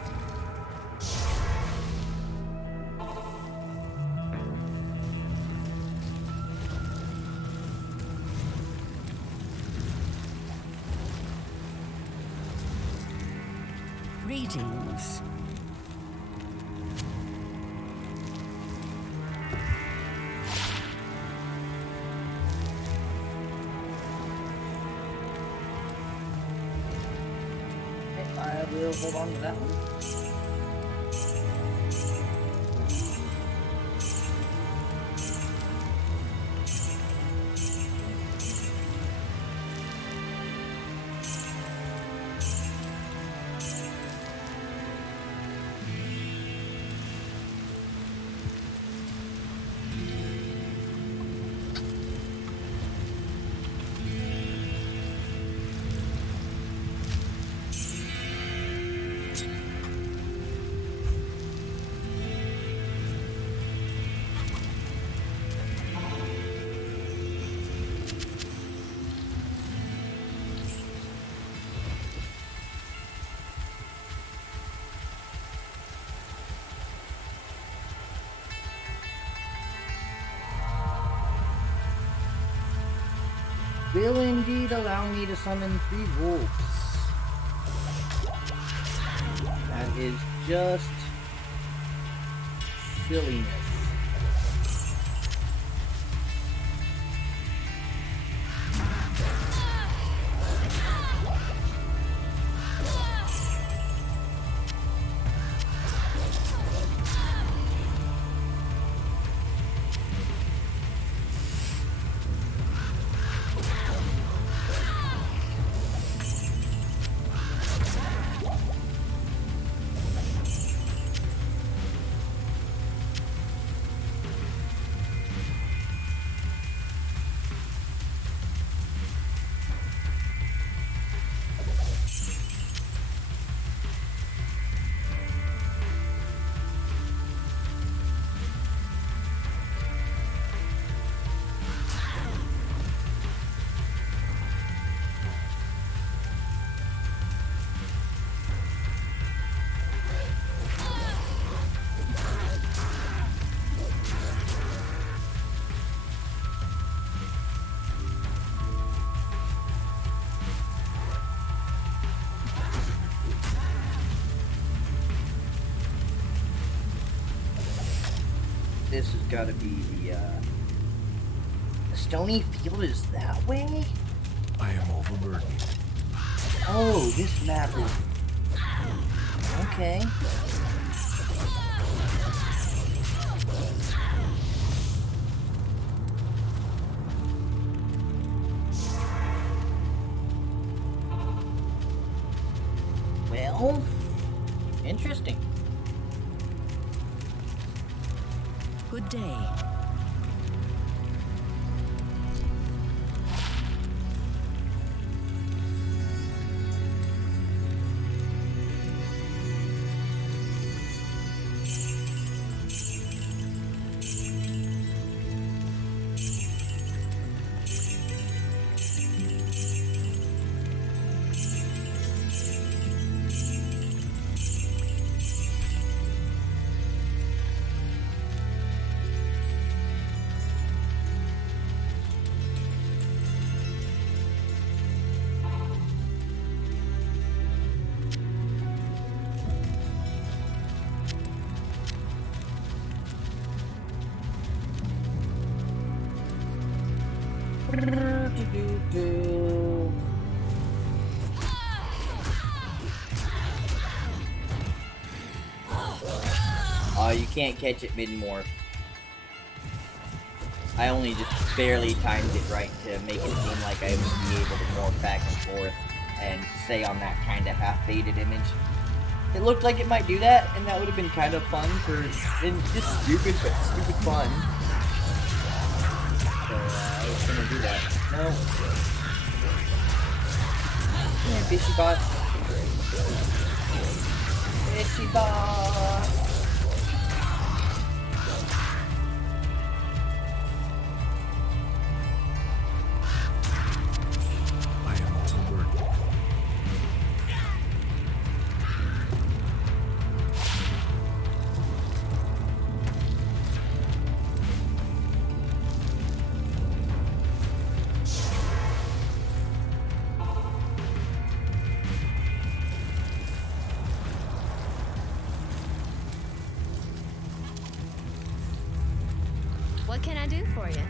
Greetings. I will hold on to that one. Will indeed allow me to summon 3 wolves. That is just silliness. This has got to be the stony field is that way? I am overburdened. Oh, this map is... Okay. Well, interesting. Good day. Oh, you can't catch it mid-morph. I only just barely timed it right to make it seem like I would be able to morph back and forth and stay on that kind of half-faded image. It looked like it might do that, and that would have been kind of fun for... just stupid, but stupid fun. So, I was gonna do that. No. Yeah, fishy bot. Fishy bot. What can I do for you?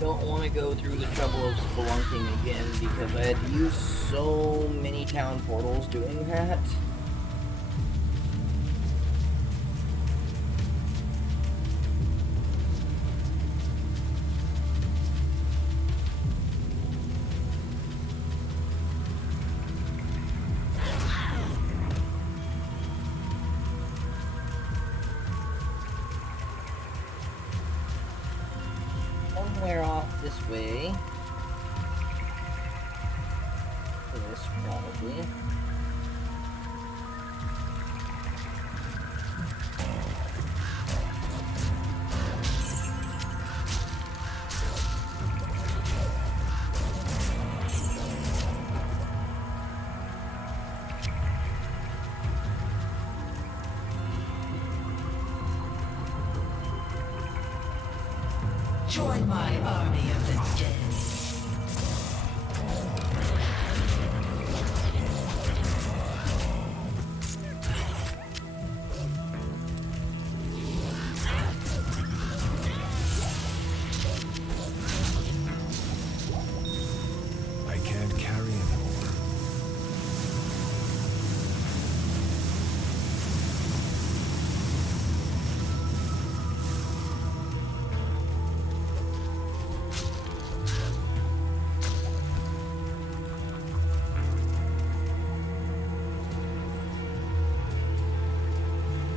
Don't want to go through the trouble of spelunking again because I had to use so many town portals doing that. Somewhere off this way. This, probably. Join my army of the dead. I can't carry anymore.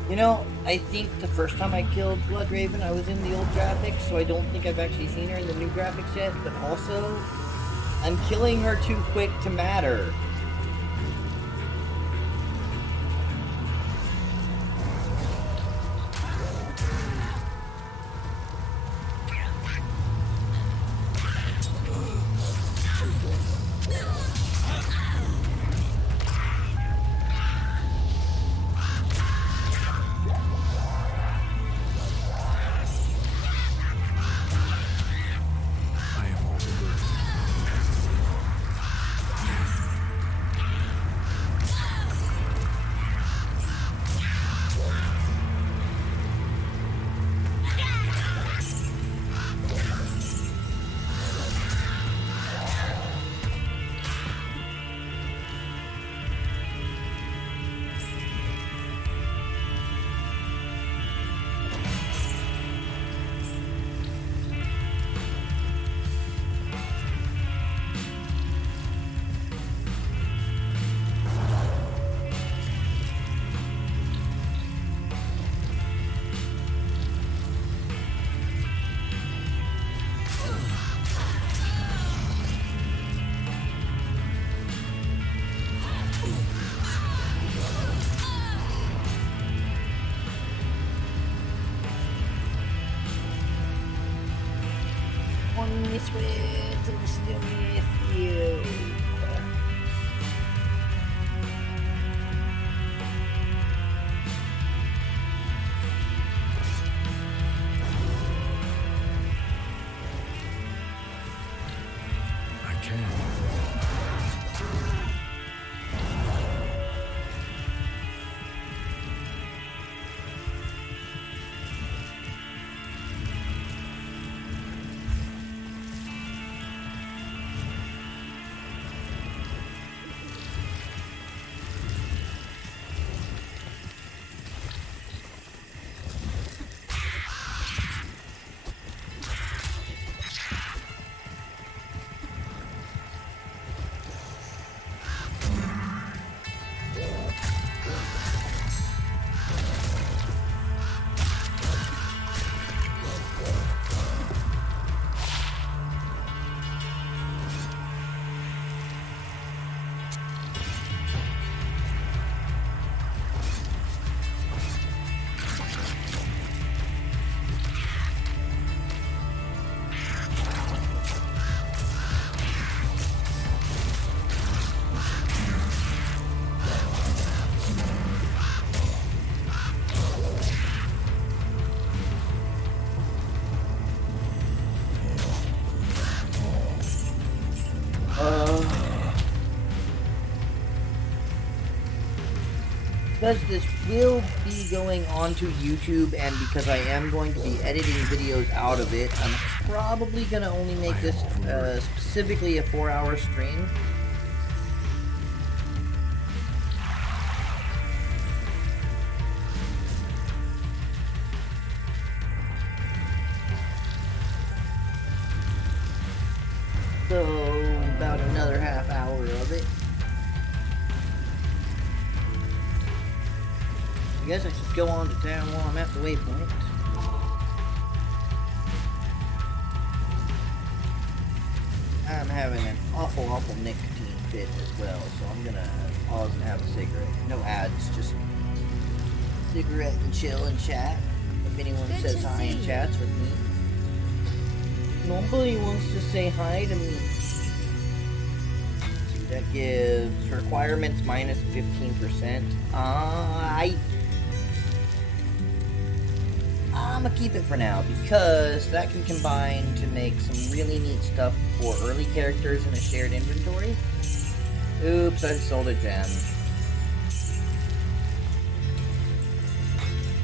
You know, I think the first time I killed Bloodraven, I was in the old graphics, so I don't think I've actually seen her in the new graphics yet, but also, I'm killing her too quick to matter. I am overburdened. on this way till I'm still with you. I can't. Because this will be going onto YouTube, and because I am going to be editing videos out of it, I'm probably going to only make this specifically a 4-hour stream. So, about another half hour of it. I guess I should go on to town while I'm at the waypoint. I'm having an awful nicotine fit as well, so I'm gonna pause and have a cigarette. No ads, just cigarette and chill and chat. If anyone Good says to hi and see chats with me. Nobody wants to say hi to me. See, that gives requirements minus 15%. I'm gonna keep it for now because that can combine to make some really neat stuff for early characters in a shared inventory. Oops, I sold a gem.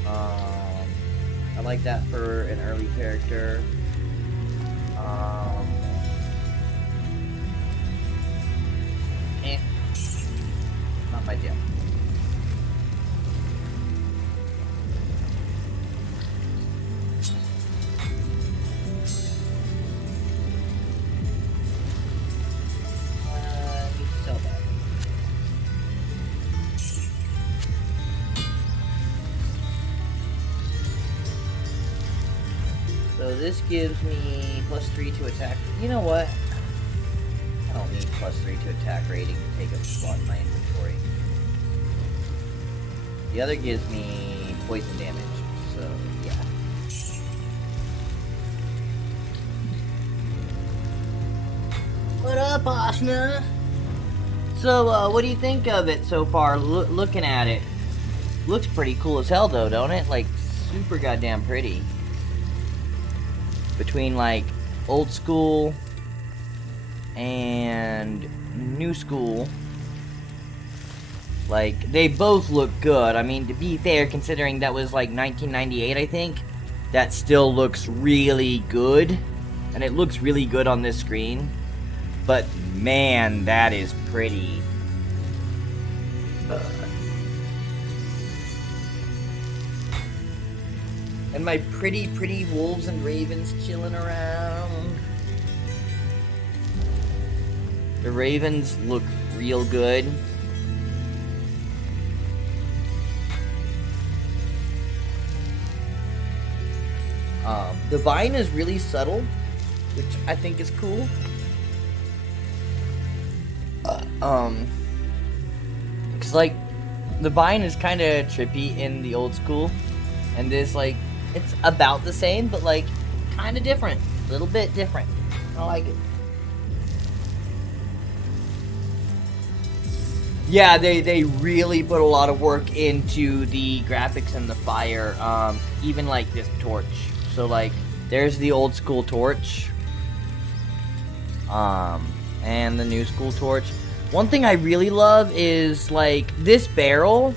I like that for an early character. Not my gem. So this gives me +3 to attack. You know what? I don't need +3 to attack rating to take up a slot in my inventory. The other gives me poison damage, so yeah. What up, Ashna? So, what do you think of it so far, looking at it? Looks pretty cool as hell though, don't it? Like, super goddamn pretty. Between like old school and new school, like they both look good. I mean, to be fair, considering that was like 1998, I think that still looks really good, and it looks really good on this screen. But man, that is pretty. And my pretty wolves and ravens chilling around. The ravens look real good. The vine is really subtle, which I think is cool. Cause like, the vine is kind of trippy in the old school, and this like, it's about the same, but like, kind of different, a little bit different. I like it. Yeah, they really put a lot of work into the graphics and the fire. Even like this torch. So like, there's the old school torch. And the new school torch. One thing I really love is like this barrel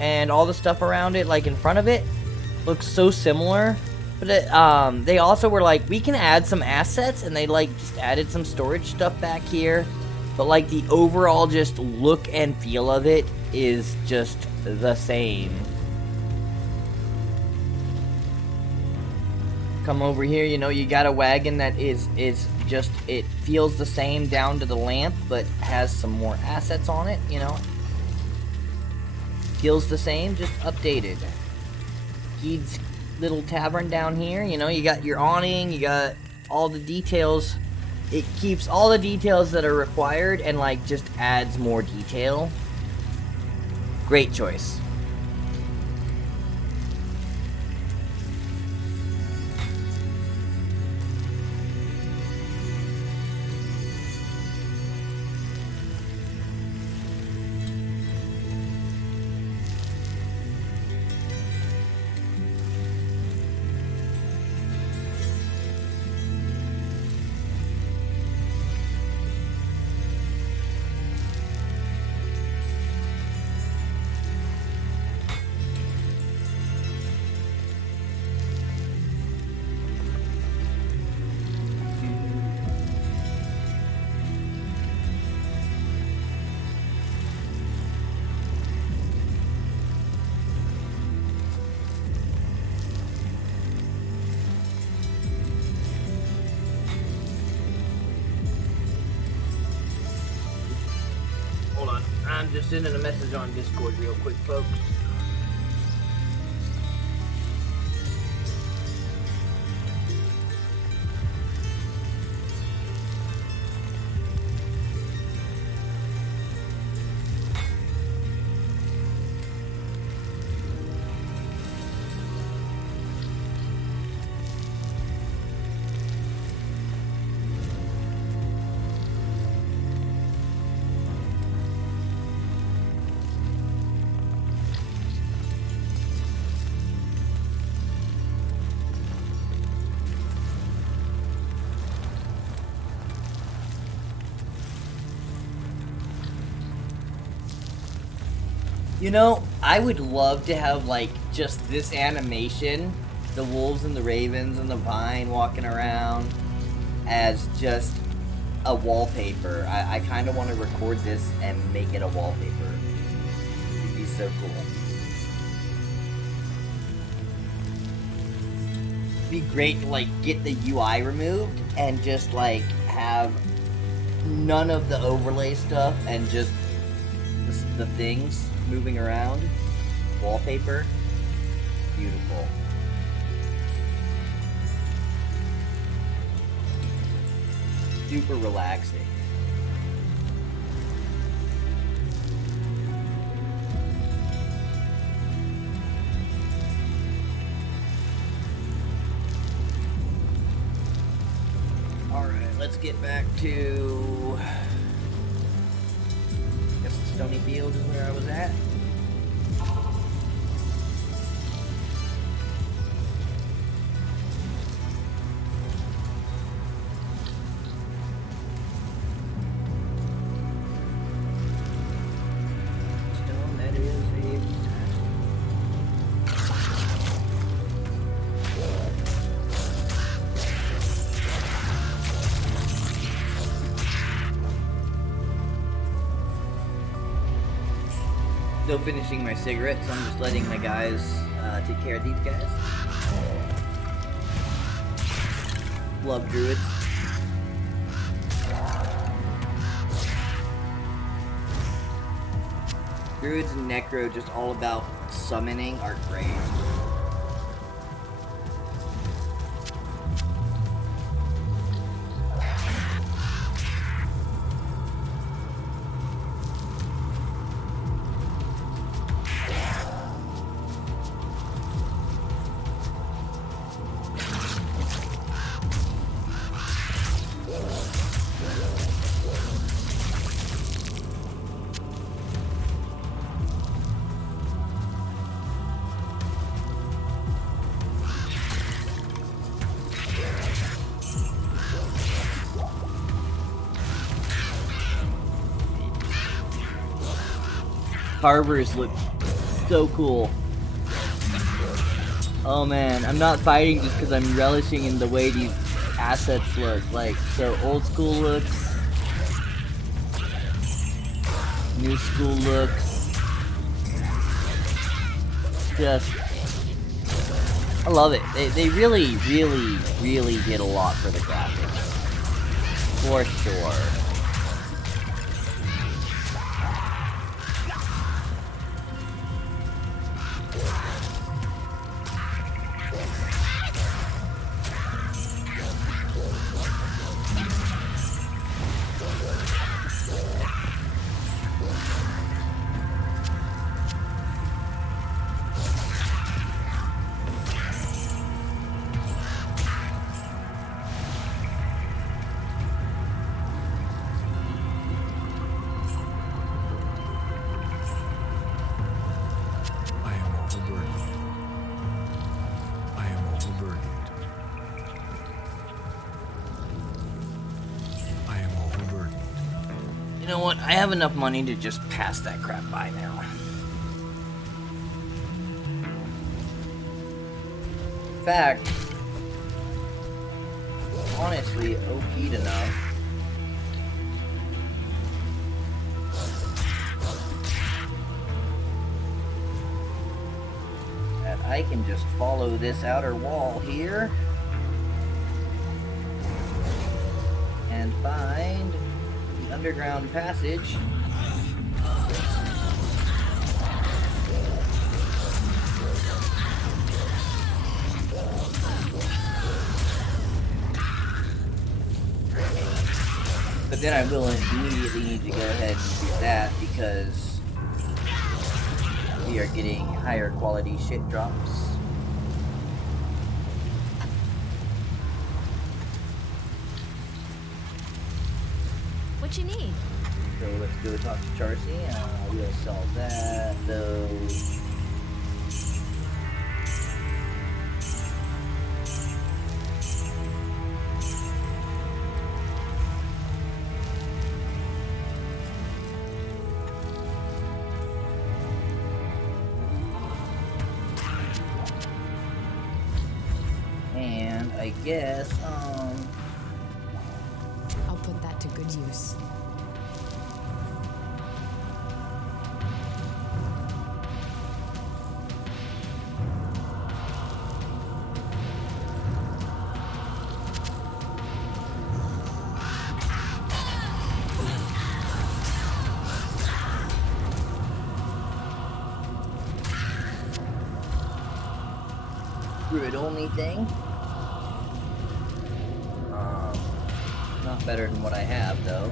and all the stuff around it, like in front of it, looks so similar. But it, they also were like, we can add some assets, and they like just added some storage stuff back here. But like the overall just look and feel of it is just the same. Come over here, you know, you got a wagon that is just, it feels the same down to the lamp, but has some more assets on it, you know. Feels the same, just updated. Geed's little tavern down here, you know, you got your awning, you got all the details. It keeps all the details that are required and like just adds more detail. Great choice. Hold on, I'm just sending a message on Discord real quick, folks. You know, I would love to have, like, just this animation, the wolves and the ravens and the vine walking around, as just a wallpaper. I kind of want to record this and make it a wallpaper. It'd be so cool. It'd be great to, like, get the UI removed and just, like, have none of the overlay stuff and just the things moving around. Wallpaper. Beautiful. Super relaxing. Alright, let's get back to... I guess the Stony Field is where I was at. Stone, that is a... Still finishing my cigarette, so I'm just letting my guys take care of these guys. Love druids. Druids and Necro, just all about summoning, are great. carvers look so cool. Oh man, I'm not fighting just because I'm relishing in the way these assets look. Like, so old school looks, new school looks. Just, I love it. They really, really, really did a lot for the graphics. For sure. You know what? I have enough money to just pass that crap by now. In fact, honestly, OP'd enough. That I can just follow this outer wall here and find the underground passage. But then I will immediately need to go ahead and do that because we are getting higher quality shit drops. What you need? So let's go talk to Charcy. We'll solve that, though. And I guess, I'll put that to good use. Druid only thing. Not better than what I have, though.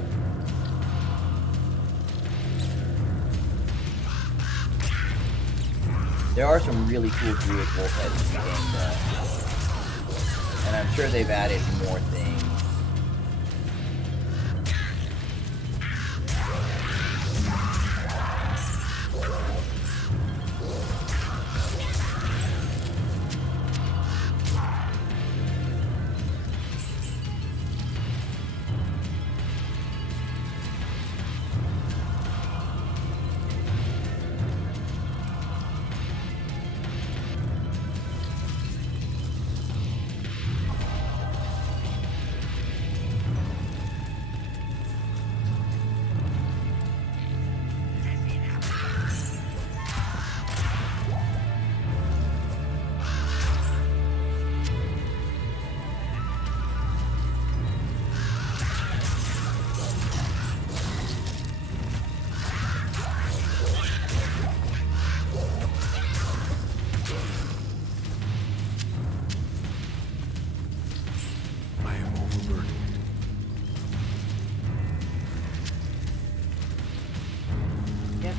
There are some really cool Druid wolf heads in the game, though. And I'm sure they've added more things.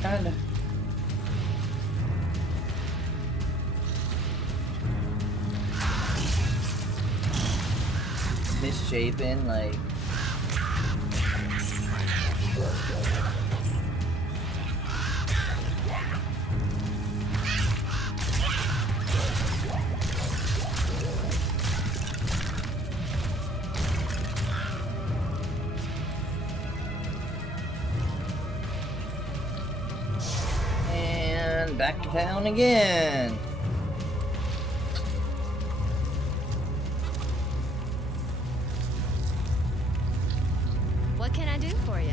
Kinda. Misshapen, like. back to town again. What can I do for you?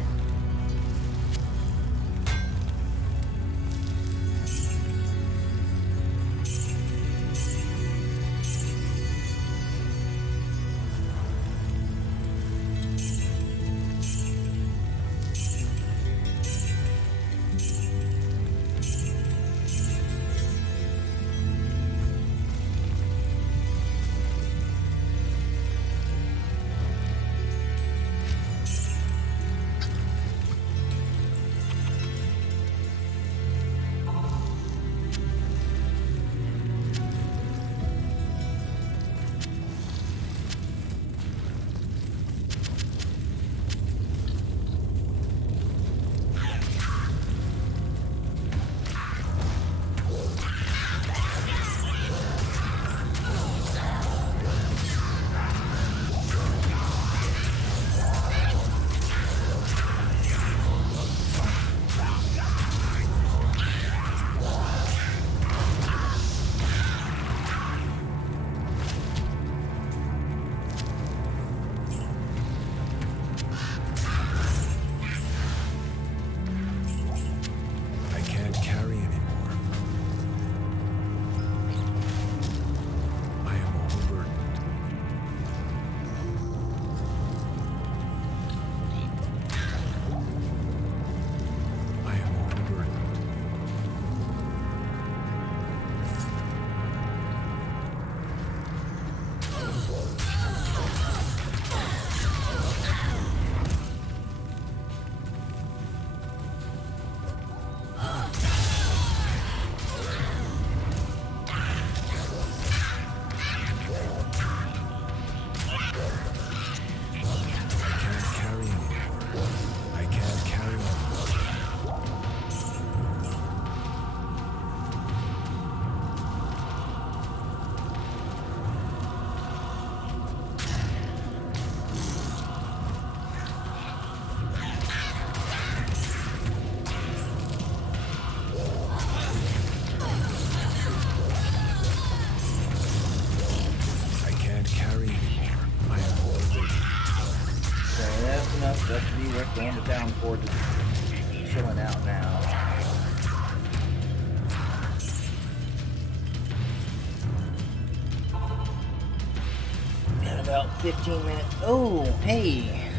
I can't carry anymore. I am overburdened. I am overburdened. I can't carry anymore. I can't carry anymore. I can't carry anymore. I am overburdened. Okay, that's enough stuff to be worth going to town for. Just chilling out now. In about 15 minutes. Oh, hey.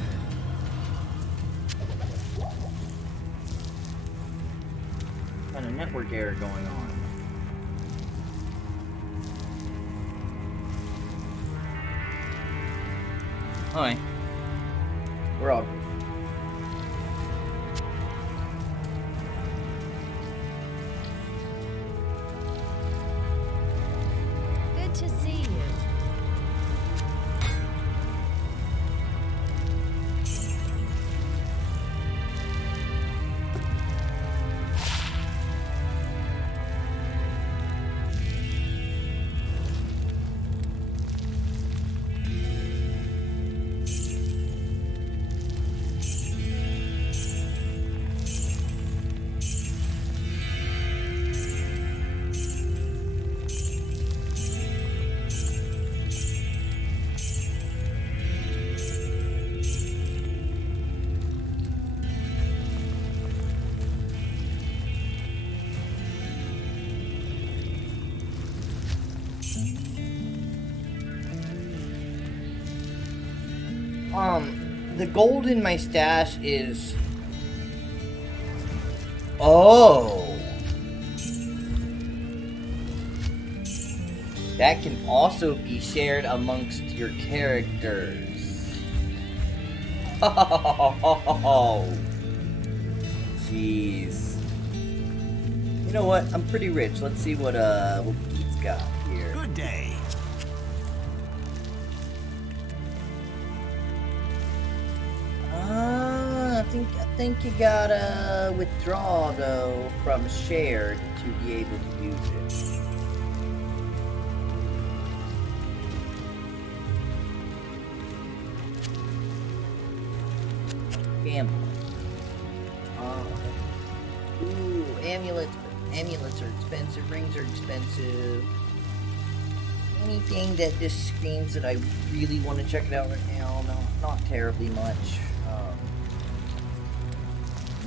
Kind of network error going on. Alright. We're all good. Good to see you. The gold in my stash is... Oh! That can also be shared amongst your characters. Oh! Jeez. You know what? I'm pretty rich. Let's see what Pete's got here. Good day. I think you gotta withdraw though from shared to be able to use it. Gamble. Ooh, amulets. amulets are expensive, rings are expensive. Anything that just screams that I really want to check it out right now, no, not terribly much.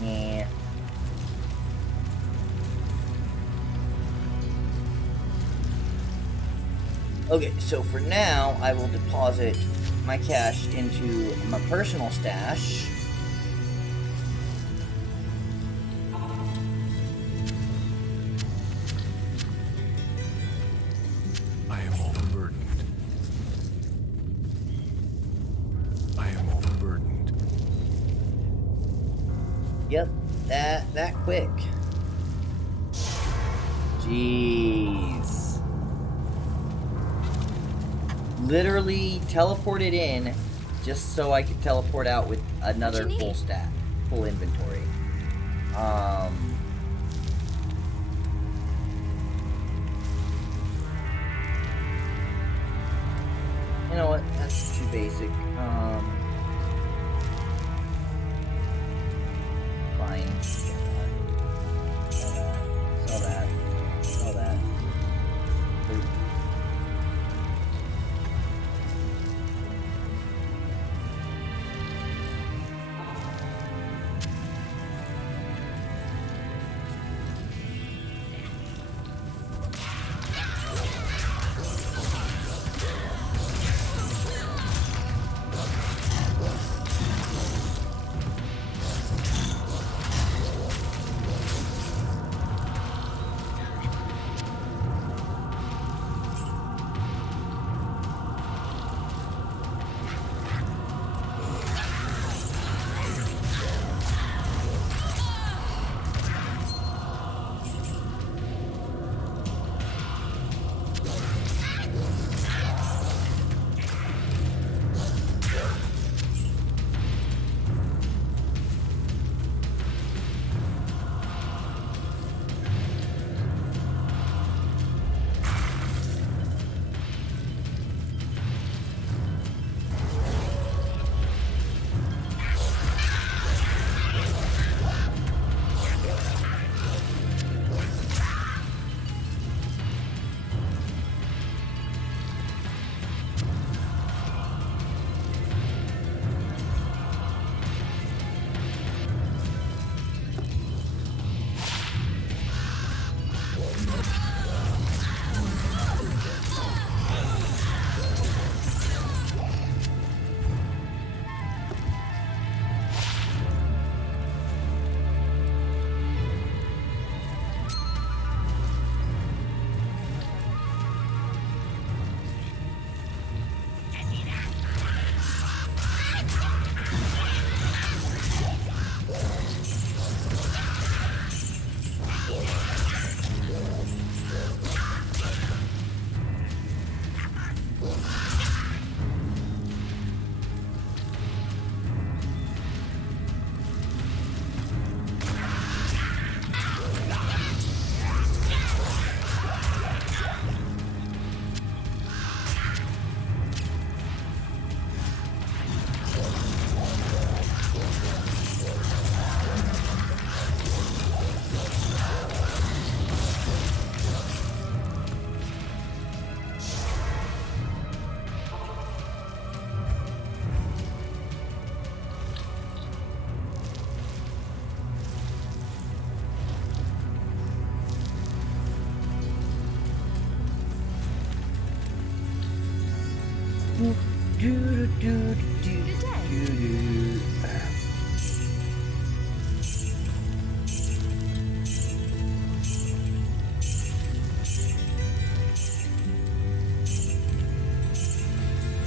Yeah. Okay, so for now, I will deposit my cash into my personal stash. I am overburdened. I am overburdened. Yep, that quick. Jeez. Literally teleported in just so I could teleport out with another full stack, full inventory. You know what? That's too basic. Fine. Sell that. Sell that. Boop.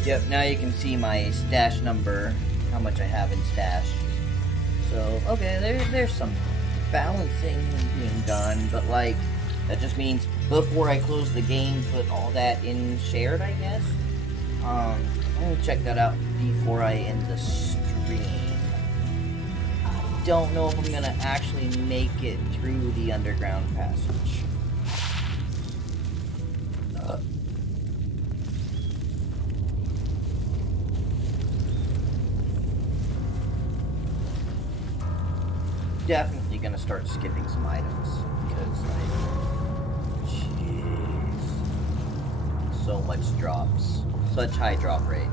Yep, now you can see my stash number, how much I have in stash. So, okay, there's some balancing being done, but like, that just means before I close the game, put all that in shared, I guess. I'm gonna check that out before I end the stream. I don't know if I'm gonna actually make it through the underground passage. definitely gonna start skipping some items because, like, jeez, so much drops, such high drop rate.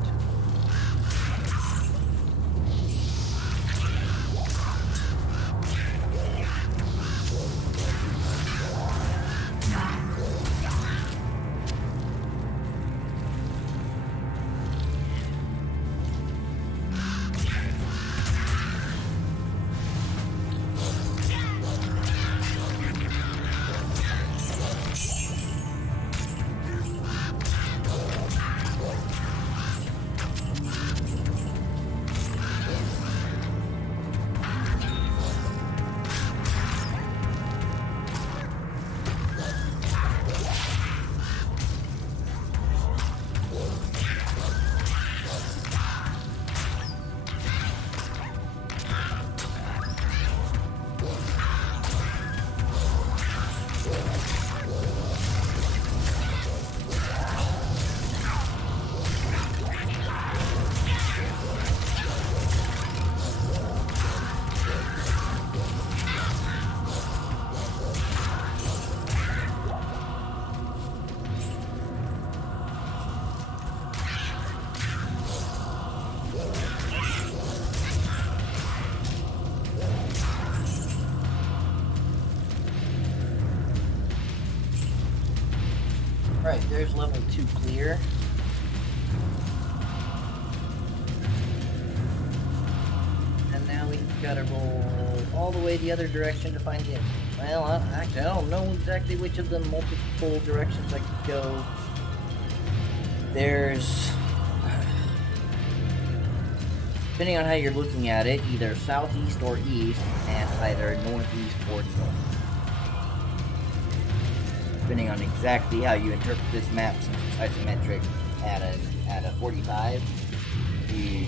Right, there's level 2 clear. And now we've got to roll all the way the other direction to find him. Well, actually, I don't know exactly which of the multiple directions I could go. There's... depending on how you're looking at it, either southeast or east, and either northeast or north. Depending on exactly how you interpret this map, since it's isometric at a 45, you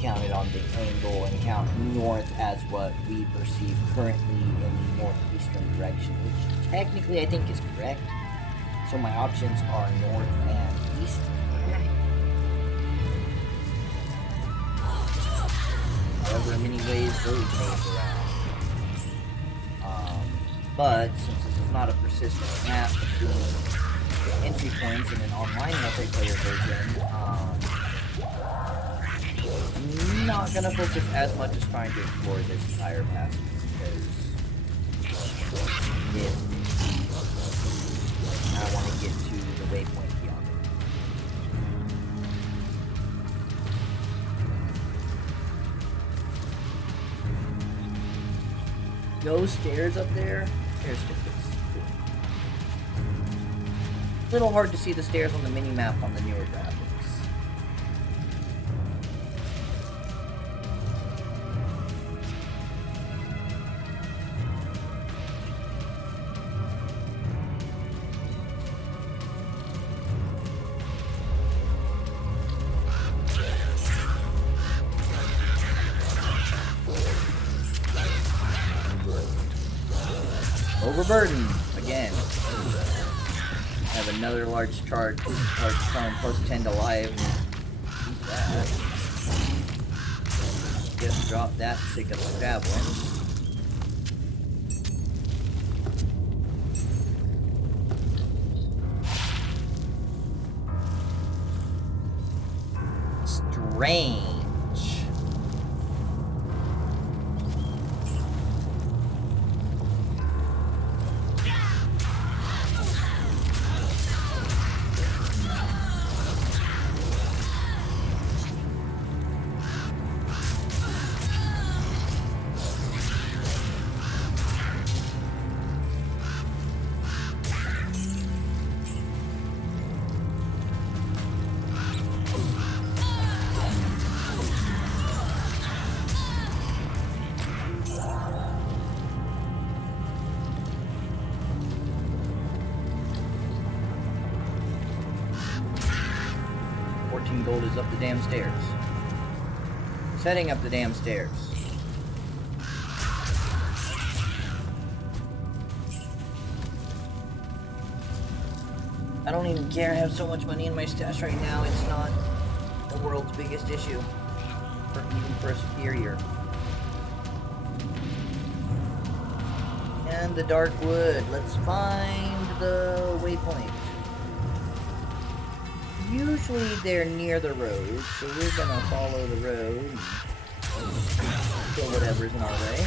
count it on the angle and count north as what we perceive currently in the northeastern direction, which technically I think is correct. So my options are north and east. However many ways those move around. But since this is not a persistent map between entry points in an online multiplayer version, I'm not gonna focus as much as trying to explore this entire passage because I want to get to the waypoint beyond it. Those stairs up there, stairs difference. A little hard to see the stairs on the mini map on the newer graphics. Overburden again. Have another large charge charm plus 10 to life. Keep that. Just drop that, pick up the javelin. Strange. Gold is up the damn stairs. Setting up the damn stairs. I don't even care. I have so much money in my stash right now. It's not the world's biggest issue, even for a superior. And the dark wood. Let's find the waypoint. Usually they're near the road, so we're gonna follow the road and kill whatever's in our way.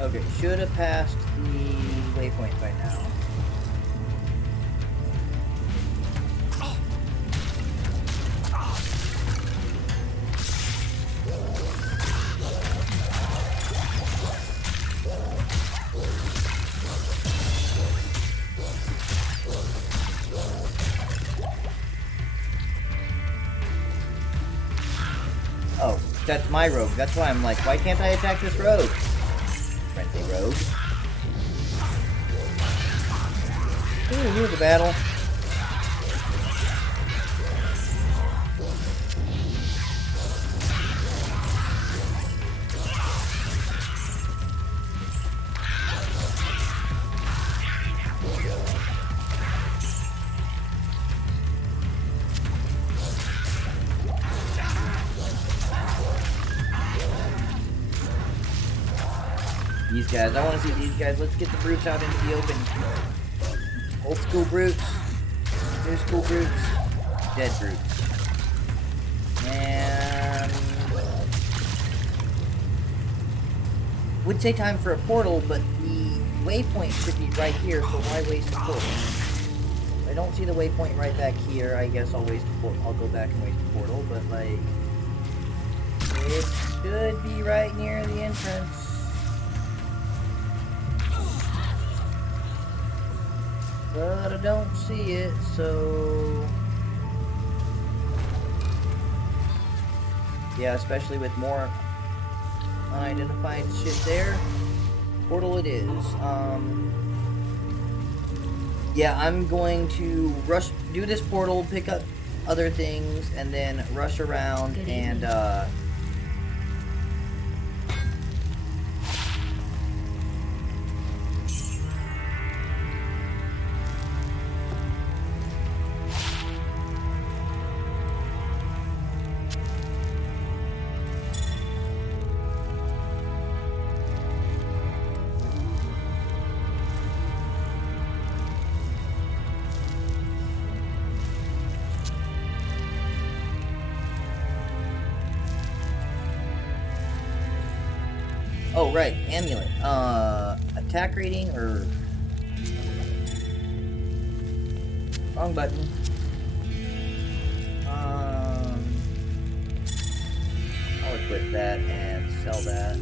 Okay, should have passed the waypoint by now. Oh, that's my rogue. That's why I'm like, why can't I attack this rogue? Friendly rogue. Ooh, here's a battle. These guys. I want to see these guys. Let's get the brutes out into the open. Old school brutes. New school brutes. Dead brutes. And... would say time for a portal, but the waypoint should be right here, so why waste a portal? If I don't see the waypoint right back here, I guess I'll waste a portal. I'll go back and waste a portal, but like... it should be right near the entrance. But I don't see it, so... yeah, especially with more unidentified shit there. Portal it is. Yeah, I'm going to do this portal, pick up other things, and then rush around and, oh, right, amulet. Attack rating, or... wrong button. I'll equip that and sell that.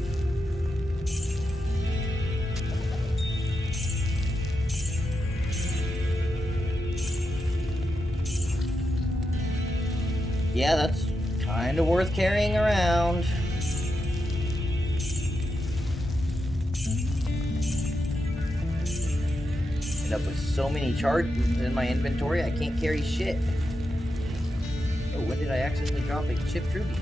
Yeah, that's kind of worth carrying around. Up with so many charges in my inventory, I can't carry shit. Oh, when did I accidentally drop a chipped ruby?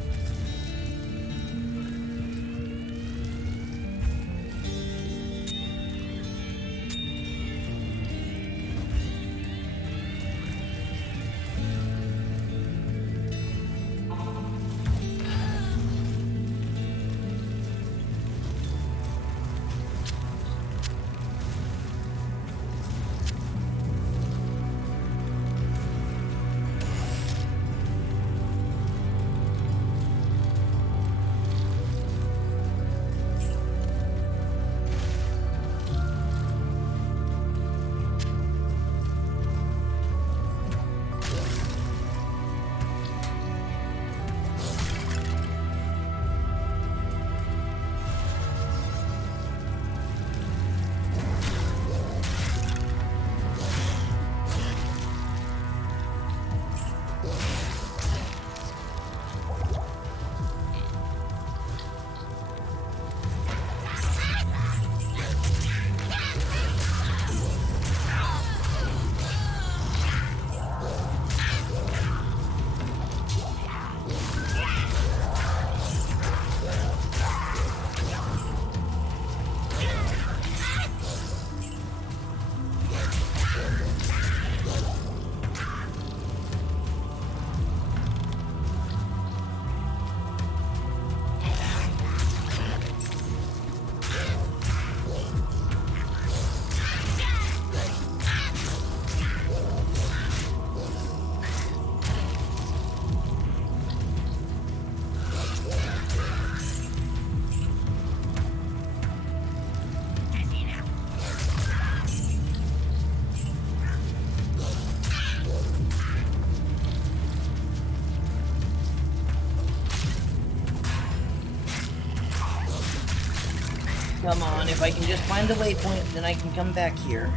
Come on, if I can just find the waypoint, then I can come back here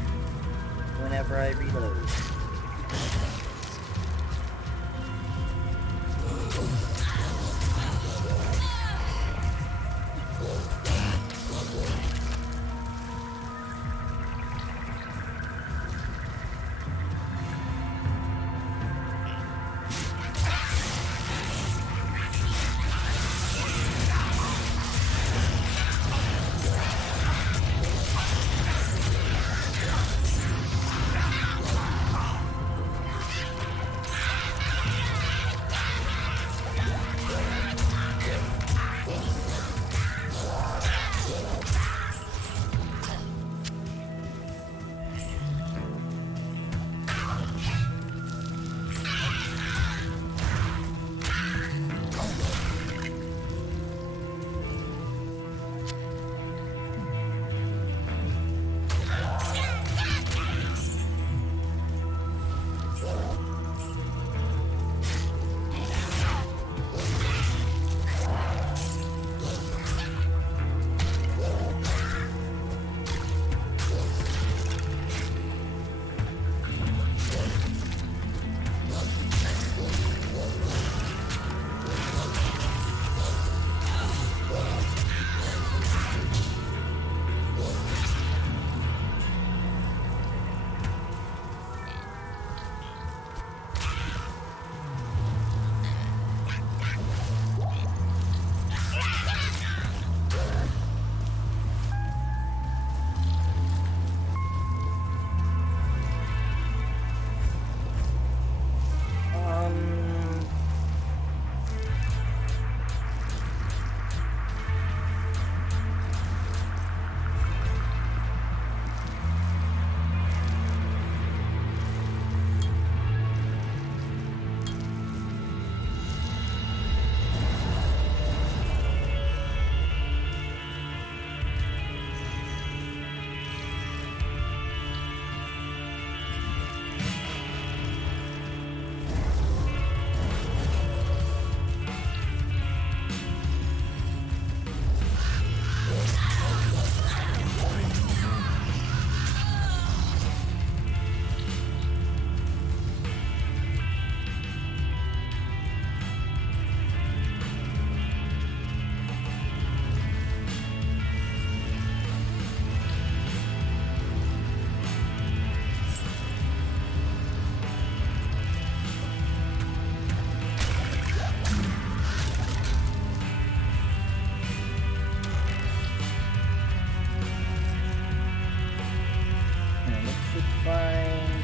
whenever I reload.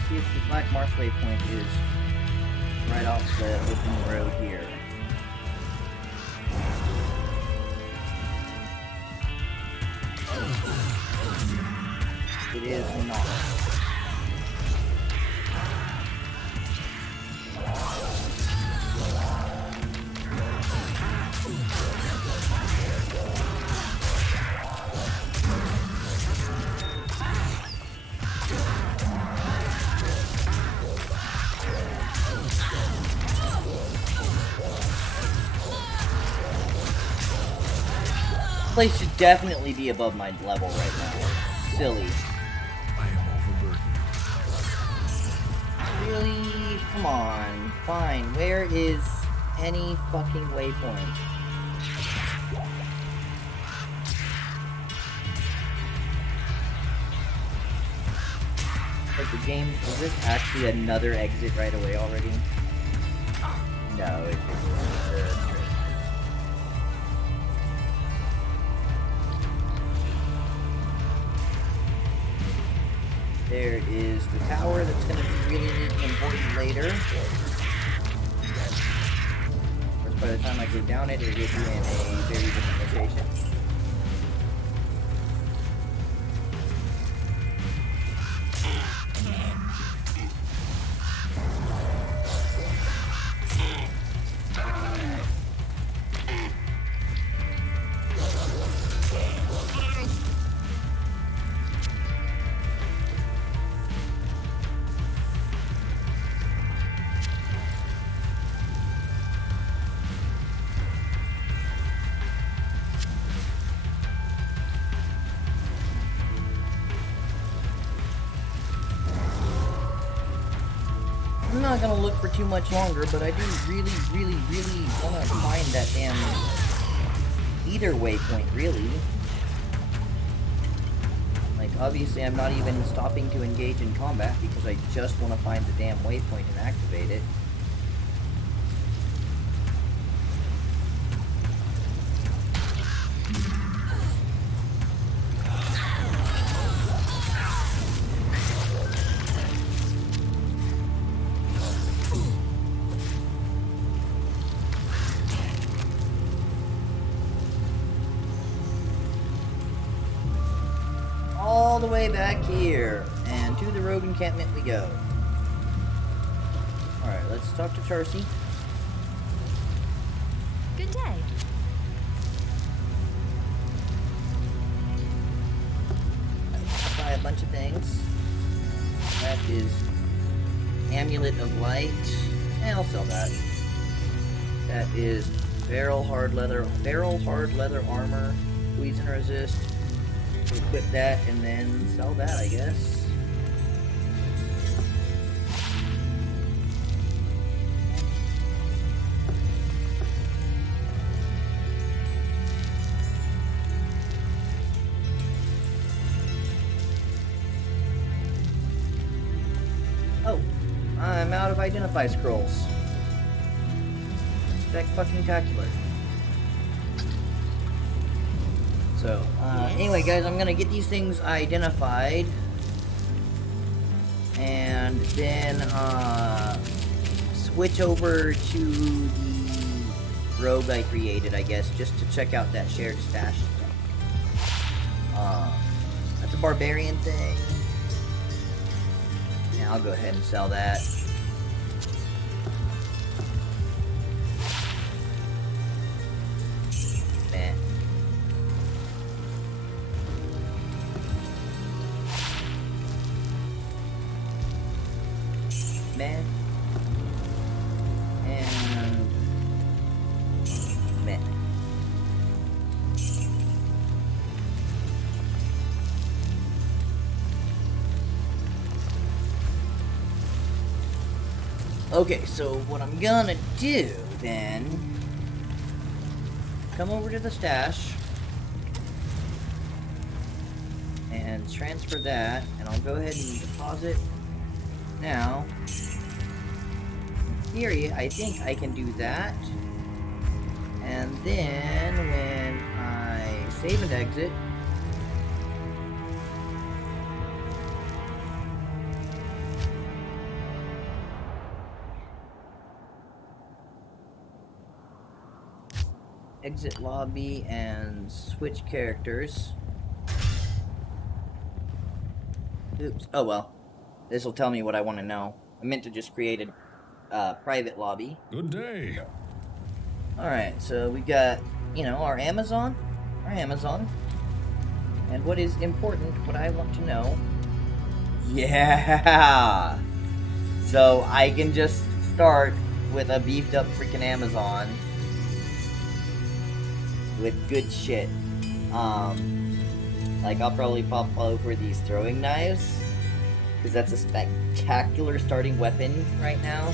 See if the Black Marsh waypoint is right off the open road here. It is not. Place should definitely be above my level right now. It's silly. I am overburdened. Really? Come on. Fine. Where is any fucking waypoint? Like the game, is this actually another exit right away already? No, it's just there is the tower that's going to be really neat and important later. Of course, by the time I go down it, it will be in a very different location. not gonna look for too much longer, but I do really, really, really wanna find that damn either waypoint, really. Like, obviously I'm not even stopping to engage in combat because I just want to find the damn waypoint and activate it. All the way back here, and to the rogue encampment we go. Alright, let's talk to Charcy. Good day. I'll buy a bunch of things. That is Amulet of Light. I'll sell that. That is barrel hard leather armor, poison resist. Equip that and then sell that, I guess. Oh, I'm out of identify scrolls. Spectacular. So, anyway guys, I'm gonna get these things identified, and then, switch over to the rogue I created, I guess, just to check out that shared stash stuff. That's a barbarian thing. Yeah, I'll go ahead and sell that. Man. And man. Okay, so what I'm gonna do then, come over to the stash and transfer that, and I'll go ahead and deposit now. In theory, I think I can do that. And then when I save and exit, exit lobby and switch characters. Oops. Oh well. This will tell me what I want to know. I meant to just create a private lobby. Good day. Alright, so we got, you know, our Amazon. And what is important, what I want to know. Yeah! So I can just start with a beefed up freaking Amazon. With good shit. Like I'll probably pop over these throwing knives. Because that's a spectacular starting weapon right now.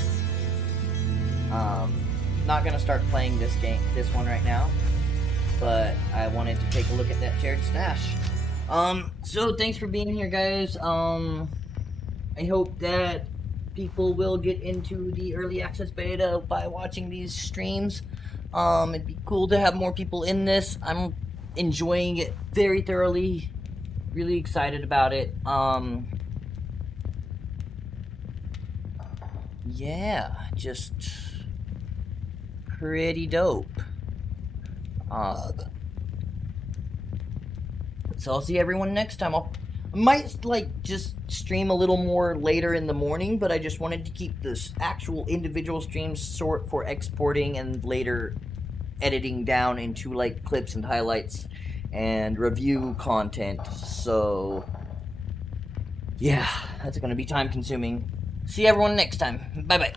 Not gonna start playing this one right now, but I wanted to take a look at that shared stash. So thanks for being here, guys. I hope that people will get into the early access beta by watching these streams. It'd be cool to have more people in this. I'm enjoying it very thoroughly. Really excited about it. Yeah, just pretty dope. So I'll see everyone next time. I might, like, just stream a little more later in the morning, but I just wanted to keep this actual individual streams short for exporting and later editing down into, like, clips and highlights and review content. So, yeah, that's gonna be time consuming. See everyone next time. Bye-bye.